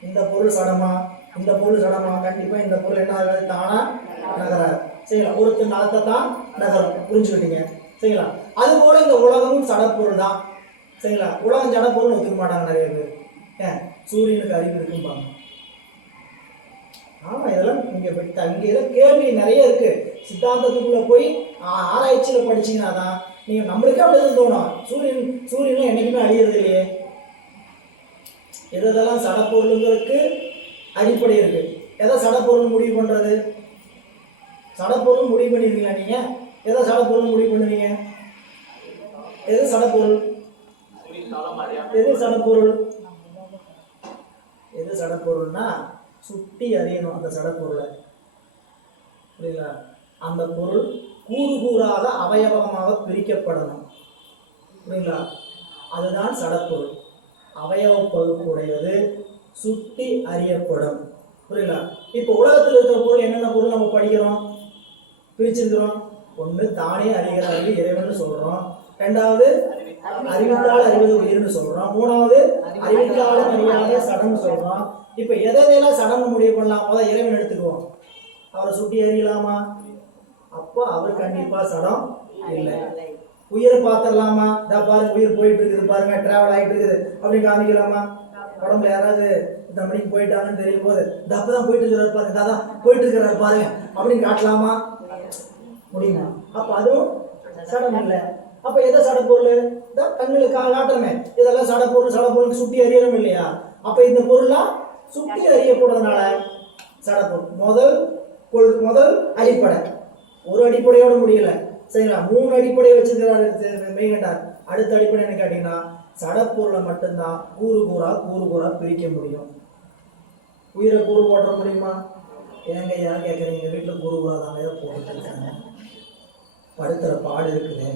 இந்த பொருள் சடமா, இந்த பொருள் சடமா? கண்டிப்பா இந்த பொருள் என்ன ஆகாது, தானா நகராது. சரிங்களா? ஒருத்தர் நகத்தை தான் நகரும். புரிஞ்சுக்கிட்டீங்க? சரிங்களா? அதுபோல இந்த உலகமும் சடப்பொருள் தான். சரிங்களா? உலகம் ஜடப்பொருள் ஒத்துக்க மாட்டாங்க நிறைய பேர். சூரியனுக்கு அறிவு இருக்கும்பாங்க. ஆமாம், இதெல்லாம் இங்கே இதெல்லாம் கேள்வி நிறைய இருக்கு. சித்தாந்தத்துக்குள்ள போய் ஆராய்ச்சியில் படிச்சீங்கன்னா தான் நீங்கள் நம்மளுக்கே அப்படி தோணும். சூரியனும் என்னைக்குமே அழியறது இல்லையே. எதெல்லாம் சடப்பொருளுங்களுக்கு அடிப்படை இருக்கு. எதை சடப்பொருள் முடிவு பண்ணுறது? சடப்பொருள் முடிவு பண்ணிருக்கீங்களா நீங்கள்? எதை சடப்பொருள் முடிவு பண்ணுவீங்க? எது சடப்பொருள்? எது சடப்பொருள்? எது சடப்பொருள்னா சுட்டி அறியணும் அந்த சடப்பொருளை. புரியுங்களா? அந்த பொருள் கூறு கூறாக அவயவமாக பிரிக்கப்படணும். புரியுங்களா? அதுதான் சடப்பொருள். அவயவ பகுப்புடையது, சுட்டி அறியப்படும். புரியுங்களா? இப்போ உலகத்தில் இருக்கிற பொருள் என்னென்ன பொருள் நம்ம படிக்கிறோம், பிரிச்சிருக்கிறோம்? ஒன்று தானே அறிகிற அறிவு இறைவன் சொல்றோம். ரெண்டாவது அறிவித்தால் அறிவது உயிர்னு சொல்றோம். மூணாவது அறிவித்தாலும் அறியாத சடம்னு சொல்றோம். இப்ப எதையெல்லாம் சடம் முடிவு பண்ணலாம்? முதல் இறைவன் எடுத்துக்குவோம். அவரை சுட்டி அறியலாமா? அப்போ அவர் கண்டிப்பா சடம் இல்லை. உயிரை பார்த்துடலாமா? இதா பாருங்க, உயிர் போயிட்டு இருக்குது பாருங்க, டிராவல் ஆகிட்டு இருக்குது அப்படின்னு காமிக்கலாமா? உடம்புல யாராவது இந்த மணிக்கு போயிட்டாங்கன்னு தெரியும் போது இந்த அப்பதான் போயிட்டு இருக்கிறாரு பாருங்க, தாதான் போயிட்டு இருக்கிறாரு பாருங்க அப்படின்னு காட்டலாமா? முடியுமா? அப்ப அதுவும் சடம் இல்லை. அப்ப எதை சடப்பொருள்? கண்ணுக்கு காட்டமே இதெல்லாம் சடப்பொருள் சுட்டி அறியணும் இல்லையா? அப்ப இந்த பொருள்லாம் சுட்டி அறியப்படுறதுனால சடப்பொருள். முதல் அடிப்படை ஒரு அடிப்படையோட முடியல, சரிங்களா? 3 அடிப்படையை வச்சிருக்கிறாரு மெய்கண்டார். அடுத்த அடிப்படை என்ன கேட்டீங்கன்னா, சடப்பொருளை மட்டும்தான் கூறு கூறா பிரிக்க முடியும். உயிரை கூறு போட்ட முடியுமா? ஏங்க யார் கேட்குறீங்க? வீட்டில் கூறு கூறா தாங்க ஏதோ போட்டுட்டு இருக்காங்க, படுத்துற பாடு இருக்குது,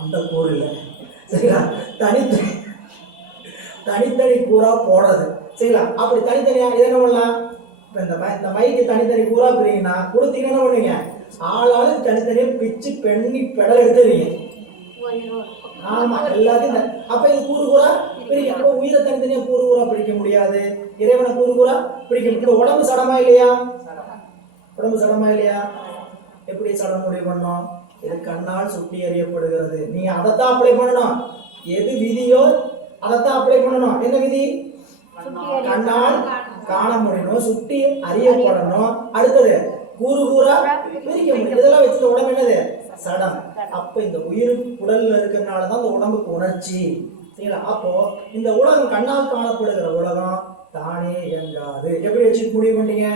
அந்த கூறு இல்லை, சரிங்களா? தனித்தனி கூறா போடுறது, சரிங்களா? அப்படி தனித்தனியா இதை என்ன பண்ணலாம்? இப்போ இந்த மைக்கு தனித்தனி கூறா பிரிங்கன்னா கொடுத்தீங்கன்னா என்ன பண்ணுவீங்க? ஆளாளுக்கு தனித்தனியாக பிச்சு பெண்ணி பெடல் எடுத்துருவீங்க. ஆமா, எல்லாத்தையும். அப்ப இது கூறு கூறா பிரிக்க. அப்போ உயிரை தனித்தனியா கூறு கூறா பிடிக்க முடியாது, இறைவனை கூறு கூறா பிடிக்க முடியும். உடம்பு சடமா இல்லையா? உடம்பு சடமா இல்லையா? எப்படி சடம் முடிவு பண்ணோம்? இது கண்ணால் சுட்டி அறியப்படுகிறது. நீங்க அதைத்தான் அப்ளை பண்ணணும். எது விதியோ அதைத்தான் அப்ளை பண்ணணும். என்ன விதி? கண்ணால் காண முடியணும், சுட்டி அறியப்படணும். அடுத்தது கூறு கூறா பிரிக்க முடியும். இதெல்லாம் வச்சு உடம்பு என்னது? சடம். அப்ப இந்த உயிர் உடல்ல இருக்கிறதுனாலதான் இந்த உடம்புக்கு உணர்ச்சி, சரிங்களா? அப்போ இந்த உலகம் கண்ணால் காணப்படுகிற உலகம் தானே இயங்காது. எப்படி வச்சு முடிவு பண்ணீங்க?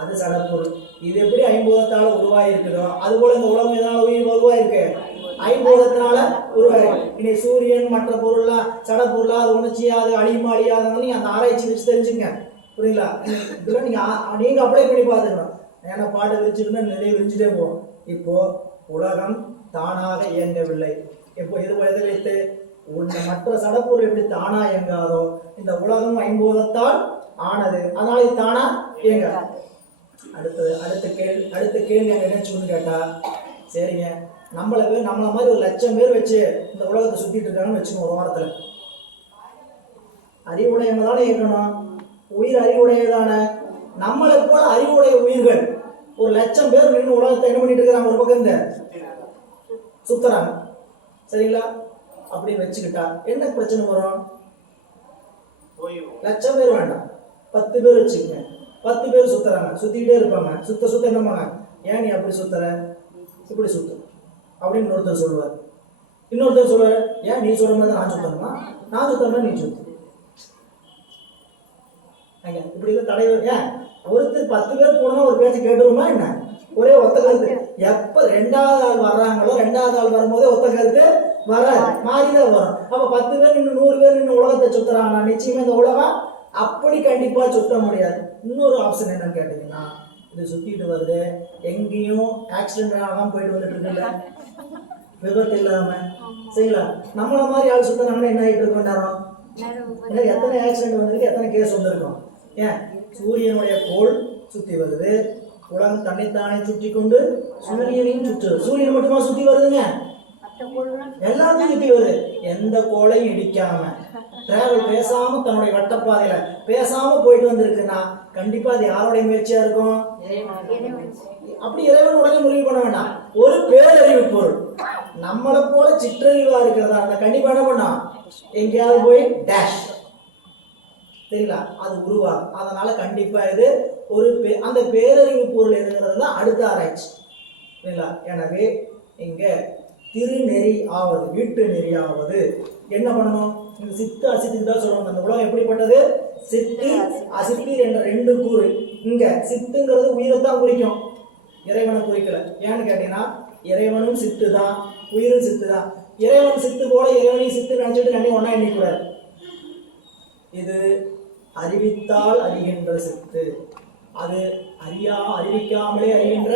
அது சடப்பொருள். இது எப்படி ஐம்பூதத்தால உருவாயிருக்குதோ அது போல இந்த உலகம் எதனால உருவாயிருக்கு? ஐம்பூதத்தினால உருவாயிருக்கு. இனி சூரியன் மற்ற பொருள்லாம் சடப்பொருளா, அது உணர்ச்சியா, அது அழியுமா அழியாதவங்க நீங்க அந்த ஆராய்ச்சி வச்சு தெரிஞ்சுங்க, புரியுங்களா? இதெல்லாம் நீங்க அப்ளை பண்ணி பார்த்துக்கணும். ஏன்னா பாட்டை விரிச்சுட்டுனா நிறைய விரிச்சுட்டே போகும். இப்போ உலகம் தானாக இயங்கவில்லை. இப்போ இது எதை வைத்து? மற்ற சடப்பொருள் எப்படி தானா இயங்காதோ இந்த உலகம் ஐம்பூதத்தால் ஆனது, அதனால இது தானா இயங்காது. அடுத்த கேள்வி அங்கே நினைச்சுன்னு கேட்டா, சரிங்க, நம்மள மாதிரி ஒரு 1,00,000 பேர் வச்சு இந்த உலகத்தை சுத்திட்டு இருக்காங்கன்னு வச்சுக்கோங்க. ஒரு வாரத்துல அறிவுடையவங்க தானே இயக்கணும். உயிர் அறிவுடையதானே. நம்மளை போல அறிவுடைய உயிர்கள் ஒரு 1,00,000 பேர் நின்று உலகத்தை என்ன பண்ணிட்டு இருக்கிறாங்க? ஒரு பக்கம் இந்த சுத்துறாங்க, சரிங்களா? அப்படி வச்சுக்கிட்டா என்ன பிரச்சனை வரும்? 1,00,000 பேர் வேண்டாம், 10 பேர் வச்சுக்கோங்க. 10 பேர் சுத்துறாங்க, சுத்திக்கிட்டே இருப்பாங்க. சுத்த என்னமாங்க, ஏன் நீ அப்படி சுத்துற, இப்படி சுத்து அப்படின்னு இன்னொருத்தர் சொல்லுவார். இன்னொருத்தர் சொல்லுவார், ஏன் நீ சொல்ற மாதிரி நான் சுத்தணுமா, நான் சுத்துற மாதிரி நீ சுத்து. இப்படி தலைவர் ஏன் ஒருத்தர் 10 பேர் போனா ஒரு பேச்சு கேட்டுருமா என்ன? ஒரே ஒத்த கருத்து. எப்ப 2வது ஆள் வர்றாங்களோ 2வது ஆள் வரும்போதே ஒத்த கருத்து வர மாறிதான் வரும். அப்ப 10 பேர் இன்னும் 100 பேர் இன்னும் உலகத்தை சுத்துறாங்க, நிச்சயமா இந்த உலகம் அப்படி கண்டிப்பா சுத்த முடியாது. இன்னொரு ஆப்ஷன் என்னன்னு கேட்டீங்கன்னா, இது சுத்திட்டு வருது, எங்கேயும் ஆக்சிடென்ட் ஆகாம போயிட்டு வந்துட்டு இருக்குல்ல, விபத்து இல்லாம, சரிங்களா? நம்மள மாதிரி ஆள் சுத்தினாங்கன்னா என்ன ஆகிட்டு இருக்கும் நேரம்? எத்தனை ஆக்சிடென்ட் வந்திருக்கு, எத்தனை கேஸ் வந்திருக்கும்? ஏன் சூரியனுடைய கோள் சுத்தி வருது, உலகம் தன்னைத்தானே சுற்றி கொண்டு சூரியனையும் சுற்று. சூரியன் மட்டுமா சுத்தி வருதுங்க? எல்லாத்தையும் சுத்தி வருது. எந்த கோளையும் இடிக்காம டிராவல் பேசாம தன்னுடைய வட்டப்பாதையில பேசாம போயிட்டு வந்திருக்குன்னா கண்டிப்பா அது யாருடைய முயற்சியா இருக்கும்? அப்படி இறைவன் உடனே முடிவு பண்ண வேண்டாம். ஒரு பேரறிவு பொருள் நம்மளை போல சிற்றறிவா இருக்கிறதா இருந்தா கண்டிப்பா என்ன பண்ணா எங்கேயாவது போய் டேஷ், சரிங்களா, அது உருவாகும். அதனால கண்டிப்பா இது ஒரு அந்த பேரறிவு பொருள் எதுங்கிறது தான் அடுத்த ஆராய்ச்சி, சரிங்களா? எனவே இங்க திருநெறி ஆவது, வீட்டு நெறியாவது என்ன பண்ணணும்? இந்த சித்து அசித்துக்கு தான் சொல்லணும். அந்த உலகம் எப்படிப்பட்டது? சித்து அசித்து என்ற 2 கூறு. இங்க சித்துங்கிறது உயிரைத்தான் குறிக்கும், இறைவனை குறிக்கல. ஏன்னு கேட்டீங்கன்னா இறைவனும் சித்து தான், உயிரும் சித்து தான். இறைவன் சித்து போல இறைவனையும் சித்து நினைச்சிட்டு கண்டிப்பா ஒன்னா எண்ணிக்கூடாது. இது அறிவித்தால் அறிகின்ற சித்து, அது அறிவிக்காமலே அறிகின்ற,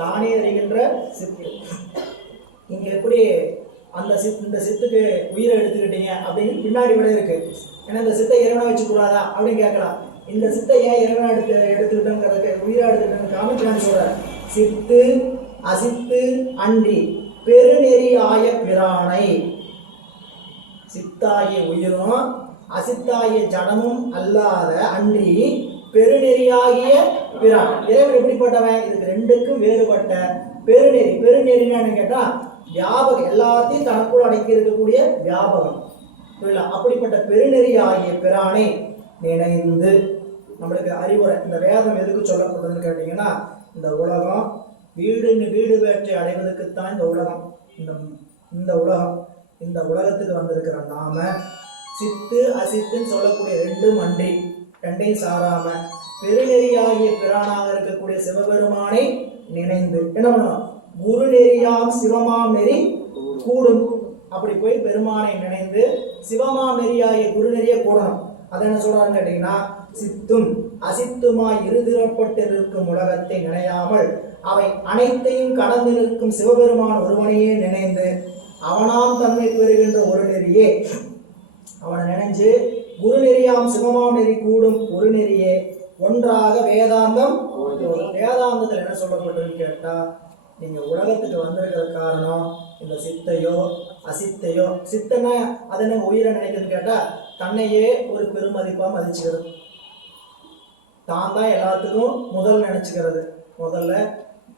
தானே அறிகின்ற சித்து. நீங்க எப்படி அந்த இந்த சித்துக்கு உயிரை எடுத்துக்கிட்டீங்க அப்படின்னு பின்னாடி விட இருக்கு. ஏன்னா இந்த சித்தை இறைவனை வச்சு கூடாதா அப்படின்னு கேட்கலாம். இந்த சித்தை ஏன் இறைவனை எடுத்துக்கிட்டோங்கிறதுக்கு, உயிரை எடுத்துக்கிட்டோம் காமிக்கிறான்னு சொல்ற. சித்து அசித்து அன்றி பெருநெறி ஆய பிரானை, சித்தாகிய உயிரும் அசித்தாகிய ஜடமும் அல்லாத அன்றி பெருநெறியாகிய பிரான். இறைவன் எப்படிப்பட்டவன்? இதுக்கு 2க்கும் வேறுபட்ட பெருநெறி. பெருநெறின்னு கேட்டா வியாபகம், எல்லாத்தையும் தனக்குள் அடக்கி இருக்கக்கூடிய வியாபகம். அப்படிப்பட்ட பெருநெறி ஆகிய பிரானை நினைந்து நம்மளுக்கு அறிவுரை. இந்த வேதம் எதுக்கு சொல்லப்படுதுன்னு கேட்டீங்கன்னா, இந்த உலகம் வீடு வேற்றை அடைவதற்குத்தான் இந்த உலகம். இந்த உலகத்துக்கு வந்திருக்கிற நாம சித்து அசித்துன்னு சொல்லக்கூடிய ரெண்டையும் சாராம பெருநெறியாகிய பிரானாக இருக்கக்கூடிய சிவபெருமானை நினைந்து என்ன பண்ணணும்? குரு நெறியாம் சிவமாம் நெறி கூடும். அப்படி போய் பெருமானை நினைந்து சிவமாம் நெறியாகிய குரு நெறிய கூடணும். அதை என்ன சொல்றான்னு கேட்டீங்கன்னா, சித்தும் அசித்துமாய் இருதிரப்பட்டு இருக்கும் உலகத்தை நினையாமல் அவை அனைத்தையும் கடந்து நிற்கும் சிவபெருமான் ஒருவனையே நினைந்து அவனாம் தன்மை பெறுகின்ற ஒரு நெறியே அவனை நினைஞ்சு குரு நெறியாம் சிவமாம் நெறி கூடும் ஒரு நெறியே ஒன்றாக வேதாந்தம். வேதாந்தத்தில் என்ன சொல்லப்பட்டதுன்னு கேட்டா, நீங்க உலகத்துக்கு வந்திருக்கிற காரணம் இந்த சித்தையோ அசித்தையோ. சித்தனை அதை நம்ம உயிரை நினைக்கிறதுன்னு கேட்டா, தன்னையே ஒரு பெருமதிப்பா மதிச்சுக்கிறது, தான் எல்லாத்துக்கும் முதல் நினைச்சுக்கிறது. முதல்ல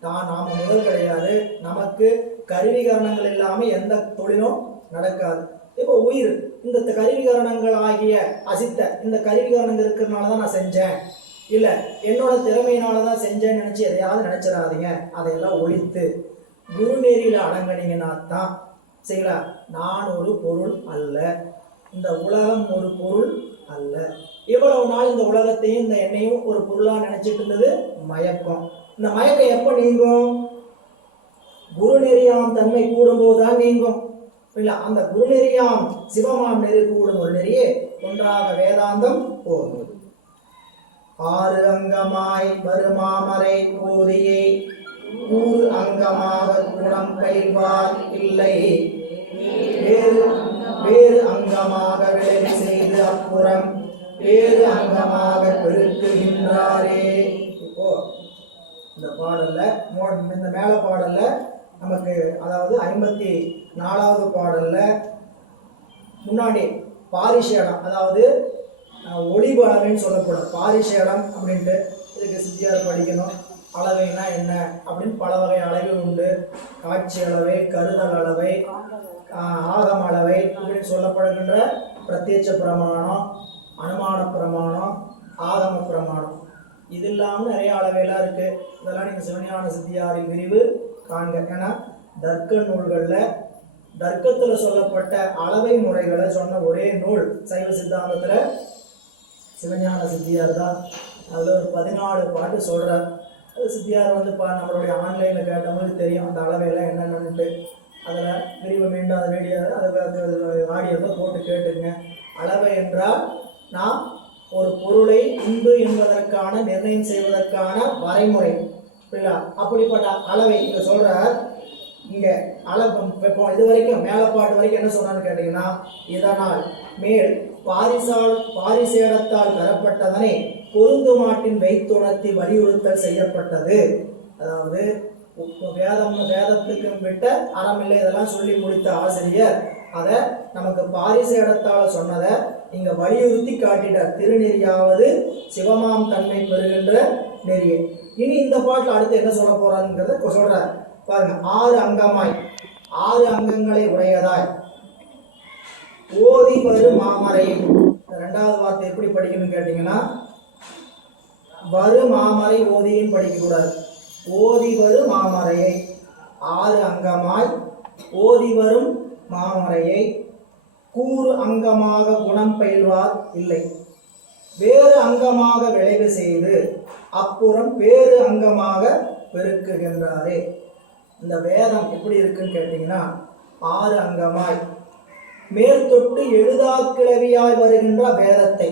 நாம முதல் கிடையாது, நமக்கு கருவிகரணங்கள் இல்லாம எந்த தொழிலும் நடக்காது. இப்போ உயிர் இந்த கருவிகரணங்கள் ஆகிய அசித்த இந்த கருவிகரணங்கள் இருக்கிறதுனால தான் நான் செஞ்சேன், இல்லை என்னோட திறமையினால தான் செஞ்சேன்னு நினச்சி எதையாவது நினச்சிடாதீங்க. அதையெல்லாம் ஒழித்து குரு நெறியில் அடங்கினீங்கன்னா தான் சரிங்களா. நான் ஒரு பொருள் அல்ல, இந்த உலகம் ஒரு பொருள் அல்ல. இவ்வளவு நாள் இந்த உலகத்தையும் இந்த எண்ணெயும் ஒரு பொருளாக நினச்சிட்டு இருந்தது மயக்கம். இந்த மயக்கம் எப்போ நீங்கும்? குரு நெறியாம் தன்மை கூடும்போது தான் நீங்கும். இல்லை, அந்த குரு நெறியாம் சிவமாம் நெறி கூடும் ஒரு நெறியே ஒன்றாக வேதாந்தம் போகும். ஆறு அங்கமாய் வருமாமரை போதியை கூறு அங்கமாக குணம் பயிர்வார் இல்லை, வேறு அங்கமாக விளைவு செய்து அப்புறம் வேறு அங்கமாக பெருக்குகின்றாரே. இப்போ இந்த பாடல்ல இந்த மேல பாடல்ல நமக்கு, அதாவது 54வது பாடல்ல முன்னாடி பாரிஷேடம், அதாவது ஒளிவு அளவைன்னு சொல்லப்படும் பாரிஷேடம் அப்படின்ட்டு. இதுக்கு சித்தியார் படிக்கணும். அளவைனா என்ன அப்படின்னு பல வகை அளவில் உண்டு. காட்சி அளவை, கருதல் அளவை, ஆகம அளவை அப்படின்னு சொல்லப்படுகின்ற பிரத்யட்ச பிரமாணம், அனுமான பிரமாணம், ஆகம பிரமாணம். இது இல்லாமல் நிறைய அளவையெல்லாம் இருக்குது. இதெல்லாம் நீங்கள் சிவஞான சித்தியாரின் விரிவு காண்க. ஏன்னா தர்க்க நூல்களில் தர்க்கத்தில் சொல்லப்பட்ட அளவை முறைகளை சொன்ன ஒரே நூல் சைவ சித்தாந்தத்தில் சிவஞான சித்தியார் தான். அதில் ஒரு 14 பாட்டு சொல்கிறார். அது சித்தியார் வந்து நம்மளுடைய ஆன்லைனில் கேட்டவங்களுக்கு தெரியும் அந்த அளவையெல்லாம் என்னென்னு. அதில் விரிவு மீண்டும் அதை வீடியோ அதை ஆடியோவை போட்டு கேட்டுங்க. அளவை என்றால் நாம் ஒரு பொருளை உண்டு என்பதற்கான நிர்ணயம் செய்வதற்கான வரைமுறை. புரியல? அப்படிப்பட்ட அளவை இங்கே சொல்கிறார். இங்கே இப்போ இது வரைக்கும் மேலப்பாட்டு வரைக்கும் என்ன சொன்னான்னு கேட்டிங்கன்னா, இதனால் மேல் பாரிசேடத்தால் பெறப்பட்டதனை பொருந்துமாட்டின் வைத்துணர்த்தி வலியுறுத்தல் செய்யப்பட்டது. அதாவது வேதத்துக்கு விட்ட அறமில்லை இதெல்லாம் சொல்லி முடித்த ஆசிரியர் அதை நமக்கு பாரிசேடத்தால் சொன்னதை இங்கே வலியுறுத்தி காட்டிட்டார். திருநெறியாவது சிவமாம் தன்மை பெறுகின்ற நெறியை. இனி இந்த பாட்டில் அடுத்து என்ன சொல்ல போறாங்கிறத சொல்றார் பாருங்க. 6 அங்கமாய் 6 அங்கங்களை உடையதாய் ஓதி வரும் மாமரை. 2வது வார்த்தை எப்படி படிக்கணும்னு கேட்டீங்கன்னா, வரு மாமரை ஓதியின் படிக்கக்கூடாது. ஓதி வரும் மாமரையை 6 அங்கமாய் ஓதி வரும் மாமரையை கூறு அங்கமாக குணம் பயில்வார் இல்லை, வேறு அங்கமாக விளைவு செய்து அப்புறம் வேறு அங்கமாக பெருக்குகின்றாரே. இந்த வேதம் எப்படி இருக்குன்னு கேட்டீங்கன்னா, 6 அங்கமாய் மேற்தொட்டு எழுதா கிளவியாய் வருகின்ற வேதத்தை.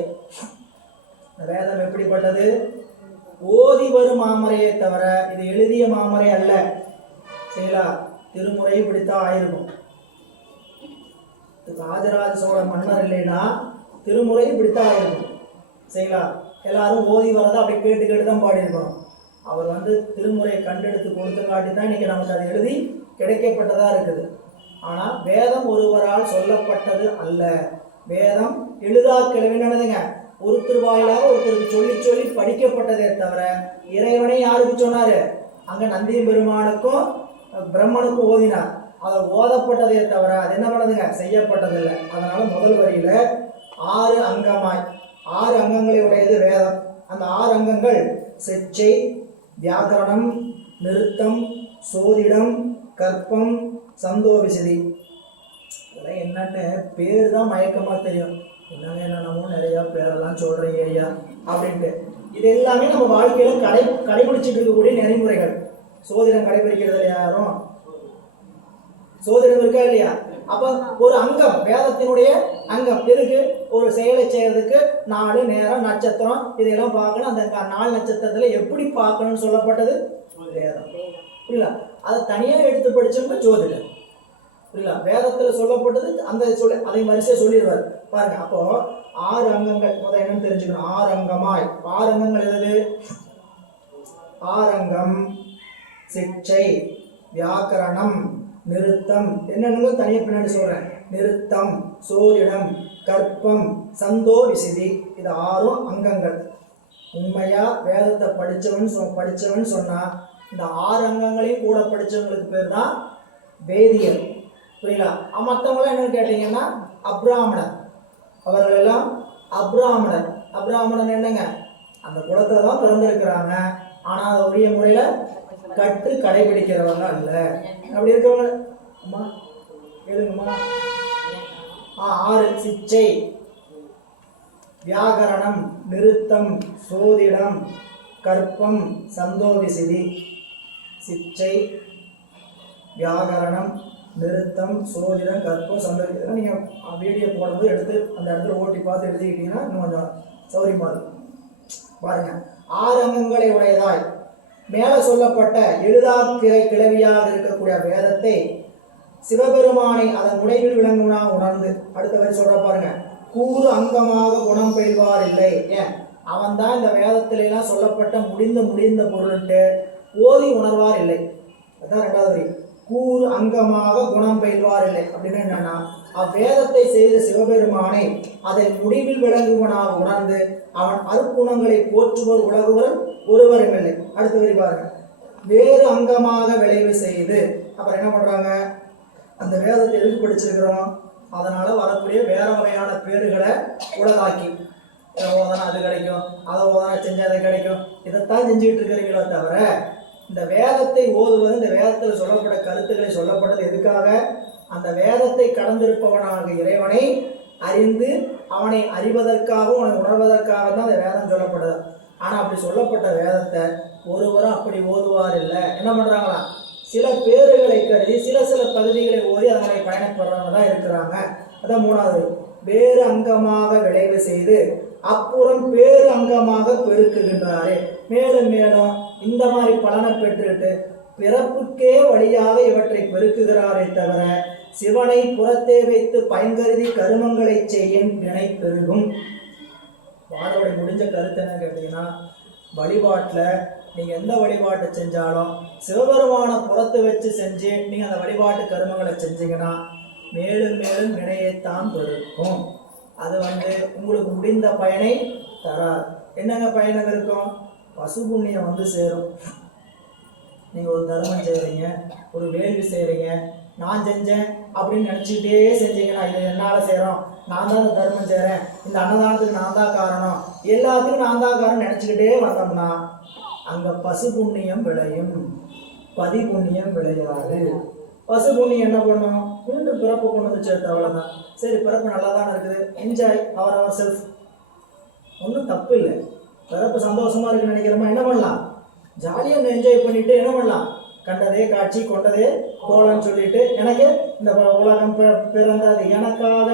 இந்த வேதம் எப்படிப்பட்டது? ஓதி வரும் மாமரையை தவிர இது எழுதிய மாமரை அல்ல. சரிங்களா? திருமுறை இப்படித்தான் ஆயிருக்கும். ராஜராஜ சோழ மன்னர் இல்லைன்னா திருமுறை இப்படித்தான் ஆயிருக்கும். சரிங்களா? எல்லாரும் ஓதி வரதை அப்படி கேட்டு தான் பாடியிருக்கணும். அவர் வந்து திருமுறையை கண்டெடுத்து கொடுத்தங்காட்டி தான் இன்னைக்கு நமக்கு அது எழுதி கிடைக்கப்பட்டதா இருக்குது. ஆனால் வேதம் ஒருவரால் சொல்லப்பட்டது அல்ல. வேதம் எழுதா கிளவினதுங்க, ஒருத்தர் வாயிலாக ஒருத்தருக்கு சொல்லி சொல்லி படிக்கப்பட்டதே தவிர இறைவனை யாருக்கு சொன்னாரு? அங்கே நந்தி பெருமானுக்கும் பிரம்மனுக்கும் ஓதினார். அதை ஓதப்பட்டதே தவிர அது என்ன பண்ணதுங்க, செய்யப்பட்டதில்லை. அதனால முதல் வரியில 6 அங்கமாய் 6 அங்கங்களை உடையது வேதம். அந்த 6 அங்கங்கள் சிச்சை, வியாக்கரணம், நிருத்தம், சோதிடம், கற்பம், சந்தோவிசதி. இதெல்லாம் என்னன்னு பேர் தான் மயக்கமாக தெரியும். என்னங்க என்னென்னமோ நிறையா பேரெல்லாம் சொல்கிறீங்க ஐயா அப்படின்ட்டு. இது எல்லாமே நம்ம வாழ்க்கையில் கடைபிடிச்சிட்டு இருக்கக்கூடிய நெறிமுறைகள். சோதிடம் கடைபிடிக்கிறது யாரும்? சோதிடம் இருக்கா இல்லையா? அப்போ ஒரு அங்கம், வேதத்தினுடைய அங்கம் எதுக்கு? ஒரு செயலை செய்யறதுக்கு நாலு, நேரம், நட்சத்திரம் இதையெல்லாம் பார்க்கணும். அந்த 4 நட்சத்திரத்தில் எப்படி பார்க்கணும்னு சொல்லப்பட்டது வேதம். புரியல? அதை தனியாக எடுத்து படிச்சோம்னா ஜோதிடம். புரியல? வேதத்தில் சொல்லப்பட்டது அந்த அதை வரிசையை சொல்லிடுவார் பாருங்க. அப்போ 6 அங்கங்கள் முதல் என்னன்னு தெரிஞ்சுக்கணும். 6 அங்கமாய் 6 அங்கங்கள் எது? ஆரங்கம், சிக்ஷை, வியாக்கரணம், நிருத்தம். என்னன்னு தனியாக பின்னாடி சொல்றேன். நிருத்தம், சோதிடம், கற்பம், சந்தோ விசிதி. இது 6 அங்கங்கள். உண்மையா வேதத்தை படிச்சவன் சொன்னா இந்த 6 அங்கங்களையும் கூட படிச்சவங்களுக்கு பேர் தான் வேதியர். புரியல? மற்றவங்களாம் என்னன்னு கேட்டீங்கன்னா அப்ராமணர். அவர்கள் எல்லாம் அப்ராமணர். அப்ராமணன் என்னங்க? அந்த குலத்துல தான் பிறந்திருக்கிறாங்க. ஆனால் அதை உரிய முறையில் கற்று கடைபிடிக்கிறவங்க அல்ல. அப்படி இருக்கவங்க அம்மா எழுதுங்கம்மா. 6 சிச்சை, வியாகரணம், நிருத்தம், சோதிடம், கற்பம், சந்தோவிசிதி. சிச்சை, வியாகரணம், நிருத்தம், சோதிடம், கற்பம், சந்தோவிசிதி. நீங்கள் வீடியோ போடும்போது எடுத்து அந்த இடத்துல ஓட்டி பார்த்து எழுதிக்கிட்டீங்கன்னா இன்னும் கொஞ்சம் சௌரியமாக இருக்கும். பாருங்க, 6 அங்கங்களை உடையதாய் மேல சொல்லப்பட்ட எழுதாக்கிரை கிளவியாக இருக்கக்கூடிய வேதத்தை சிவபெருமானை அதன் உடைவில் விளங்குவனாக உணர்ந்து அடுத்த வரி சொல்ற பாருங்க. கூறு அங்கமாக குணம் பயில்வார் இல்லை. ஏன்? அவன் தான் இந்த வேதத்தில எல்லாம் சொல்லப்பட்ட முடிந்த பொருள்ட்டு ஓதி உணர்வார் இல்லை. அதான் 2வது வரி. கூறு அங்கமாக குணம் பயில்வார் இல்லை அப்படின்னு என்னன்னா, அவ்வேதத்தை செய்த சிவபெருமானை அதன் முடிவில் விளங்குவனாக உணர்ந்து அவன் அருக்குணங்களை போற்றுவர் உலகுவர் ஒருவரும் இல்லை. அடுத்த வரி பாருங்க. வேறு அங்கமாக விளைவு செய்து. அப்புறம் என்ன பண்றாங்க? அந்த வேதத்தை எதுக்கு படிச்சிருக்கிறோம்? அதனால வரக்கூடிய வேற வகையான பேருகளை உலகாக்கி, இதை ஓதனா அது கிடைக்கும், அதை ஓதனா செஞ்சா அது கிடைக்கும், இதைத்தான் செஞ்சுக்கிட்டு இருக்கிறீங்களோ தவிர இந்த வேதத்தை ஓதுவது, இந்த வேதத்தில் சொல்லப்பட்ட கருத்துக்களை சொல்லப்பட்டது எதுக்காக? அந்த வேதத்தை கடந்திருப்பவனாக இறைவனை அறிந்து அவனை அறிவதற்காகவும் அவனை உணர்வதற்காக தான் அந்த வேதம் சொல்லப்படுது. ஆனால் அப்படி சொல்லப்பட்ட வேதத்தை ஒருவரும் அப்படி ஓதுவார் இல்லை. என்ன பண்ணுறாங்களா? சில பேர்களை கருதி சில பகுதிகளை ஓதி அதனை பயணப்படுறவங்க தான் இருக்கிறாங்க. அதான் 3வது. வேறு அங்கமாக விளைவு செய்து அப்புறம் பேரு அங்கமாக பெருக்குகின்றாரே. மேலும் மேலும் இந்த மாதிரி பலனை பெற்றுட்டு பிறப்புக்கே வழியாக இவற்றை பெருக்குகிறாரே தவிர சிவனை புறத்தே வைத்து பயன்கருதி கருமங்களை செய்யும் வினை பெருகும். பாடோட முடிஞ்ச கருத்து என்ன கேட்டீங்கன்னா, வழிபாட்டில் நீங்கள் எந்த வழிபாட்டை செஞ்சாலும் சிவபெருமான புறத்தை வச்சு செஞ்சு நீங்கள் அந்த வழிபாட்டு கருமங்களை செஞ்சீங்கன்னா மேலும் மேலும் வினையைத்தான் பெருக்கும். அது உங்களுக்கு முடிந்த பயனை தராது. என்னங்க பயணம் இருக்கும்? பசு புண்ணியம் சேரும். நீங்கள் ஒரு தர்மம் செய்கிறீங்க, ஒரு வேள்வி செய்கிறீங்க, நான் செஞ்சேன் அப்படின்னு நினச்சிக்கிட்டே செஞ்சீங்கன்னா, இதை என்னால் செய்கிறோம், நான் தான் இந்த தர்மம் செய்கிறேன், இந்த அன்னதானத்துக்கு நான் தான் காரணம், எல்லாத்துக்கும் நான் தான் காரணம் நினச்சிக்கிட்டே வந்தோம்னா அங்கே பசு புண்ணியம் விளையும், பதி புண்ணியம் விளையாது. பசு புண்ணியம் என்ன பண்ணும்? மீண்டும் பிறப்பு கொண்டு வந்து சேர்த்து, அவ்வளோதான். சரி, பிறப்பு நல்லா தான் இருக்குது, என்ஜாய் அவர் செல்ஃப், ஒன்றும் தப்பு இல்லை. பிறப்பு சந்தோஷமாக இருக்குன்னு நினைக்கிறோமா, என்ன பண்ணலாம்? ஜாலியாக என்ஜாய் பண்ணிட்டு என்ன பண்ணலாம்? கண்டதே காட்சி கொண்டதே கோலன்னு சொல்லிட்டு எனக்கு இந்த உலகம் பிறந்தது எனக்காக,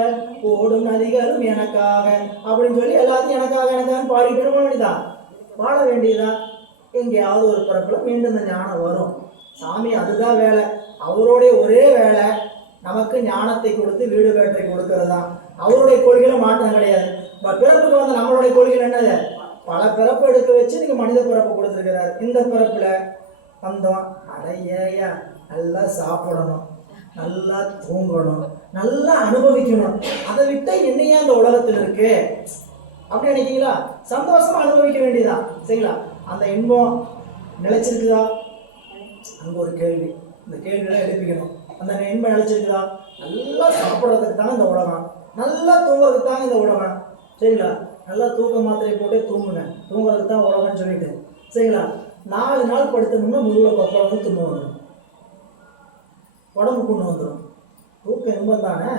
ஓடும் நதிகளும் எனக்காக அப்படின்னு சொல்லி எல்லாத்தையும் எனக்காக பாடிட்டு வேண்டியதான், பாட வேண்டியதான். எங்கேயாவது ஒரு பிறப்பில் மீண்டும் இந்த ஞானம் வரும். சாமி அதுதான் வேலை. அவருடைய ஒரே வேலை நமக்கு ஞானத்தை கொடுத்து வீடு வேட்டை கொடுக்கறது தான். அவருடைய கொள்கையில மாற்றம் கிடையாது. பிறப்புக்கு நம்மளுடைய கொள்கையில் என்னது? பல பிறப்பு எடுக்க வச்சு நீங்க மனித பிறப்பு கொடுத்துருக்கிறார். இந்த பிறப்புல வந்தோம், அடையா நல்லா சாப்பிடணும், நல்லா தூங்கணும், நல்லா அனுபவிக்கணும், அதை விட்டா என்னையா அந்த உலகத்தில் இருக்கு அப்படி நினைக்கிறீங்களா? சந்தோஷமா அனுபவிக்க வேண்டியதான். சரிங்களா? அந்த இன்பம் நிலைச்சிருக்குதா? அங்க ஒரு கேள்வி. இந்த கேள்வியெல்லாம் எழுப்பிக்கணும். அந்த இன்பம் நினைச்சிருக்குதா? நல்லா சாப்பிட்றதுக்கு தானே இந்த உலகம், நல்லா தூங்குறதுக்கு தானே இந்த உலகம். சரிங்களா? நல்லா தூக்க மாத்திரை போட்டு தூங்குங்க, தூங்குறதுக்கு தான் உலகம்னு சொல்லிட்டு. சரிங்களா? 4 நாள் படுத்தணும்னா முதுகுல கொப்பளம் வந்து துண்ணு வந்துடும், உடம்பு புண்ணு வந்துடும். தூக்கம் இன்பம் தானே,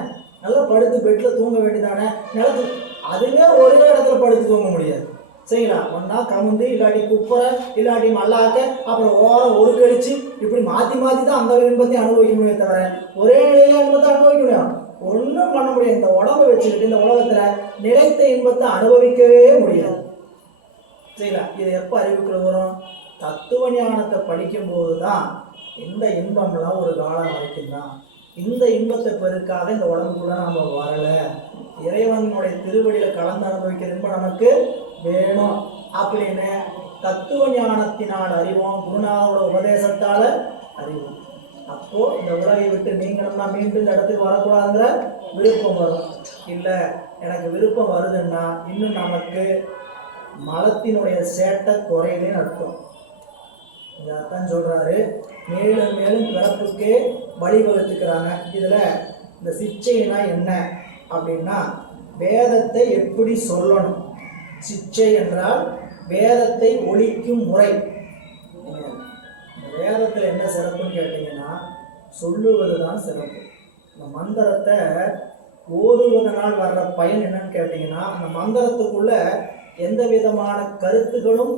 நல்லா படுத்து பெட்டில் தூங்க வேண்டியதானே. நிலத்து அதுவே ஒரே இடத்துல படுத்து தூங்க முடியாது. சரிங்களா? ஒன்றா கமுந்து, இல்லாட்டி குப்பரை, இல்லாட்டி மல்லாக்க, அப்புறம் ஓரம் ஒரு கழிச்சு, இப்படி மாற்றி மாற்றி தான் அந்த இன்பத்தையும் அனுபவிக்க முடியும். தவிர ஒரே நிலையில இன்பத்தை அனுபவிக்க முடியும் ஒன்றும் பண்ண முடியாது. இந்த உடம்பை வச்சுக்கிட்டு இந்த உலகத்தில் நிலைத்த இன்பத்தை அனுபவிக்கவே முடியாது. சரிங்களா? இது எப்போ அறிவுக்குள்ள வரும்? தத்துவ ஞானத்தை படிக்கும்போது தான். இந்த இன்பம்லாம் ஒரு காலம் வரைக்கும் தான். இந்த இன்பத்தை பெருக்காக இந்த உடம்புக்குள்ள நம்ம வரல. இறைவனுடைய திருவடியில் கலந்து அனுபவிக்கிற இன்பம் நமக்கு வேணும் அப்படின்னு தத்துவ ஞானத்தினால் அறிவோம், குருநாதோட உபதேசத்தால் அறிவோம். அப்போ இந்த உலகை விட்டு நீங்கணும்னா மீண்டும் இந்த இடத்துக்கு வரக்கூடாதுங்கிற விருப்பம் வரும். இல்லை எனக்கு விருப்பம் வருதுன்னா இன்னும் நமக்கு மலத்தினுடைய சேட்டை குறையிலேன்னு அர்த்தம். இதான் சொல்றாரு. மேலும் மேலும் பிறப்புக்கே வழிவகுத்துக்கிறாங்க. இதுல இந்த சிச்சைனா என்ன அப்படின்னா, வேதத்தை எப்படி சொல்லணும். சிச்சை என்றால் வேதத்தை ஒழிக்கும் முறை. வேதத்தில் என்ன சிறப்புன்னு கேட்டீங்கன்னா, சொல்லுவது தான் சிறப்பு. இந்த மந்திரத்தை ஓதுவதனால் வர்ற பயன் என்னன்னு கேட்டீங்கன்னா, அந்த மந்திரத்துக்குள்ள எந்த விதமான கருத்துக்களும்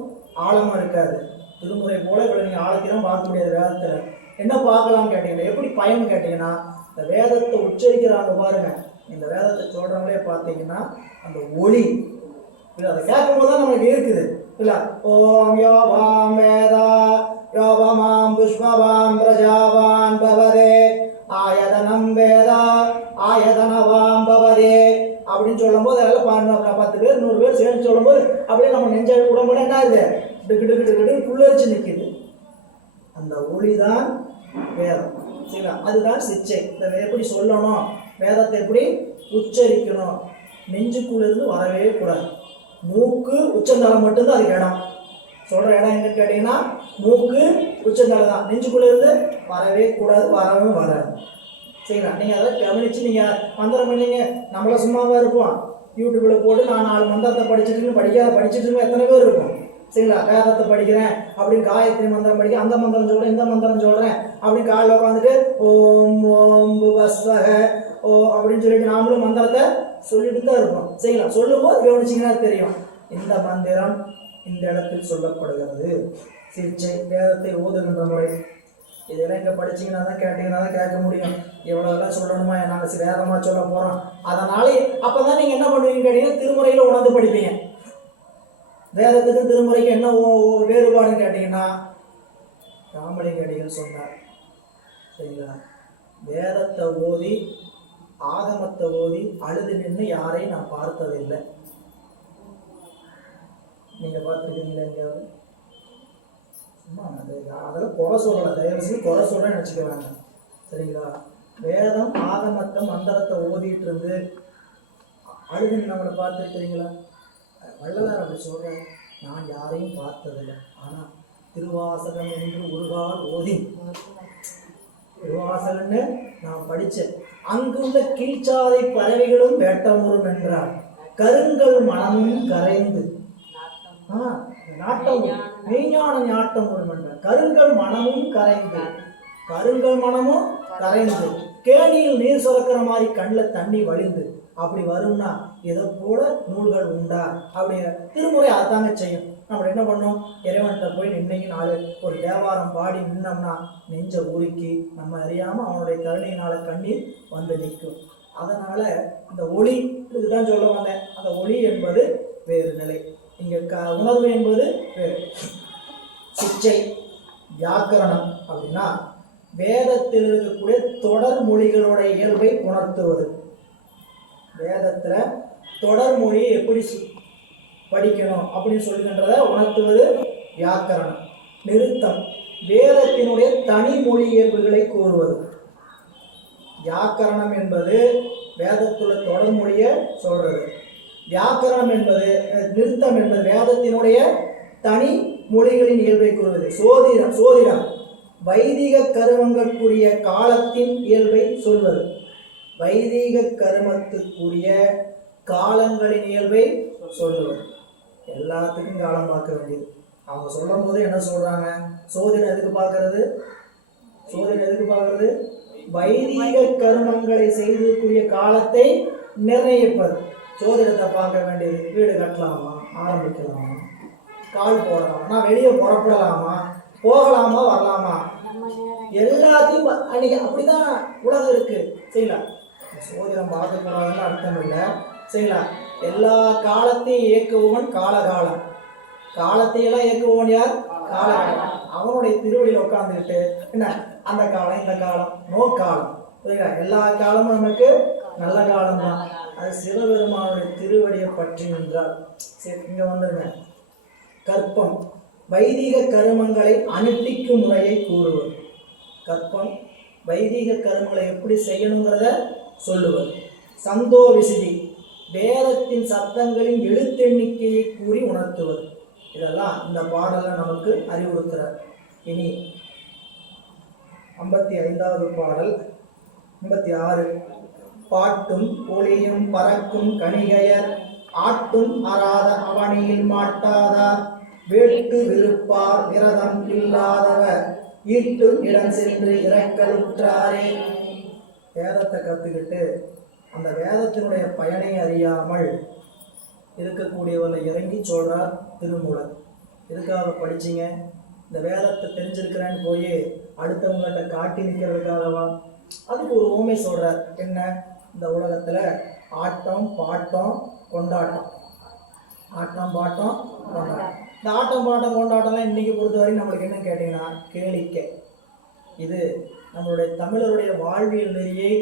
ஆழமாக இருக்காது. திருமுறை போல இவ்வளோ நீங்கள் ஆழத்திலும் பார்க்க முடியாது. வேதத்தில் என்ன பார்க்கலாம்னு கேட்டீங்கன்னா, எப்படி பயன் கேட்டீங்கன்னா, இந்த வேதத்தை உச்சரிக்கிறாங்க பாருங்க. இந்த வேதத்தை சொல்கிறவங்களே பார்த்தீங்கன்னா அந்த ஒளி இல்லை, அதை கேட்கும்போது தான் நமக்கு இருக்குது இல்லை. ஓம் யோவாம் வேதா யோபமாம் புஷ்பவாம் பிரஜாவான் பவதே ஆயதனம் வேதா ஆயதனவாம் பவதே அப்படின்னு சொல்லும்போது அதெல்லாம் 10 பேர் 100 பேர் சேர்ந்து சொல்லும்போது அப்படியே நம்ம நெஞ்ச உடம்புல என்ன ஆகுது, டிக்கு டிக்கு டிக்கு புல்லரிச்சு நிற்கிது. அந்த ஒளி தான் வேதம். சரிங்களா? அதுதான் சிச்சை. இதை எப்படி சொல்லணும், வேதத்தை எப்படி உச்சரிக்கணும். நெஞ்சுக்குள்ளிருந்து வரவே கூடாது. மூக்கு உச்சந்தலை மட்டும்தான் அதுக்கு இடம். சொல்கிற இடம் எங்கன்னு கேட்டிங்கன்னா மூக்கு உச்சந்தலை தான். நெஞ்சுக்குள்ளேருந்து வரவே கூடாது, வரவும் வராது. சரிங்களா? நீங்கள் அதை கவனித்து நீங்கள் மந்திரம் பண்ணீங்க. நம்மள சும்மாவாக இருப்போம். யூடியூப்பில் போட்டு நான் 4 மந்திரத்தை படிச்சுட்டு படிச்சுட்டு இருக்கோம். எத்தனை பேர் இருக்கும்? சரிங்களா? வேதத்தை படிக்கிறேன் அப்படின்னு காயத்ரி மந்திரம் படிக்க, அந்த மந்திரம் சொல்கிறேன், இந்த மந்திரம் சொல்கிறேன் அப்படின்னு காலையில் உட்காந்துட்டு ஓம் ஓம் புவஸ்வக ஓ அப்படின்னு சொல்லிட்டு நாமளும் மந்திரத்தை சொல்லிட்டு தான் இருப்போம். சரிங்களா? சொல்லும்போது கவனிச்சிங்கன்னா தெரியும், இந்த மந்திரம் இந்த இடத்தில் சொல்லப்படுகிறது. சிகிச்சை வேதத்தை ஓதுகின்ற முறை. இதெல்லாம் இங்கே படிச்சிங்கன்னா தான் கேட்டிங்கன்னா தான் கேட்க முடியும். எவ்வளோதான் சொல்லணுமா, நாங்கள் வேதமாக சொல்ல போகிறோம். அதனால அப்போ தான் நீங்கள் என்ன பண்ணுவீங்கன்னு கேட்டீங்கன்னா, திருமுறையில் உணர்ந்து படிப்பீங்க. வேதத்துக்கு திருமுறைக்கு என்ன வேறுபாடுன்னு கேட்டிங்கன்னா, ராமலிங்க அடிகள் சொன்னார். சரிங்களா? வேதத்தை ஓதி ஆகமத்தை ஓதி அழுது நின்று யாரையும் நான் பார்த்ததில்லை. நீங்கள் பார்த்துருக்கீங்களா எங்கேயாவது? சும்மா அதெல்லாம் குறை சொல்லலை, தயவு செஞ்சு குறை சொல்கிறேன்னு நினச்சிக்க வேண்டாம். சரிங்களா? வேதம் ஆகமத்தை மந்திரத்தை ஓதிட்டு இருந்து அழுது நம்மளை பார்த்துருக்கிறீங்களா? வள்ளலார் அப்படி சொல்கிறார், நான் யாரையும் பார்த்ததில்லை. ஆனால் திருவாசகம் என்று ஒருகால் ஓதி, திருவாசகன்னு நான் படித்தேன். அங்குள்ள கீழ்ச்சாதை பறவைகளும் வேட்டமுறும் என்றார். கருங்கல் மனமும் கரைந்து நாட்டம் மெய்ஞான நாட்டம் வரும் என்றார். கருங்கல் மனமும் கரைந்து, கருங்கல் மனமும் கரைந்து, கேணியில் நீர் சுரக்கிற மாதிரி கண்ணில் தண்ணி வழிந்து அப்படி வரும்னா இதை போல நூல்கள் உண்டா அப்படிங்கிற திருமுறை அதாங்க செய்யும். நம்ம என்ன பண்ணோம், இறைவன்கிட்ட போய் இன்னைக்கு 4 ஒரு தேவாரம் பாடி நின்னோம்னா நெஞ்ச உருக்கி நம்ம அறியாமல் அவனுடைய கருணையினால கண்ணீர் வந்து நிற்கும். அதனால் இந்த ஒளி இதுதான் சொல்ல வந்தேன். அந்த ஒளி என்பது வேறு நிலை, இங்கே உணர்வு என்பது வேறு. சிச்சை வியாக்கரணம் அப்படின்னா வேதத்தில் இருக்கக்கூடிய தொடர் மொழிகளுடைய இயல்பை உணர்த்துவது. வேதத்தில் தொடர் மொழியை எப்படி படிக்கணும் அப்படின்னு சொல்லுகின்றதை உணர்த்துவது வியாக்கரணம். நிறுத்தம் வேதத்தினுடைய தனி மொழி இயல்புகளை கூறுவது. வியாக்கரணம் என்பது வேதத்துள்ள தொடர் மொழியை சொல்றது. வியாக்கரணம் என்பது, நிறுத்தம் என்பது வேதத்தினுடைய தனி மொழிகளின் இயல்பை கூறுவது. சோதிடம் வைதிக கருமங்களுக்குரிய காலத்தின் இயல்பை சொல்வது. வைதிக கருமத்துக்குரிய காலங்களின் இயல்பை சொல்லுவது. எல்லாத்துக்கும் காலம் பார்க்க வேண்டியது. அவங்க சொல்லும் போது என்ன சொல்றாங்க? சோதனை எதுக்கு பார்க்கறது? சோதனை எதுக்கு பார்க்கறது? வைதிக கருமங்களை செய்தக்கூடிய காலத்தை நிர்ணயிப்பது. சோதனத்தை பார்க்க வேண்டியது. வீடு கட்டலாமா, ஆரம்பிக்கலாமா, கால் போடலாமா, நான் வெளியே புறப்படலாமா, போகலாமா, வரலாமா, எல்லாத்தையும் அன்னைக்கு அப்படிதான் உலகம் இருக்கு. செய்யலாம். சோதனம் பார்க்கக்கூடாதுன்னு அர்த்தம் இல்லை. செய்யலாம். எல்லா காலத்தையும் இயக்குபவன் காலகாலம். காலத்தையெல்லாம் இயக்குபவன் யார்? காலகாலம். அவனுடைய திருவடியில் உட்காந்துக்கிட்டு என்ன அந்த காலம் இந்த காலம் நோ காலம். புரியுதா? எல்லா காலமும் நமக்கு நல்ல காலம் தான். அது சிவபெருமானுடைய திருவடியை பற்றி நின்றால். சரி, இங்க வந்துருங்க. கற்பம் வைதிக கருமங்களை அனுஷ்டிக்கும் முறையை கூறுவது. கற்பம் வைதிக கருமங்களை எப்படி செய்யணுங்கிறத சொல்லுவது. சந்தோ விசிதி வேதத்தின் சத்தங்களின் எழுத்தெண்ணிக்கையை கூறி உணர்த்துவது. இதெல்லாம் இந்த பாடல நமக்கு அறிவுறுத்துறார். இனி 55வது பாடல் 56. பாட்டும் ஒளியும் பறக்கும் கணிகையர் ஆட்டும் அறாத அவனியில் மாட்டாதார் வேட்டு விருப்பார் விரதம் இல்லாதவர் ஈட்டு இடம் சென்று இறக்கலுற்றாரே. வேதத்தை கற்றுக்கிட்டு அந்த வேதத்தினுடைய பயனை அறியாமல் இருக்கக்கூடியவர்களை இறங்கி சொல்றார் திருமூலர். எதுக்காக படிச்சிங்க? இந்த வேதத்தை தெரிஞ்சிருக்கிறேன்னு போய் அடுத்தவங்கள்ட்ட காட்டி நிற்கிறதுக்காகவா? அதுக்கு ஒரு ஊமை சொல்றார். என்ன? இந்த உலகத்துல ஆட்டம் பாட்டம் கொண்டாட்டம், ஆட்டம் பாட்டம் கொண்டாட்டம். இந்த ஆட்டம் பாட்டம் கொண்டாட்டம்லாம் இன்னைக்கு பொறுத்தவரை நம்மளுக்கு என்ன கேட்டீங்கன்னா கேளிக்கை. இது நம்மளுடைய தமிழருடைய வாழ்வியல் நெறியை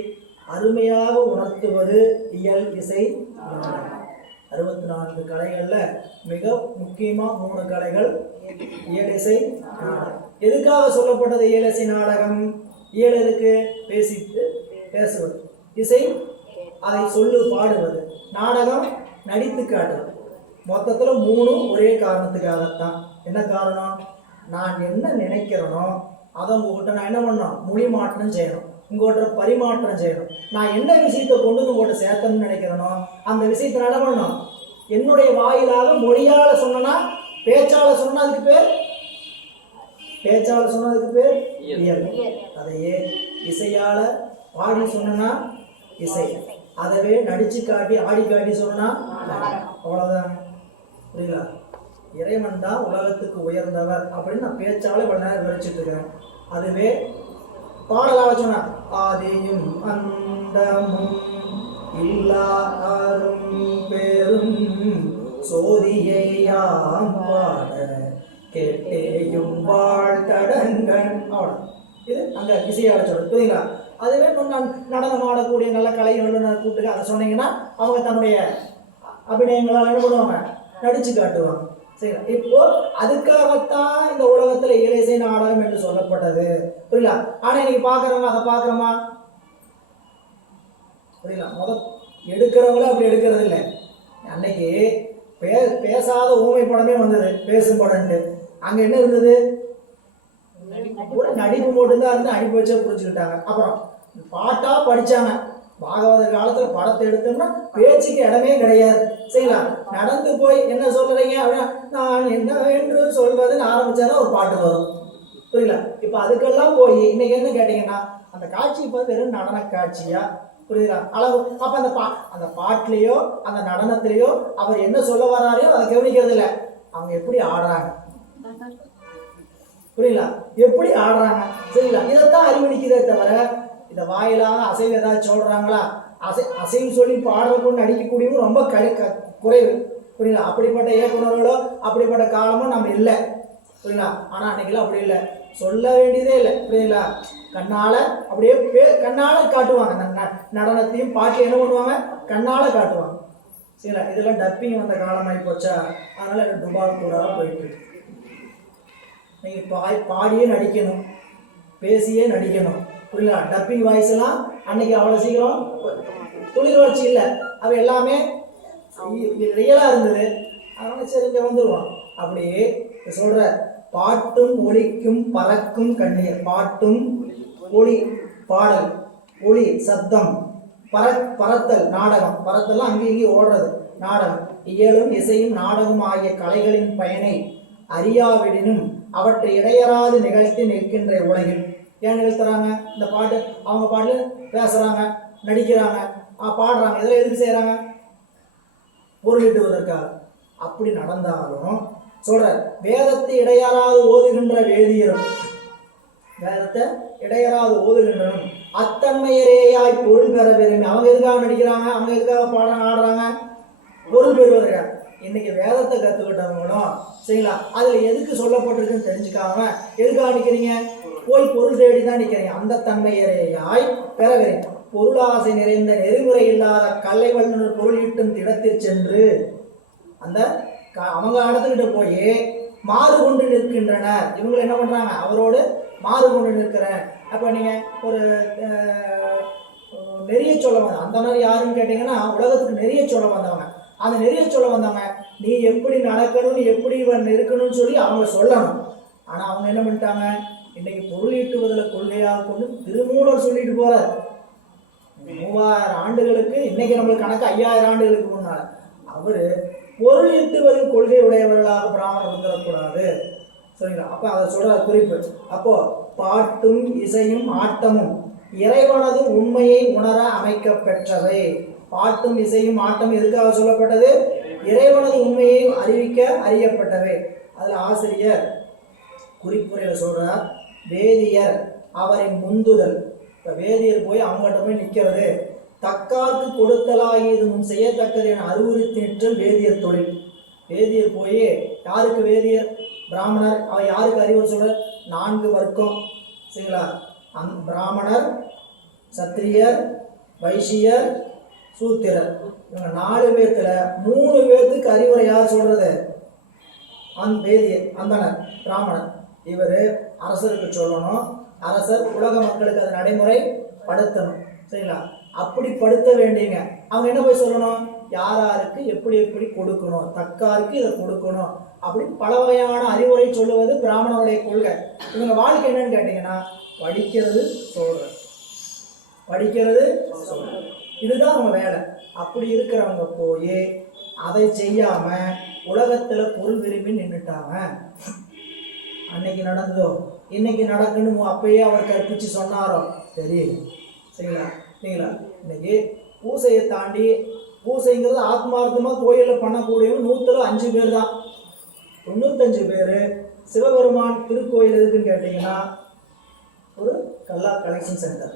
அருமையாக உணர்த்துவது இயல் இசை நாடகம். 64 கலைகள்ல மிக முக்கியமா 3 கலைகள் இயல் இசை நாடகம். எதுக்காக சொல்லப்பட்டது இயல் இசை நாடகம்? இயல் எதுக்கு? பேசுவது. இசை அதை சொல்லு பாடுவது. நாடகம் நடித்து காட்டுவது. மொத்தத்தில் 3 ஒரே காரணத்துக்காகத்தான். என்ன காரணம்? நான் என்ன நினைக்கிறேனோ அதை உங்ககிட்ட நான் என்ன பண்ணணும்? மொழி மாற்றம் செய்யணும். உங்கள்கிட்ட பரிமாற்றம் செய்யணும். நான் என்ன விஷயத்தை கொண்டு உங்கள்கிட்ட சேர்த்தணும்னு நினைக்கிறேனோ அந்த விஷயத்தை என்ன பண்ணணும்? என்னுடைய வாயிலாக மொழியால சொன்னா, பேச்சால சொன்னா அதுக்கு பேர் பேச்சால சொன்னதுக்கு பேர் இயல். அதையே இசையால பாடி சொன்னா இசை. அதவே நடிச்சு காட்டி ஆடி காட்டி சொன்னா அவ்வளவுதான். புரியுங்களா? இறைவன் தான் உலகத்துக்கு உயர்ந்தவர் அப்படின்னு நான் பேச்சால இவ்வளவு நேரம் விவரிச்சுட்டு இருக்கிறேன். அதுவே பாடலாக சொன்னார். ஆதியும் அந்தமும் இல்லாரும் பெரும் சோதியையாம் பாட கேட்டேயும் வாழ்த்தடங்கள். அவ்வளோ இது அங்கே இசையால சொல்றது. புரியுங்களா? அதுவே நான் நடனம் ஆடக்கூடிய நல்ல கலை வல்லுநர் கூப்பிட்டு அதை சொன்னீங்கன்னா அவங்க தன்னுடைய அபிநயங்களால் என்ன பண்ணுவாங்க? நடிச்சு காட்டுவாங்க. சரி, இப்போ அதுக்காகத்தான் இந்த உலகத்துல இயலிசை நாடகம் என்று சொல்லப்பட்டது. புரியல? ஆனா இன்னைக்கு பாக்குறவங்க அதை பாக்குறோமா? புரியல? எடுக்கிறவங்களும் அப்படி எடுக்கிறது இல்லை. அன்னைக்கு பேசாத ஊமை படமே வந்தது, பேசும் படம்ட்டு. அங்க என்ன இருந்தது? ஒரு நடிப்பு மட்டும்தான் இருந்து அனுப்பி வச்சா புரிஞ்சுக்கிட்டாங்க. அப்புறம் பாட்டா படிச்சாங்க. பாகவத காலத்துல படத்தை எடுத்தோம்னா பேச்சுக்கு இடமே கிடையாது. செய்யலாம். நடந்து போய் என்ன சொல்றீங்க அப்படின்னா நான் என்ன என்று சொல்வதுன்னு ஆரம்பிச்சாதான் ஒரு பாட்டு வரும். புரியல? இப்ப அதுக்கெல்லாம் போய் இன்னைக்கு என்ன கேட்டீங்கன்னா அந்த காட்சி இப்ப வெறும் நடன காட்சியா? புரியுதா? அளவு அப்ப அந்த பாட்டுலயோ அந்த நடனத்திலேயோ அவர் என்ன சொல்ல வராரையோ அதை கவனிக்கிறது இல்லை. அவங்க எப்படி ஆடுறாங்க? புரியல? எப்படி ஆடுறாங்க? சரிங்களா? இதைத்தான் அறிவணிக்குதே தவிர இந்த வாயிலாக அசைவு ஏதாவது சொல்றாங்களா? அசைவு சொல்லி பாடலுக்கு நடிக்கக்கூடியவங்க ரொம்ப குறைவு. புரியல? அப்படிப்பட்ட இயக்குநர்களோ அப்படிப்பட்ட காலமோ நம்ம இல்லை. புரியல? ஆனா அன்னைக்கெல்லாம் அப்படி இல்லை. சொல்ல வேண்டியதே இல்லை. புரியுங்களா? கண்ணால அப்படியே கண்ணால காட்டுவாங்க. நடனத்தையும் பாட்டு என்ன பண்ணுவாங்க? கண்ணால காட்டுவாங்க. சரிங்களா? இதெல்லாம் டப்பிங் வந்த காலமாகி போச்சா? அதனால துபாய் கூட போயிட்டு நீங்கள் பாடியே நடிக்கணும், பேசியே நடிக்கணும். புரியல? டப்பிங் வாய்ஸ் எல்லாம் அன்னைக்கு அவ்வளோ சீக்கிரம் தொழில் வளர்ச்சி இல்லை. அது எல்லாமே ரியலாக இருந்தது. அதனால சரி இங்கே வந்துடுவோம். அப்படியே சொல்கிற பாட்டும் ஒலிக்கும் பறக்கும் கண்ணீர். பாட்டும் ஒளி பாடல், ஒளி சத்தம், பறத்தல் நாடகம், பறத்தல்லாம் அங்கேயும் இங்கேயும் ஓடுறது நாடகம். இயலும் இசையும் நாடகம் ஆகிய கலைகளின் பயனை அறியாவிடனும் அவற்றை இடையறாது நிகழ்த்தி நிற்கின்ற உலகில். ஏன் நிகழ்த்துறாங்க? இந்த பாட்டு அவங்க பாட்டு பேசுறாங்க, நடிக்கிறாங்க, பாடுறாங்க. இதெல்லாம் எதுக்கு செய்யறாங்க? பொருளிட்டுவதற்காக. அப்படி நடந்தாலும் சொல்ற வேதத்தை இடையறாது ஓதுகின்ற வேதியரும், வேதத்தை இடையறாது ஓதுகின்றனும் அத்தன்மையரேயாய் பொருள் பெற விரும்பி. அவங்க எதுக்காக நடிக்கிறாங்க? அவங்க எதுக்காக பாடுறாங்க, ஆடுறாங்க? பொருள் பெறுவதற்காக. இன்னைக்கு வேதத்தை கற்றுக்கிட்டவங்களும் சரிங்களா, அதில் எதுக்கு சொல்லப்பட்டிருக்குன்னு தெரிஞ்சுக்காம எதுக்காக நிற்கிறீங்க? போய் பொருள் தேடி தான் நிற்கிறீங்க. அந்த தன்மையரையாய் பெறவில்லை. பொருளாசை நிறைந்த நெறிமுறை இல்லாத கல்லை வல்லுநர் பொருளீட்டும் இடத்தில் சென்று அந்த அவங்க இடத்துக்கிட்ட போய் மாறு கொண்டு நிற்கின்றனர். இவங்க என்ன பண்றாங்க? அவரோடு மாறு கொண்டு நிற்கிறேன். அப்போ நீங்கள் ஒரு நெறிய சொல்ல வந்த அந்த மாதிரி யாருன்னு கேட்டீங்கன்னா, உலகத்துக்கு நெறிய சொல்ல வந்தவங்க. அந்த நெறிய சொல்ல வந்தவங்க நீ எப்படி நடக்கணும், நீ எப்படி இருக்கணும்னு சொல்லி அவங்க சொல்லணும். ஆனால் அவங்க என்ன பண்ணிட்டாங்க? இன்னைக்கு பொருள் ஈட்டுவதில் கொள்கையாக கொண்டு திருமூலர் சொல்லிட்டு போறார். 3000 ஆண்டுகளுக்கு, இன்னைக்கு நம்மளுக்கு கணக்கு 5000 ஆண்டுகளுக்கு முன்னால அவரு பொருள் ஈட்டுவதில் கொள்கை உடையவர்களாக பிராமணர் வந்துடக்கூடாது சரிங்களா. அப்போ அதை சொல்ற குறிப்பு. அப்போ பாட்டும் இசையும் ஆட்டமும் இறைவனது உண்மையை உணர அமைக்கப்பெற்றவை. பாட்டும் இசையும் ஆட்டம் எதுக்காக சொல்லப்பட்டது? இறைவனது உண்மையை அறிவிக்க அறியப்பட்டவை. அதில் ஆசிரியர் குறிப்புரையில் சொல்றார், வேதியர் அவரின் முந்துதல். இப்போ வேதியர் போய் அவங்ககிட்ட போய் நிற்கிறது. தக்கார்க்கு கொடுத்தலாகியது முன் செய்யத்தக்கது என அறிவுறுத்தி நிற்றல் வேதியர் தொழில். வேதியர் போய் யாருக்கு? வேதியர் பிராமணர். அவர் யாருக்கு அறிவுரை சொல்ற? 4 வர்க்கம் சரிங்களா. பிராமணர், சத்திரியர், வைசியர், சூத்திரர். இவங்க 4 பேர்த்துல 3 பேர்த்துக்கு அறிவுரை யார் சொல்றது? வேதியர், அந்தனர், பிராமணர். இவர் அரசருக்கு சொல்லணும். அரசர் உலக மக்களுக்கு அதை நடைமுறை படுத்தணும் சரிங்களா. அப்படி படுத்த வேண்டியங்க அவங்க என்ன போய் சொல்லணும்? யாராருக்கு எப்படி எப்படி கொடுக்கணும், தக்காருக்கு இதை கொடுக்கணும், அப்படி பல வகையான அறிவுரை சொல்லுவது பிராமணருடைய கொள்கை. இவங்க வாழ்க்கை என்னன்னு கேட்டீங்கன்னா, படிக்கிறது சொல்றது, படிக்கிறது சொல்றது, இதுதான் அவங்க வேலை. அப்படி இருக்கிறவங்க போய் அதை செய்யாம உலகத்துல பொருள் விரும்பி நின்றுட்டாங்க. அன்னைக்கு நடந்ததோ இன்னைக்கு நடக்குன்னு அப்பயே அவர் கற்பிச்சு சொன்னாரோ தெரியும் சரிங்களா. சரிங்களா, இன்னைக்கு பூசையை தாண்டி, பூசைங்கிறது ஆத்மார்த்தமாக கோயிலில் பண்ணக்கூடியவங்க 105 பேர் தான். 95 பேர் சிவபெருமான் திருக்கோயில் எதுக்குன்னு கேட்டிங்கன்னா ஒரு கல்லா கலெக்ஷன் சென்டர்.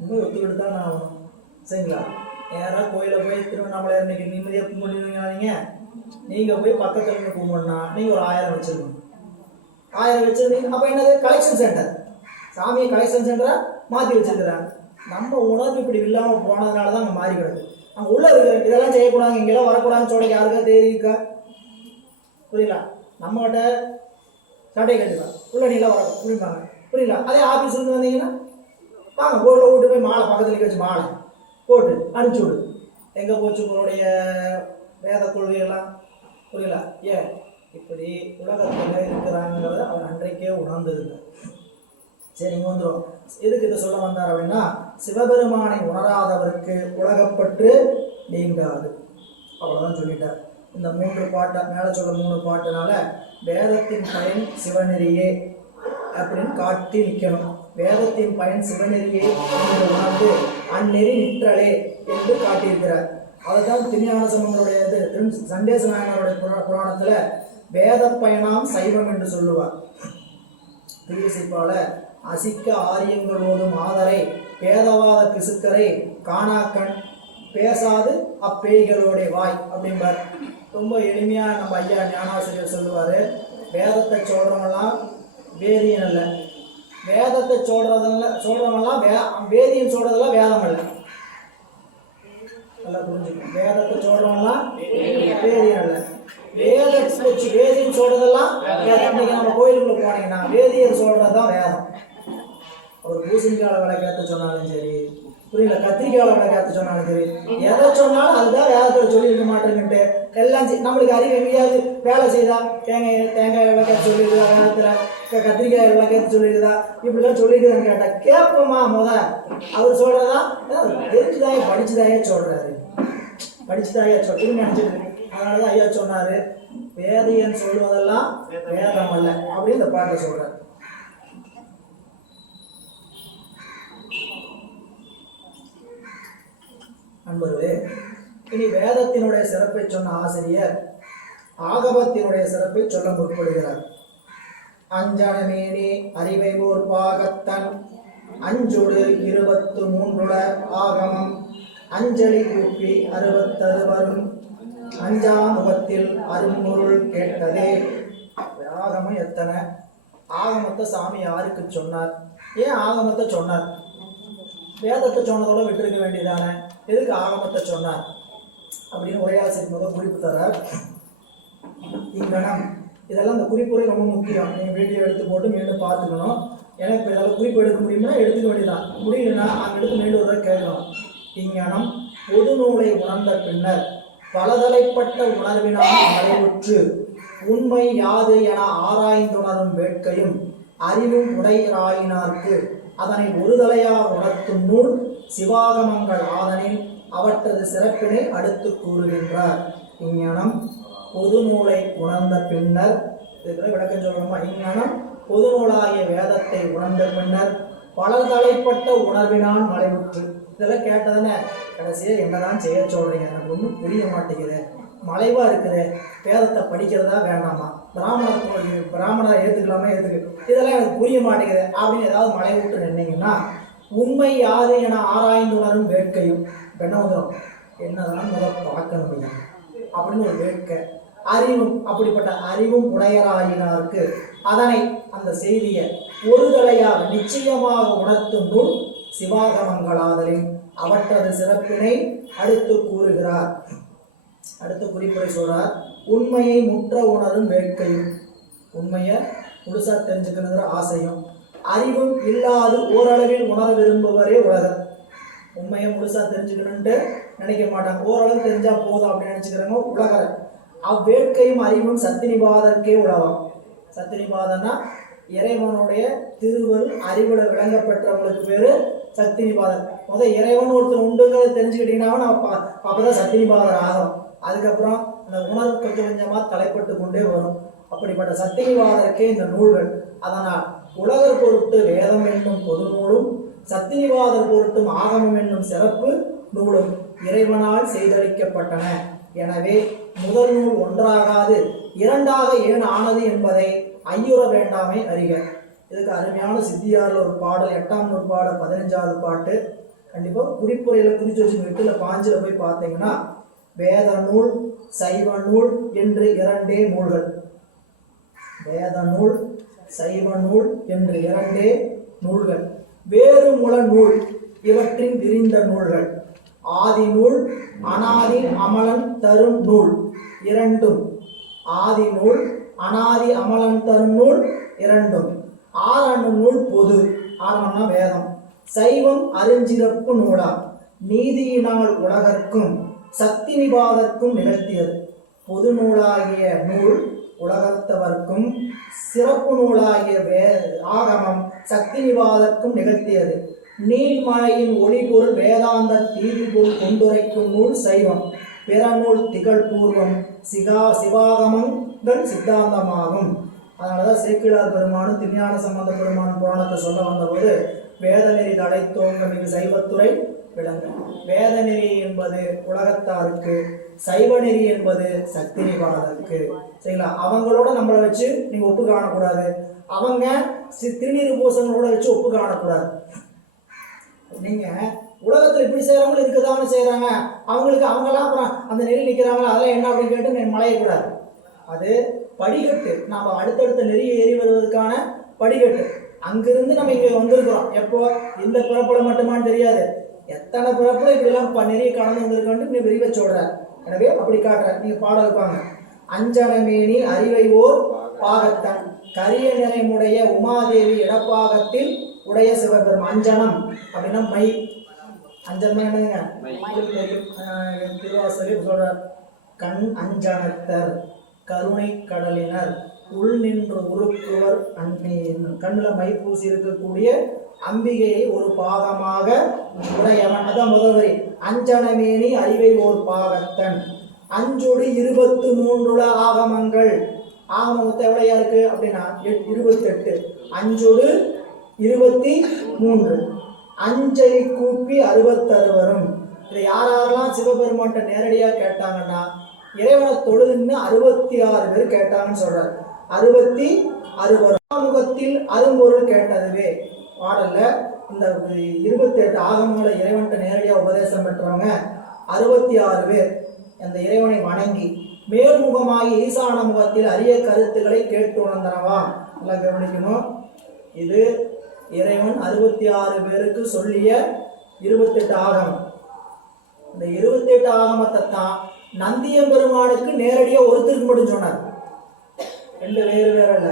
இன்னும் ஒத்துக்கிட்டு தான் நான் ஆகணும் சரிங்களா. நேராக கோயிலில் போய் திருவண்ணாமலை இன்னைக்கு நிம்மதியாக கும்பிடுவீங்க. நீங்கள் போய் பக்கத்தில் இருந்து கும்பிடணும்னா நீங்கள் ஒரு 1000 வச்சுருக்கணும். 1000 வச்சுருந்தீங்க. அப்போ என்னது? Collection centre. சாமியை கலெக்ஷன் சென்டராக மாற்றி வச்சுருக்குறாங்க. நம்ம உணர்வு இப்படி இல்லாமல் போனதுனால தான் அங்கே மாறி கிடக்கு. அங்கே உள்ளே இருக்கிற இதெல்லாம் செய்யக்கூடாது, இங்கெல்லாம் வரக்கூடாதுன்னு சொல்ல யாருக்கா தெரியுக்கா? புரியல. நம்மகிட்ட சட்டை கட்டிக்கலாம், உள்ள நீலாம் வர புரியுப்பாங்க, புரியல. அதே ஆஃபீஸ் இருந்து வந்தீங்கன்னா வாங்க கோயிலில் விட்டு போய் மாலை பக்கத்தில் வச்சு மாலை போட்டு அனுப்பிச்சி விடு. எங்கே போச்சு உங்களுடைய வேத கொள்கையெல்லாம்? புரியல. ஏன் இப்படி உலகத்தில் இருக்கிறாங்கிறத அவர் அன்றைக்கே உணர்ந்ததுங்க. சரி, இங்கே வந்துடும். எதுக்கு இதை சொல்ல வந்தார் அப்படின்னா, சிவபெருமானை உணராதவருக்கு உலகப்பற்று நீங்காது, அவ்வளோதான் சொல்லிட்டார். இந்த 3 பாட்டை மேலே சொல்ல 3 பாட்டுனால வேதத்தின் பயன் சிவநெறியே அப்படின்னு காட்டி நிற்கணும். வேதத்தின் பயன் சிவநெறியே என்று உணர்ந்து அந்நெறி நிற்றலே என்று காட்டியிருக்கிறார். அதுதான் திருஞான சம்பந்தருடைய சண்டேச நாயனருடைய புராணத்தில் வேத பயனாம் சைவம் என்று சொல்லுவார். திருவிசிப்பால அசிக்க ஆரியங்கள் ஓதும் ஆதரை பேதவாத பிசுக்கரை காணாக்கண் பேசாது அப்பேய்களுடைய வாய் அப்படிம்பார். ரொம்ப எளிமையாக நம்ம ஐயா ஞானாசிரியர் சொல்லுவார், வேதத்தை சொல்கிறவங்களாம் வேதியன் அல்ல, வேதத்தை சொல்கிறவங்களாம் வேதியன் சொல்கிறதெல்லாம் வேதம் அல்ல. நல்லா புரிஞ்சுக்கணும். வேதத்தை சொல்கிறவங்களாம் வேதியன் அல்ல, வேதியன் சொல்கிறதெல்லாம் வேதம். இன்னைக்கு நம்ம கோயிலுக்குள்ளே போனீங்கன்னா வேதியன் சொல்கிறது தான் வேதம். ஒரு பூசணிக்கால விளக்கேற்ற சொன்னாலும் சரி, புரியல, கத்திரிக்காய் விளக்கேற்ற சொன்னாலும் சரி, எதை சொன்னாலும் அதுதான் வேதத்தில் சொல்லி இருக்க மாட்டேன்னுட்டு எல்லாம் நம்மளுக்கு அறிவு எங்கேயாவது வேலை செய்தா தேங்காய் விளக்கேற்ற சொல்லியிருக்குதா, வேதத்தில் கத்திரிக்காய் விளக்கேற்ற சொல்லியிருக்குதா, இப்படிலாம் சொல்லியிருக்குதான்னு கேட்டால் கேட்போமா? அவர் சொல்றதா தெரிஞ்சுதாயே படிச்சுதாயே சொல்றாரு, படிச்சுதாயே திரும்பி நினைச்சிட்டு. அதனாலதான் ஐயா சொன்னாரு, வேதியன் சொல்லுவதெல்லாம் வேதம் அல்ல அப்படின்னு இந்த பாட்டை சொல்றாரு. நண்பர்களே, இனி வேதத்தினுடைய சிறப்பை சொன்ன ஆசிரியர் ஆகமத்தினுடைய சிறப்பை சொல்ல முற்படுகிறார். அஞ்சனமேனி அறிவை ஓர் பாகத்தன் அஞ்சொடு 23 ஆகமம் அஞ்சலி கூப்பி 60 வரும் அஞ்சாமுகத்தில் அரும்பொருள் கேட்டதே. ஆகமம் எத்தனை? ஆகமத்தை சாமி யாருக்கு சொன்னார்? ஏன் ஆகமத்தை சொன்னார்? வேதத்தை சொன்னதோட விட்டுருக்க வேண்டியதானே, எதுக்கு ஆகமத்தை சொன்னார் அப்படின்னு உரையாசிரியர் முதல் குறிப்பு தரார். இங்கனம் இதெல்லாம் இந்த குறிப்புரை ரொம்ப முக்கியம். நீங்கள் வீடியோ எடுத்து போட்டு மீண்டும் பார்த்துக்கணும். எனக்கு இப்போ இதெல்லாம் குறிப்பு எடுக்க முடியும்னா எடுத்துக்க வேண்டியதான், முடியலன்னா அங்கே எடுத்து மீண்டும் ஒரு கேட்கணும். இங்கனம் பொது நூலை உணர்ந்த பின்னர் பலதலைப்பட்ட உணர்வினால் மறைவுற்று உண்மை யாது என ஆராய்ந்துணரும் வேட்கையும் அறிவும் உடையராயினார்க்கு அதனை ஒருதலையா உணர்த்தும் நூல் சிவாகமங்கள் ஆதனில் அவற்றது சிறப்பினை அடுத்து கூறுகின்றார். இங்ஙனம் பொது நூலை உணர்ந்த பின்னர், இதுக்கு விளக்கம் சொல்லணுமா? இங்ஙனம் பொது நூலாகிய வேதத்தை உணர்ந்த பின்னர் பலதலைப்பட்ட உணர்வினால் மறைவுற்று. இதெல்லாம் கேட்டதானே கடைசியாக என்னதான் செய்ய சொல்றீங்க, எனக்கு ஒன்றும் புரிய மாட்டேங்குது, மலைவா இருக்குது, வேதத்தை படிக்கிறதா வேண்டாமா, பிராமணரை ஏற்றுக்கலாமா ஏற்றுக்க, இதெல்லாம் எனக்கு புரிய மாட்டேங்குது அப்படின்னு ஏதாவது மலை விட்டு நின்னீங்கன்னா உண்மை யாது என ஆராய்ந்து உணரும் வேட்கையும் என்ன வந்துடும், என்னதான் முதல் பார்க்கணும் அப்படின்னு ஒரு வேட்கை, அறிவும் அப்படிப்பட்ட அறிவும் உடையராயினாருக்கு அதனை அந்த செய்தியை ஒரு தலையாக நிச்சயமாக உணர்த்தும் நூல் சிவாகமங்களாதலின் அவற்றது சிறப்பினை அடுத்து கூறுகிறார். அடுத்த குறிப்புரை சொல்றார். உண்மையை முற்ற உணரும் வேட்கையும், உண்மையை முழுசா தெரிஞ்சுக்கணுங்கிற ஆசையும், அறிவும் இல்லாது ஓரளவில் உணர விரும்புவரே உலகர். உண்மையை முழுசா தெரிஞ்சுக்கணுன்ட்டு நினைக்க மாட்டாங்க, ஓரளவு தெரிஞ்சா போதும் அப்படின்னு நினைச்சுக்கிறவங்க உலகர். அவ்வேட்கையும் அறிவும் சத்தினிபாதற்கே உலகம். சத்தினிபாதன்னா இறைவனுடைய திருவருள் அறிவுல விளங்க பெற்றவங்களுக்கு பேரு சத்தினிபாதர். இறைவன் ஒருத்தர் உண்டுங்கிறத தெரிஞ்சுக்கிட்டீங்கன்னா நம்ம அப்பதான் சத்தினிபாதர் ஆகும். அதுக்கப்புறம் அந்த உணர்வு கொஞ்சம் கொஞ்சமா தலைப்பட்டு கொண்டே வரும். அப்படிப்பட்ட சத்தினிவாதருக்கே இந்த நூல்கள். அதனால் உலகர் பொருட்டு வேதம் என்னும் பொது நூலும் சத்தினிவாதர் பொருட்டும் ஆகமம் என்னும் சிறப்பு நூலும் இறைவனால் செய்தளிக்கப்பட்டன. எனவே முதல் நூல் ஒன்றாகாது இரண்டாக ஏன் ஆனது என்பதை ஐயுற வேண்டாமை அறிக. இதுக்கு அருமையான சித்தியாரில் ஒரு பாடல், 8ஆம் நூற்பாடல் 15வது பாட்டு. கண்டிப்பாக குறிப்புரையில் குறித்து வச்சு 8ல் 5ல் போய் பார்த்தீங்கன்னா வேத நூல் சைவ நூல் என்று 2 நூல்கள். வேத நூல் சைவ நூல் என்று 2 நூல்கள். வேறு முல நூல் இவற்றின் விரிந்த நூல்கள். ஆதி நூல் அனாதி அமலன் தரும் நூல் 2. ஆதி நூல் அனாதி அமலன் தரும் நூல் 2. ஆரணு நூல் பொது, ஆரணம்னா வேதம். சைவம் அருஞ்சிறப்பு நூலா நீதியினால் உலகற்கும் சத்தினிபாதற்கும் நிகழ்த்தியது. பொது நூலாகிய நூல் உலகத்தவர்க்கும் சிறப்பு நூலாகிய ஆகமம் சத்தினிபாதற்கும் நிகழ்த்தியது. நீள்மலையின் ஒளிபொருள் வேதாந்த தீதிபொருள் கொண்டுரைக்கும் நூல் சைவம். பிற நூல் திகழ் பூர்வம் சிவாகமங்கள் சித்தாந்தமாகும். அதனாலதான் சேக்கிழார் பெருமானும் திருஞான சம்பந்த பெருமானும் புராணத்தை சொல்ல வந்தபோது வேதநெறி தழைத்தோங்க மிகு சைவத்துறை விளங்கு. வேதநெறி என்பது உலகத்தாருக்கு, சைவநெறி என்பது சத்தினிபாதருக்கு. சரிங்களா? அவங்களோட நம்மளை வச்சு நீங்க ஒப்பு காணக்கூடாது, அவங்க திருநீர் பூசங்களோட வச்சு ஒப்பு காணக்கூடாது. நீங்க உலகத்துல இப்படி செய்யறவங்க இருக்குதான்னு செய்யறாங்க, அவங்களுக்கு அவங்கெல்லாம் அப்புறம் அந்த நெறி நிற்கிறாங்களா அதெல்லாம் என்ன அப்படின்னு கேட்டு மலையக்கூடாது. அது படிக்கட்டு, நாம் அடுத்தடுத்த நெறியை ஏறி வருவதற்கான படிக்கட்டு. அங்கிருந்து நம்ம இங்கே வந்திருக்கிறோம். எப்போ இந்த பிறப்புல மட்டுமான்னு தெரியாது, எத்தனை பிறப்புல இப்படிலாம் நெறிய கடந்து வந்திருக்கான்ட்டு நீ விரிவ சொல்ற. எனவே அப்படி காட்டுற நீங்க பாடம் இருப்பாங்க. அஞ்சனமேனி அறிவை ஓர் பாகத்தன் கரிய நிலைமுடைய உமாதேவி இடப்பாகத்தில் உடைய சிவபெருமான். அஞ்சனம் அப்படின்னா மை, அஞ்சல்னா என்னதுங்க? திருவாசகர் சொல்றார், கண் அஞ்சனத்தர் கருணை கடலினர் உள் நின்று உருக்குவர் அன்பி. கண்ணில் மை பூசி இருக்கக்கூடிய அம்பிகையை ஒரு பாகமாக உடையவன். அதான் முதல் வரி. அஞ்சனமேனி அறிவை ஓர் பாகத்தன் அஞ்சொடு 23 ஆகமங்கள். ஆகமம் மொத்தம் எவ்வளையா இருக்கு அப்படின்னா 28. அஞ்சொடு 23. அஞ்சை கூப்பி 66 வரும். இதை யாரெல்லாம் சிவபெருமான்கிட்ட நேரடியாக கேட்டாங்கன்னா இறைவனை தொழுதுன்னு 66 பேர் கேட்டாங்கன்னு சொல்றாரு. 66 வரும். முகத்தில் அரும்பொருள் கேட்டதுவே பாடல்ல இந்த 28 ஆகமங்களை இறைவன்கிட்ட நேரடியாக உபதேசம் பெற்றவங்க 66 பேர் அந்த இறைவனை வணங்கி மேல்முகமாகி ஈசான முகத்தில் அரிய கருத்துக்களை கேட்டு உணர்ந்தனவாம். நல்லா கவனிக்கணும். இது இறைவன் 66 பேருக்கு சொல்லிய 28 ஆகமம். இந்த 28 ஆகமத்தை தான் நந்தியம்பெருமானுக்கு நேரடியாக ஒருத்தருக்கு மட்டும் சொன்னார். 2 வேறு வேற இல்ல.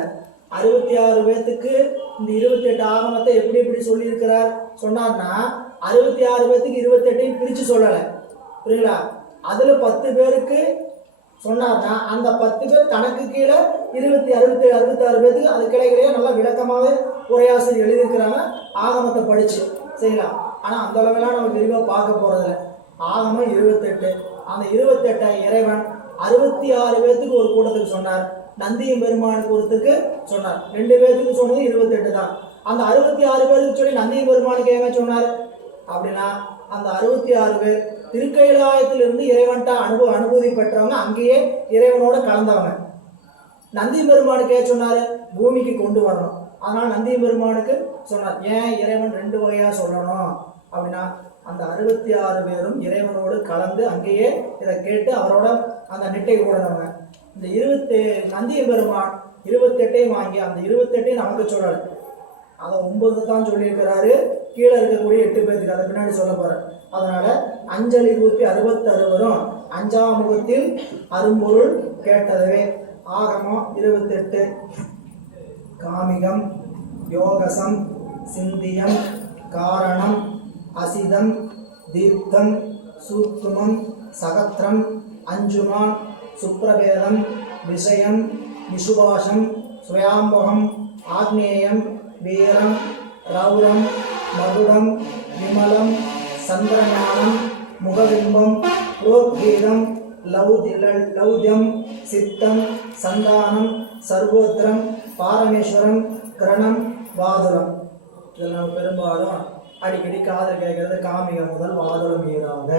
66 பேத்துக்கு இந்த 28 ஆகமத்தை எப்படி எப்படி சொல்லியிருக்கிறார் சொன்னார்னா 66 பேத்துக்கு 28 பிரித்து சொல்லலை. புரியுங்களா? அதில் 10 பேருக்கு சொன்னார்னா அந்த 10 பேர் தனக்கு கீழே 66 பேத்துக்கு அது கிளைகளையே நல்லா விளக்கமாகவே உரையாசிரியர் எழுதியிருக்கிறாங்க ஆகமத்தை படித்து. சரிங்களா? ஆனால் அந்த அளவெல்லாம் நம்ம விரிவாக பார்க்க போகிறதில்ல. ஆகமம் 28. அந்த 28 இறைவன் 66 பேத்துக்கு ஒரு கூட்டத்துக்கு சொன்னார். நந்தியம் பெருமானுக்கு ஒருத்தருக்கு சொன்னார். 2 பேத்துக்கு சொன்னது 28 தான். அந்த 66 பேருக்கு சொல்லி நந்தியம் பெருமானுக்கு ஏங்க சொன்னார் அப்படின்னா அந்த 66 பேர் திருக்கைலாயத்திலிருந்து இறைவன்ட்ட அனுபூதி பெற்றவங்க, அங்கேயே இறைவனோட கலந்தவங்க. நந்தியம் பெருமானுக்கு ஏன் சொன்னார்? பூமிக்கு கொண்டு வரணும். அதனால நந்தியம் பெருமானுக்கு சொன்னார். ஏன் இறைவன் 2 வகையாக சொல்லணும் அப்படின்னா அந்த 66 பேரும் இறைவனோடு கலந்து அங்கேயே இதை கேட்டு அவரோட அந்த நெட்டை ஓடுனவங்க. இந்த நந்தியம் பெருமான் 28 வாங்கி அந்த 28 நமக்கு சொல்றாரு. அதை 9 தான் சொல்லியிருக்கிறாரு. கீழே இருக்கக்கூடிய 8 பேருக்கு அதை பின்னாடி சொல்ல போறேன். அதனால அஞ்சலி கூப்பி 66 வரும். 5ஆம் முகத்தில் அரும்பொருள் கேட்டதுவே. ஆகமம் 28. காமிகம், யோகசம், சிந்தியம், காரணம், அசிதம், தீப்தம், சூக்குமம், சகத்திரம், அஞ்சுமான், சுப்ரபேதம், விஷயம், நிசுபாஷம், சுயாம்பகம், ஆக்னேயம், வீரம், ரௌரம், மகுடம், விமலம், சந்திரஞானம், முகபிம்பம், புரோத்கீதம், லௌத்யம், சித்தம், சந்தானம், சர்வோத்திரம், பாரமேஸ்வரம், கிரணம், வாதுலம். இதில் நம்ம பெரும்பாலும் அடிக்கடி காதல் கேட்கறது காமிகம் முதல் வாதுலம் ஈராக.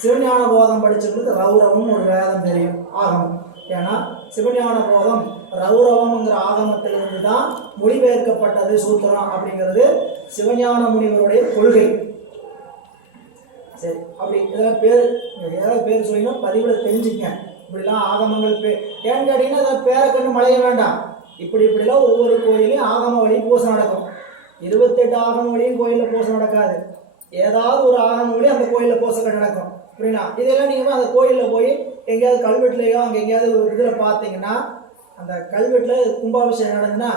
சிவஞான போதம் படிச்சவங்களுக்கு ரௌரவம் ஒரு வேதம் தெரியும், ஆகமம். ஏன்னா சிவஞான போதம் ரௌரவம்ங்கிற ஆகமத்திலிருந்து தான் மொழிபெயர்க்கப்பட்டது சூத்திரம் அப்படிங்கிறது சிவஞான முனிவருடைய கொள்கை. சரி, அப்படி ஏதாவது பேர் சொல்லிங்கன்னா பதிவில் தெரிஞ்சுக்கங்க. இப்படிலாம் ஆகமங்கள் ஏன்னு கேட்டீங்கன்னா அதை பேரை கண்டு மலைய வேண்டாம். இப்படிலாம் ஒவ்வொரு கோயிலையும் ஆகம வழி பூசை நடக்கும். 28 ஆகம வழியும் கோயிலில் பூசை நடக்காது. ஏதாவது ஒரு ஆகம வழி அந்த கோயிலில் பூசை நடக்கும். அப்படின்னா இதெல்லாம் நீங்கள் அந்த கோயிலில் போய் எங்கேயாவது கல்வெட்டுலையோ அங்கே எங்கேயாவது ஒரு இதில் பார்த்தீங்கன்னா அந்த கல்வெட்டில் கும்பாபிஷேகம் நடக்குதுன்னா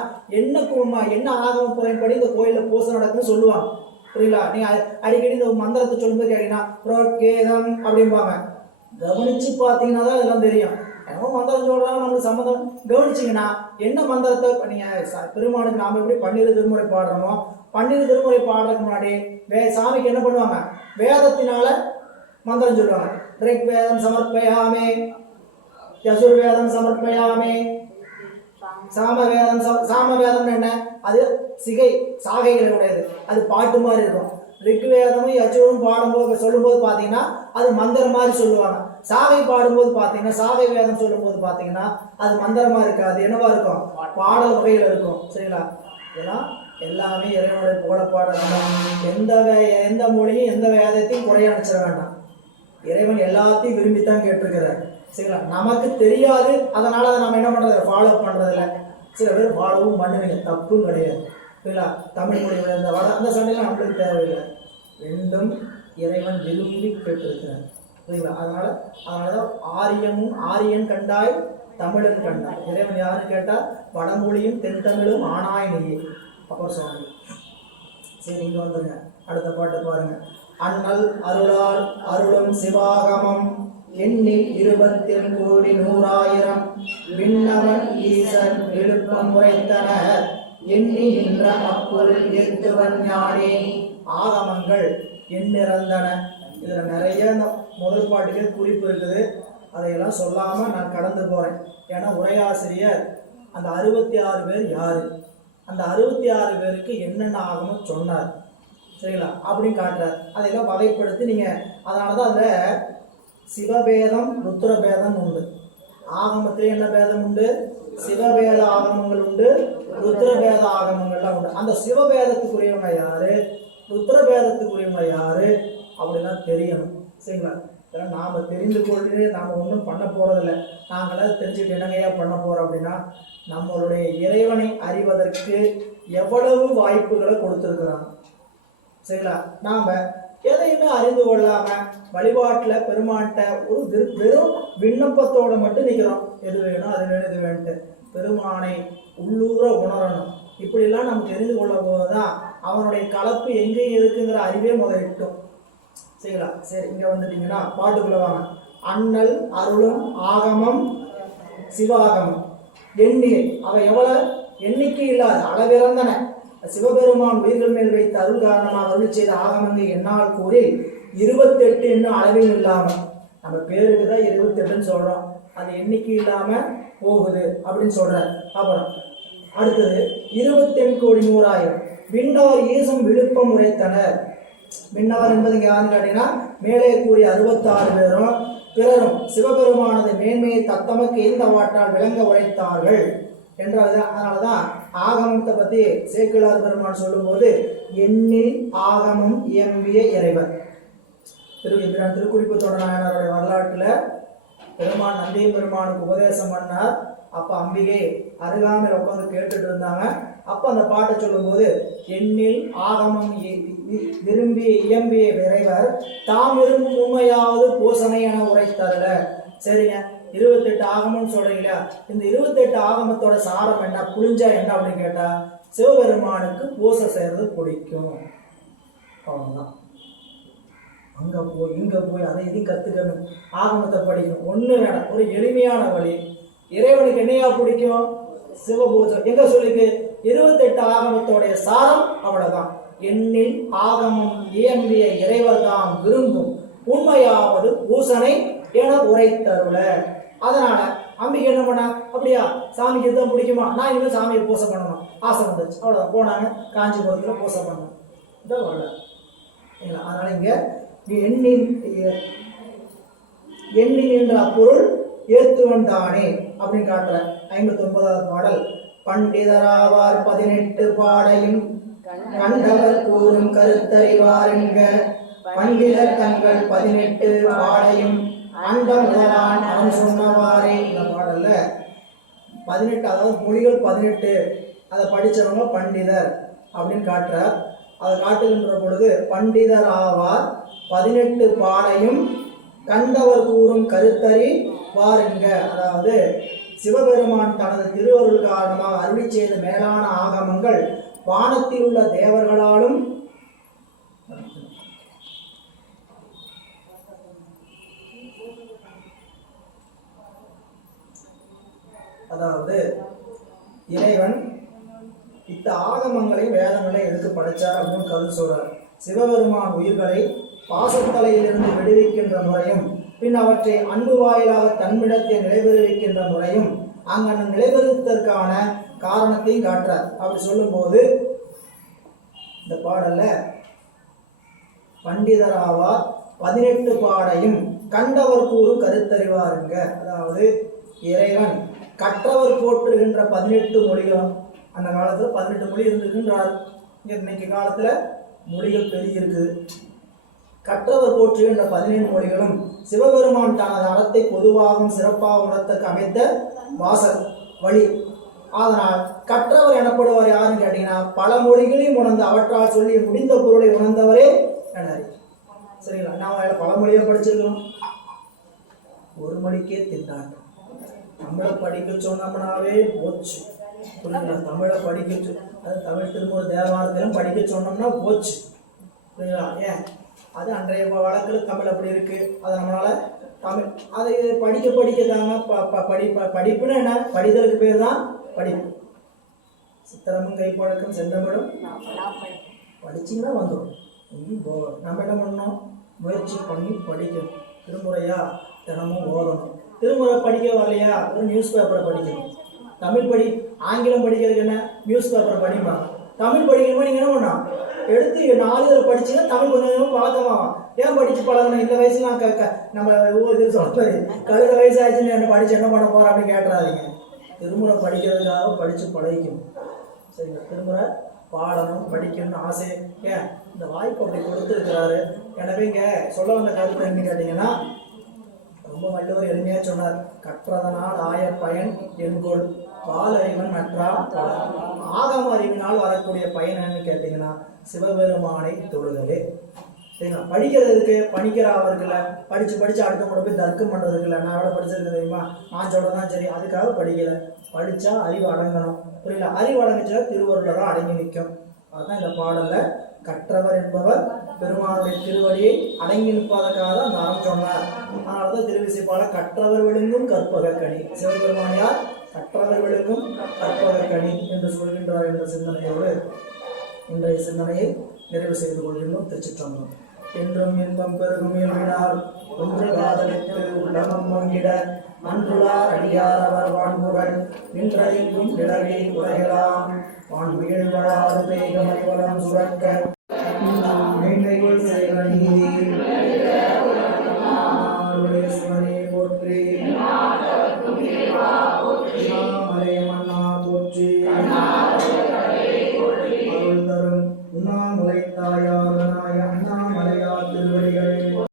என்ன ஆகம முறைப்படி இந்த கோயிலில் பூசை நடக்குன்னு சொல்லுவாங்க. புரியுங்களா? நீங்கள் அடிக்கடி இந்த மந்திரத்தை சொல்லும்போது கேட்டீங்கன்னா புரோகேதம் அப்படிம்பாங்க. கவனித்து பார்த்தீங்கன்னா தான் இதெல்லாம் தெரியும். என்னமோ மந்திரம் சொல்கிறாங்க, நம்மளுக்கு சம்மந்தம். கவனிச்சிங்கன்னா என்ன மந்திரத்தை நீங்கள் பெருமானுக்கு நாம் எப்படி 12 திருமுறை பாடுறோமோ 12 திருமுறை பாடுறதுக்கு முன்னாடி சாமிக்கு என்ன பண்ணுவாங்க? வேதத்தினால மந்திரம் சொல்லுவாங்க. ரிக் வேதம் சமர்ப்பயாமே, யசுர்வேதம் சமர்ப்பயாமே, சாமவேதம் என்ன? அது சாகைகளை உடையது. அது பாட்டு மாதிரி இருக்கும். ரிக்வேதமும் யஜுரும் பாடும்போது சொல்லும்போது பார்த்தீங்கன்னா அது மந்திரம் மாதிரி சொல்லுவாங்க. சாகை பாடும்போது பார்த்தீங்கன்னா சாகை வேதம் சொல்லும்போது பார்த்தீங்கன்னா அது மந்திரமாக இருக்காது, என்னவா இருக்கும்? பாடல் வகையில் இருக்கும். சரிங்களா? இதெல்லாம் எல்லாமே இறைவனுடைய புகழப்பாடல். எந்த மொழியும் எந்த வேதத்தையும் குறைய அனுப்பிச்சிட வேண்டாம். இறைவன் எல்லாத்தையும் விரும்பித்தான் கேட்டிருக்கிறார். சரிங்களா? நமக்கு தெரியாது, அதனால அதை நம்ம என்ன பண்ணுறது? ஃபாலோ பண்ணுறதில்ல. சில பேர் ஃபாலோவும் பண்ணுவீங்க, தப்பும் கிடையாது. சரிங்களா? தமிழ் மொழியில் இந்த அந்த சண்டையெல்லாம் நம்மளுக்கு தேவையில்லை. ரெண்டும் இறைவன் விரும்பி கேட்டிருக்கிறார். சரிங்களா? அதனால தான் ஆரியன் கண்டாய் தமிழன் கண்டாய். இறைவன் யாருன்னு கேட்டால் வடமொழியும் தென் தமிழும் ஆனாய் நீயே. அப்புறம் சொன்னாங்க. சரி, இங்கே வந்துருங்க. அடுத்த பாட்டு பாருங்க. அண்ணல் அருளால் அருளும் சிவாகமம் எண்ணில் 20 கோடி 100,000 விண்ணவன் ஈசன் விழுப்பம் உரைத்தனர் எண்ணி நின்ற அப்பொருள் ஏத்துவன் ஞானே. ஆகமங்கள் எண்ணிறந்தன. இதுல நிறைய முதல் பாட்டுக்கே குறிப்பு இருக்குது. அதையெல்லாம் சொல்லாம நான் கடந்து போறேன். ஏன்னா உரையாசிரியர் அந்த 66 பேர் யாரு, அந்த 66 பேருக்கு என்னென்ன ஆகமம் சொன்னார், சரிங்களா அப்படின்னு காட்டுறார். அதையெல்லாம் வகைப்படுத்தி நீங்க, அதனாலதான் அதுல சிவபேதம் ருத்ரபேதம் உண்டு. ஆகமத்திலே என்ன பேதம் உண்டு? சிவபேத ஆகமங்கள் உண்டு, ருத்ரபேத ஆகமங்கள்லாம் உண்டு. அந்த சிவபேதத்துக்குரியவங்க யாரு, ருத்ரபேதத்துக்குரியவங்க யாரு அப்படிலாம் தெரியணும், சரிங்களா? இதெல்லாம் நாம் தெரிந்து கொண்டு நாம் ஒன்றும் பண்ண போகிறதில்ல. நாங்களாம் தெரிஞ்சுக்கிட்டு என்னங்கையா பண்ண போகிறோம் அப்படின்னா, நம்மளுடைய இறைவனை அறிவதற்கு எவ்வளவு வாய்ப்புகளை கொடுத்துருக்குறாங்க, சரிங்களா? நாம் எதையுமே அறிந்து கொள்ளாமல் வழிபாட்டில் பெருமான்கிட்ட ஒரு வெறும் விண்ணப்பத்தோடு மட்டும் நிற்கிறோம். எது வேணும் அது வேணும் இது வேணுட்டு. பெருமானை உள்ளூர உணரணும். இப்படிலாம் நம்ம தெரிந்து கொள்ளும் போது தான் அவனுடைய கலப்பு எங்கேயும் இருக்குங்கிற அறிவே முதலிட்டோம், சரிங்களா? சரி, இங்கே வந்துட்டீங்கன்னா பாட்டுக்குள்ள வாங்க. அண்ணல் அருளும் ஆகமம் சிவாகமம் எண்ணிலே அவை எவ்வளவு எண்ணிக்கை இல்லாத அளவிறந்தன. சிவபெருமான் உயிர்கள் மேல் வைத்த அருள் காரணமாக அருள் செய்த ஆகமங்கள் என்னால் கூறி 28 என்னும் அளவில் இல்லாமல், நம்ம பேருக்கு தான் 28ன்னு சொல்றோம், அது எண்ணிக்கை இல்லாம போகுது அப்படின்னு சொல்றார். அப்புறம் அடுத்தது 28 கோடி 100,000 விண்ணவர் ஈசம் விழுப்பம் உரைத்தனர். விண்ணவர் என்பது யாருன்னு கேட்டீங்கன்னா, மேலே கூறிய 66 பேரும் பிறரும் சிவபெருமானது மேன்மையை தத்தமக்கு இந்த வாட்டால் விளங்க உரைத்தார்கள் என்ற. அதனாலதான் ஆகமத்தை பத்தி சேக்கிழார் பெருமான் சொல்லும் போது எண்ணில் ஆகமம் இயம்பிய இறைவர். திருக்குறிப்பு தொடராயனருடைய வரலாற்றுல பெருமான் நந்தி பெருமானுக்கு உபதேசம் பண்ணார். அப்ப அம்பிகை அருகாமையில் உட்காந்து கேட்டுட்டு இருந்தாங்க. அப்ப அந்த பாட்டை சொல்லும் போது எண்ணில் ஆகமம் விரும்பி இயம்பிய இறைவர் தாம் விரும்பும் உண்மையாவது பூசனை என உரைத்தார்ல. சரிங்க, 28 ஆகமம்னு சொல்றீங்களா? இந்த 28 ஆகமத்தோட சாரம் என்ன, புளிஞ்சா என்ன அப்படின்னு கேட்டா, சிவபெருமானுக்கு பூசை செய்யறது பிடிக்கும், அவ்வளவுதான். அங்க போய் இங்க போய் அதை இது கத்துக்கணும், ஆகமத்தை படிக்கணும், ஒண்ணு வேணும். ஒரு எளிமையான வழி. இறைவனுக்கு என்னையா பிடிக்கும்? சிவபூஜை. எங்க சொல்லிருக்கு? 28 ஆகமத்தோடைய சாரம் அவ்வளவுதான். எண்ணில் ஆகமம் இயம்பிய இறைவர் தாம் விரும்பும் உண்மையாவது பூசனை என உரைத்தருள. அதனால அம்பிகை என்ன பண்ணா, அப்படியா சாமிக்கு தான் பிடிக்குமா, நான் இன்னும் சாமியை பூசை பண்ணணும் ஆசை வந்துச்சு, அவ்வளோதான். போனாங்க காஞ்சிபுரத்தில் பூசை பண்ணணும், இதான் வரல. அதனால இங்க எண்ணின் என்ற அப்பொருள் ஏத்துவன் தானே அப்படின்னு காட்டுற. 59வது பாடல். பண்டிதராவார் 18 பாடையும் கண்டவர் கூறும் கருத்தறிவார் என்க பண்டிதர் தங்கள் 18 பாடையும் அண்டம் முதலான் அவன் சொன்னவாறே. இந்த பாடல்ல 18, அதாவது மொழிகள் 18, அதை படித்தவங்க பண்டிதர் அப்படின்னு காட்டுறார். அதை காட்டுகின்ற பொழுது பண்டிதர் ஆவார் 18 பாடையும் கண்டவர் கூறும் கருத்தறி வாருங்க. அதாவது சிவபெருமான் தனது திருவருள் காரணமாக அருளி செய்த மேலான ஆகமங்கள் வானத்தில் உள்ள தேவர்களாலும் அதாவது இறைவன் இந்த ஆகமங்களை வேதங்களை எதுக்கு படைச்சார் அப்படின்னு கருத்து சொல்றார். சிவபெருமான் உயிர்களை பாசத்தலையிலிருந்து விடுவிக்கின்ற முறையும் பின் அவற்றை அன்பு வாயிலாக தன்மிடத்தை நிலைபெறுவிக்கின்ற முறையும் அங்கன நிலைபெறுவதற்கான காரணத்தையும் காட்டுறார். அப்படி சொல்லும் போது இந்த பாடல்ல பண்டிதராவார் 18 பாடையும் கண்டவர் கூறும் கருத்தறிவாருங்க. அதாவது இறைவன் கற்றவர் போற்றுகின்ற 18 மொழிகளும், அந்த காலத்துல 18 மொழி இருந்திருக்கின்றார். இன்னைக்கு காலத்துல மொழிகள் பெருகி இருக்குது. கற்றவர் போற்றுகின்ற 17 மொழிகளும் சிவபெருமான் தனது அறத்தை பொதுவாகவும் சிறப்பாக உணர்த்தக்கு அமைத்த வாசல் வழி. அதனால் கற்றவர் எனப்படுவார் யாருன்னு கேட்டீங்கன்னா, பல மொழிகளையும் உணர்ந்து அவற்றால் சொல்லி முடிந்த பொருளை உணர்ந்தவரே என்னாரு. சரிங்களா? நாம பல மொழியை படிச்சிருக்கோம், ஒரு மொழிக்கே திண்டாட்டம். தமிழை படிக்க சொன்னோம்னாவே போச்சு, புரியுங்களா? தமிழை படிக்க, அது தமிழ் திருமூல தேவாரத்திலும் படிக்க சொன்னோம்னா போச்சு, புரியுங்களா? ஏன் அது அன்றைய வழக்கில் தமிழ் அப்படி இருக்கு. அதனால தமிழ் அதை படிக்க படிக்க தாங்க படிப்புன்னா என்ன, படித்தலுக்கு பேர் தான் படிப்பு. சித்திரமும் கைப்பழக்கம் செந்தமிழும் படிச்சிங்கன்னா வந்துடும். நம்ம என்ன பண்ணணும், முயற்சி பண்ணி படிக்கணும். திருமுறையா தினமும் ஓதணும். திருமுறை படிக்க வரலையா ஒரு நியூஸ் பேப்பரை படிக்கணும். தமிழ் ஆங்கிலம் படிக்கிறதுக்கு என்ன, நியூஸ் பேப்பரை படிப்பா. தமிழ் படிக்கணுமா நீங்கள் என்ன பண்ணலாம், எடுத்து 4 இதில் படிச்சுன்னா தமிழ் கொஞ்சம் கொஞ்சமாக பழக்கமாகும். ஏன் படித்து பழகணும், இந்த வயசுல நம்ம இது சொல்றது கழுத வயசு ஆச்சுன்னு என்ன படித்து என்ன பண்ண போகிறோம் அப்படின்னு கேட்டுறாதீங்க. திருமுறை படிக்கிறதுக்காக படித்து பழகிக்கணும். சரிங்களா? திருமுறை பாடணும் படிக்கணும்னு ஆசை. ஏன் இந்த வாய்ப்பு அப்படி கொடுத்துருக்கிறாரு. எனவே இங்கே சொல்ல வந்த கருத்து என்ன கேட்டிங்கன்னா, ரொம்ப வள்ளுவர் எளிமையாக சொன்னார். கற்றதனால் ஆய பயன் என்கொள் பாலறிவன் நற்றா. ஆகம அறிவினால் வரக்கூடிய பயன் என்னன்னு கேட்டிங்கன்னா சிவபெருமானை தொழுதலே. சரிங்களா? படிக்கிறதுக்கு பணிக்கிற அவர்களை படித்து அடுத்த கூட போய் தர்க்கம் பண்ணுறதுக்கு இல்லை. நான் எவ்வளோ படிச்சிருக்கேன் தெரியுமா, நான் சொல்கிறதான் சரி, அதுக்காக படிக்கலை. படித்தா அறிவு அடங்கணும். புரியல? அறிவு அடங்குச்சுன்னா திருவருளில் தான் அடங்கி நிற்கும். அதுதான் இந்த பாடலில் கற்றவர் என்பவர் பெருமானுடைய திருவடியை அடங்கி நிற்பதற்காக தான் அந்த அறம் சொன்னார். அதனால தான் திருவிசைப்பால கற்றவர் விழுங்கும் கற்பக கனி. சிவபெருமானியார் கற்றவர் விழுங்கும் கற்பக கனி என்று சொல்கின்றார் என்ற சிந்தனையோடு இன்றைய சிந்தனையை நிறைவு செய்து கொள்கின்றோம். திருச்சிற்றம்பலம். என்றும் இன்பம் பெருகும் இயல்பினால் ஒன்று காதலித்து உள்ளமம் பங்கிட அன்றுளார் அடியார் அவர் வான்புகள் நின்றெங்கும் நிலவி உலகலாம் வான்மிகழ்வடாது பெய்க மணிவளம் சுரக்க மேன்மைகள் செய்வ நீதி